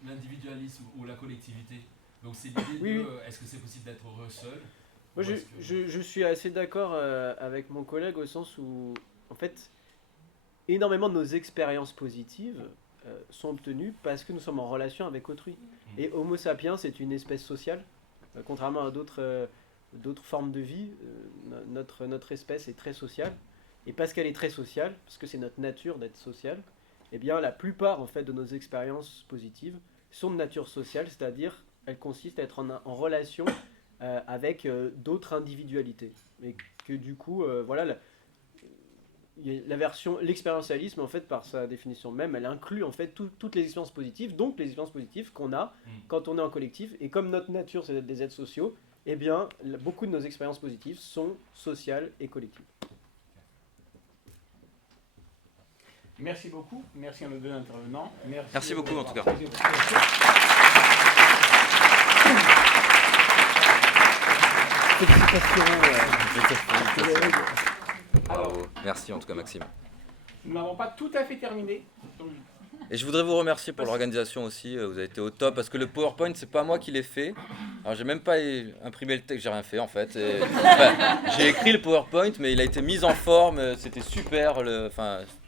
l'individualisme ou la collectivité. Donc c'est l'idée Oui. est-ce que c'est possible d'être heureux seul? Moi, je suis assez d'accord avec mon collègue au sens où, en fait, énormément de nos expériences positives sont obtenues parce que nous sommes en relation avec autrui. Et Homo sapiens est une espèce sociale, contrairement à d'autres formes de vie. Notre espèce est très sociale. Et parce qu'elle est très sociale, parce que c'est notre nature d'être sociale, eh bien, la plupart en fait, de nos expériences positives sont de nature sociale, c'est-à-dire elles consistent à être en relation avec d'autres individualités. Et que du coup, voilà, l'expérientialisme, en fait, par sa définition même, elle inclut en fait toutes les expériences positives, donc les expériences positives qu'on a quand on est en collectif. Et comme notre nature, c'est d'être des êtres sociaux, eh bien, beaucoup de nos expériences positives sont sociales et collectives. Merci beaucoup, merci à nos deux intervenants. Merci beaucoup en tout cas. Bravo, merci en tout cas Maxime. Nous n'avons pas tout à fait terminé. Et je voudrais vous remercier pour l'organisation aussi, vous avez été au top, parce que le PowerPoint, c'est pas moi qui l'ai fait. Alors j'ai même pas imprimé le texte, j'ai rien fait en fait. J'ai écrit le PowerPoint, mais il a été mis en forme, c'était super,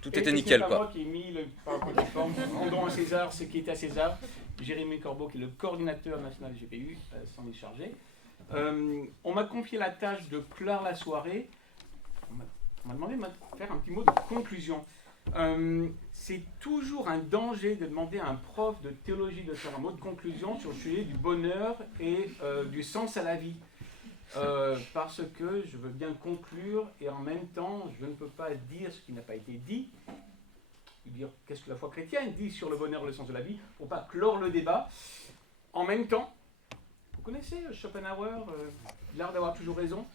tout était nickel C'est pas quoi. moi qui ai mis le PowerPoint en forme, rendons à César ce qui est à César. Jérémy Corbeau, qui est le coordinateur national GPU, s'en est chargé. On m'a confié la tâche de clore la soirée. On m'a demandé de faire un petit mot de conclusion. C'est toujours un danger de demander à un prof de théologie de faire un mot de conclusion sur le sujet du bonheur et du sens à la vie. Parce que je veux bien conclure et en même temps, je ne peux pas dire ce qui n'a pas été dit. Dire qu'est-ce que la foi chrétienne dit sur le bonheur et le sens de la vie, pour pas clore le débat. En même temps, vous connaissez Schopenhauer, l'art d'avoir toujours raison.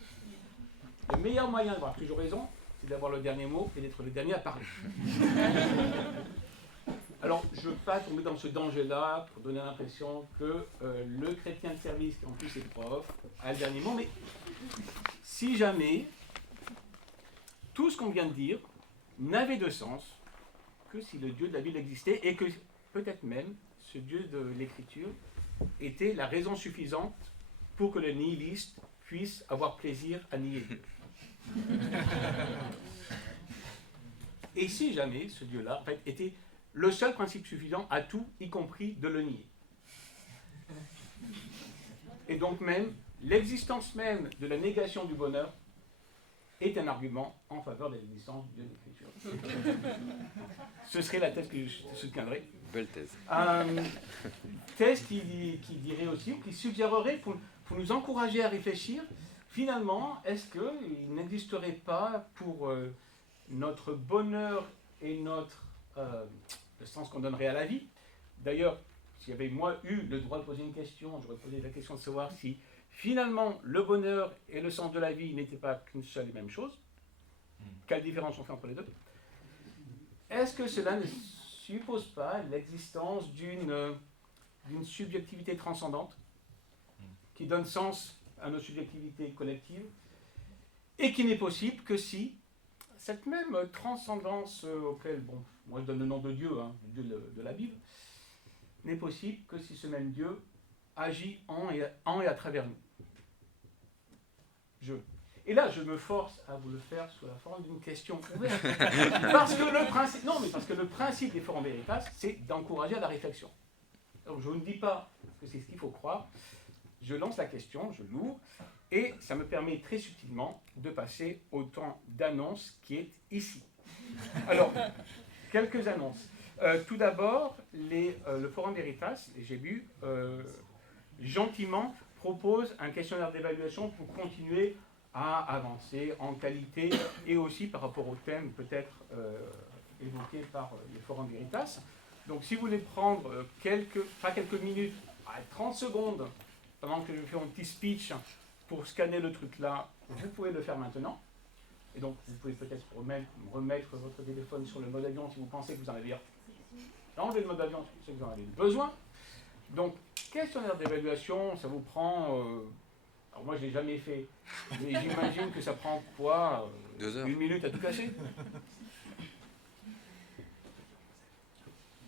Le meilleur moyen d'avoir toujours raison, c'est d'avoir le dernier mot et d'être le dernier à parler. Alors, je ne veux pas tomber dans ce danger-là pour donner l'impression que le chrétien de service, qui en plus est prof, a le dernier mot, mais si jamais tout ce qu'on vient de dire n'avait de sens que si le Dieu de la Bible existait et que peut-être même ce Dieu de l'Écriture était la raison suffisante pour que le nihiliste puisse avoir plaisir à nier Dieu. Et si jamais ce Dieu-là en fait, était le seul principe suffisant à tout, y compris de le nier. Et donc même, l'existence même de la négation du bonheur est un argument en faveur de l'existence de l'Écriture. Ce serait la thèse que je soutiendrai. Belle thèse. Thèse qui dirait aussi, ou qui suggérerait, pour nous encourager à réfléchir, finalement, est-ce qu'il n'existerait pas pour notre bonheur et le sens qu'on donnerait à la vie? D'ailleurs, si j'avais moi eu le droit de poser une question, j'aurais posé la question de savoir si finalement le bonheur et le sens de la vie n'étaient pas qu'une seule et même chose. Quelle différence on fait entre les deux? Est-ce que cela ne suppose pas l'existence d'une subjectivité transcendante qui donne sens à nos subjectivités collectives et qui n'est possible que si cette même transcendance auquel, bon, moi je donne le nom de Dieu, le Dieu de la Bible, n'est possible que si ce même Dieu agit en et à travers nous. Et là, je me force à vous le faire sous la forme d'une question ouverte. Parce que le principe des Forum Veritas, c'est d'encourager à la réflexion. Donc je ne dis pas que c'est ce qu'il faut croire, je lance la question, je l'ouvre, et ça me permet très subtilement de passer au temps d'annonce qui est ici. Alors, quelques annonces. Tout d'abord, le Forum Veritas, les GBU, gentiment propose un questionnaire d'évaluation pour continuer à avancer en qualité et aussi par rapport au thème peut-être évoqué par les Forum Veritas. Donc si vous voulez prendre pas quelques minutes, 30 secondes, pendant que je fais mon petit speech pour scanner le truc là, vous pouvez le faire maintenant. Et donc vous pouvez peut-être remettre votre téléphone sur le mode avion si vous pensez que vous en avez enlevé le mode avion si vous en avez besoin. Donc questionnaire d'évaluation, ça vous prend Alors moi, je ne l'ai jamais fait, mais j'imagine que ça prend quoi 2 heures. 1 minute à tout casser.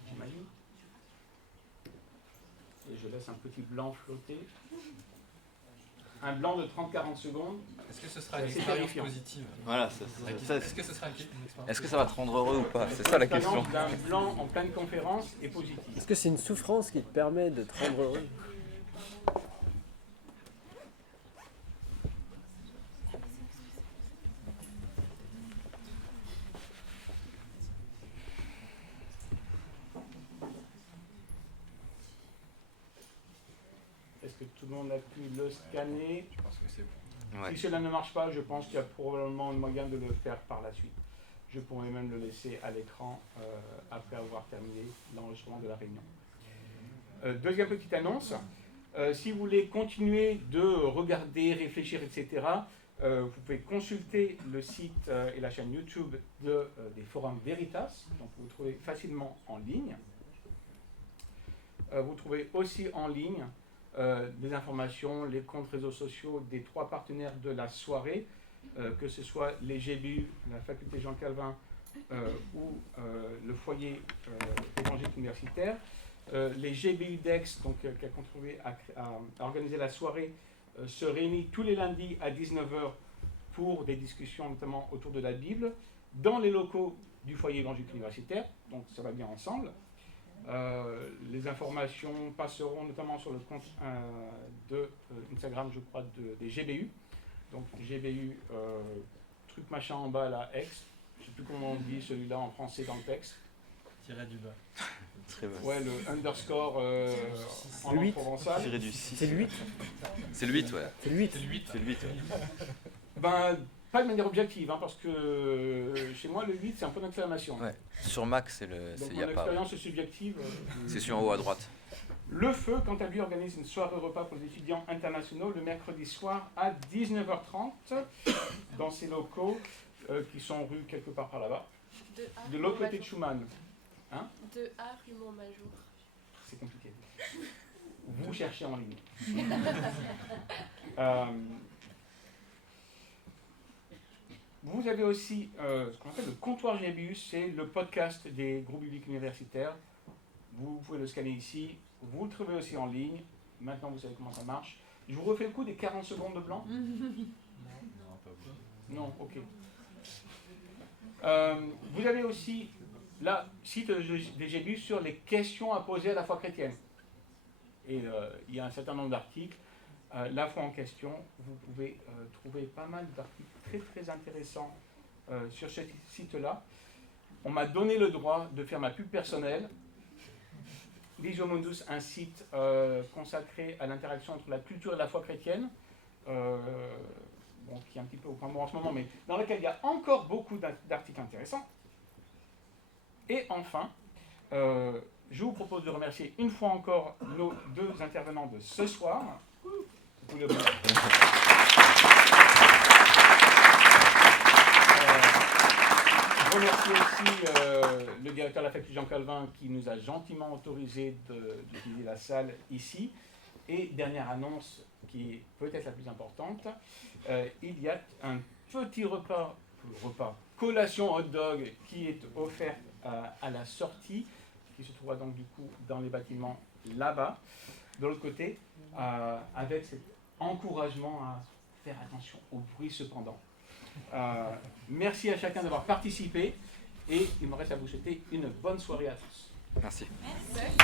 J'imagine. Et je laisse un petit blanc flotter. Un blanc de 30-40 secondes. Est-ce que ce sera une C'est expérience terrifiant. positive? Voilà, Est-ce que ce sera une expérience? Est-ce que ça va te rendre heureux ou pas? C'est ça la question. L'expérience d'un blanc en pleine conférence est positive. Est-ce que c'est une souffrance qui te permet de te rendre heureux? Est-ce que tout le monde a pu le scanner? Je pense que c'est bon. Ouais. Si cela ne marche pas, je pense qu'il y a probablement un moyen de le faire par la suite. Je pourrais même le laisser à l'écran après avoir terminé l'enregistrement de la réunion. Deuxième petite annonce. Si vous voulez continuer de regarder, réfléchir, etc., vous pouvez consulter le site et la chaîne YouTube des forums Veritas. Donc vous trouvez facilement en ligne. Vous trouvez aussi en ligne des informations, les comptes réseaux sociaux des 3 partenaires de la soirée, que ce soit les GBU, la faculté Jean Calvin ou le foyer évangélique universitaire. Les GBU d'Aix, donc, qui a contribué à organiser la soirée, se réunit tous les lundis à 19h pour des discussions notamment autour de la Bible, dans les locaux du foyer évangélique universitaire, donc ça va bien ensemble. Les informations passeront notamment sur le compte de Instagram, je crois, des GBU. Donc GBU, truc machin en bas là, X. Je ne sais plus comment on dit celui-là en français dans le texte. Tiré du bas. Très bon. Ouais, le underscore en Le 8. provençal. Tiré du 6. C'est le 8? C'est le 8, ouais. C'est le 8. C'est le 8. C'est le 8, ouais. Ben, pas de manière objective, hein, parce que chez moi, le 8, c'est un point d'exclamation. Ouais. Sur Mac, c'est le. Donc Il mon y a pas. expérience subjective. C'est sur en haut à droite. Le Feu, quant à lui, organise une soirée repas pour les étudiants internationaux le mercredi soir à 19h30 dans ses locaux qui sont rue quelque part par là-bas, de l'autre côté de Schumann. Hein? De A rue Montmajour. C'est compliqué. Vous cherchez en ligne. Vous avez aussi ce qu'on appelle le comptoir GBU, c'est le podcast des groupes bibliques universitaires. Vous pouvez le scanner ici. Vous le trouvez aussi en ligne. Maintenant, vous savez comment ça marche. Je vous refais le coup des 40 secondes de blanc. Non, ok. Vous avez aussi là, site des GBU sur les questions à poser à la foi chrétienne. Et il y a un certain nombre d'articles. La foi en question, vous pouvez trouver pas mal d'articles très très intéressants sur ce site-là. On m'a donné le droit de faire ma pub personnelle. Visio Mundus, un site consacré à l'interaction entre la culture et la foi chrétienne, bon, qui est un petit peu au point mort en ce moment, mais dans lequel il y a encore beaucoup d'articles intéressants. Et enfin, je vous propose de remercier une fois encore nos 2 intervenants de ce soir. Vous pouvez le voir. Je remercie aussi le directeur de la faculté Jean Calvin qui nous a gentiment autorisé d'utiliser la salle ici. Et dernière annonce qui est peut-être la plus importante, il y a un petit repas, collation hot dog qui est offert à la sortie, qui se trouvera donc du coup dans les bâtiments là-bas, de l'autre côté, avec cet encouragement à faire attention au bruit cependant. Merci à chacun d'avoir participé et il me reste à vous souhaiter une bonne soirée à tous. Merci. Merci.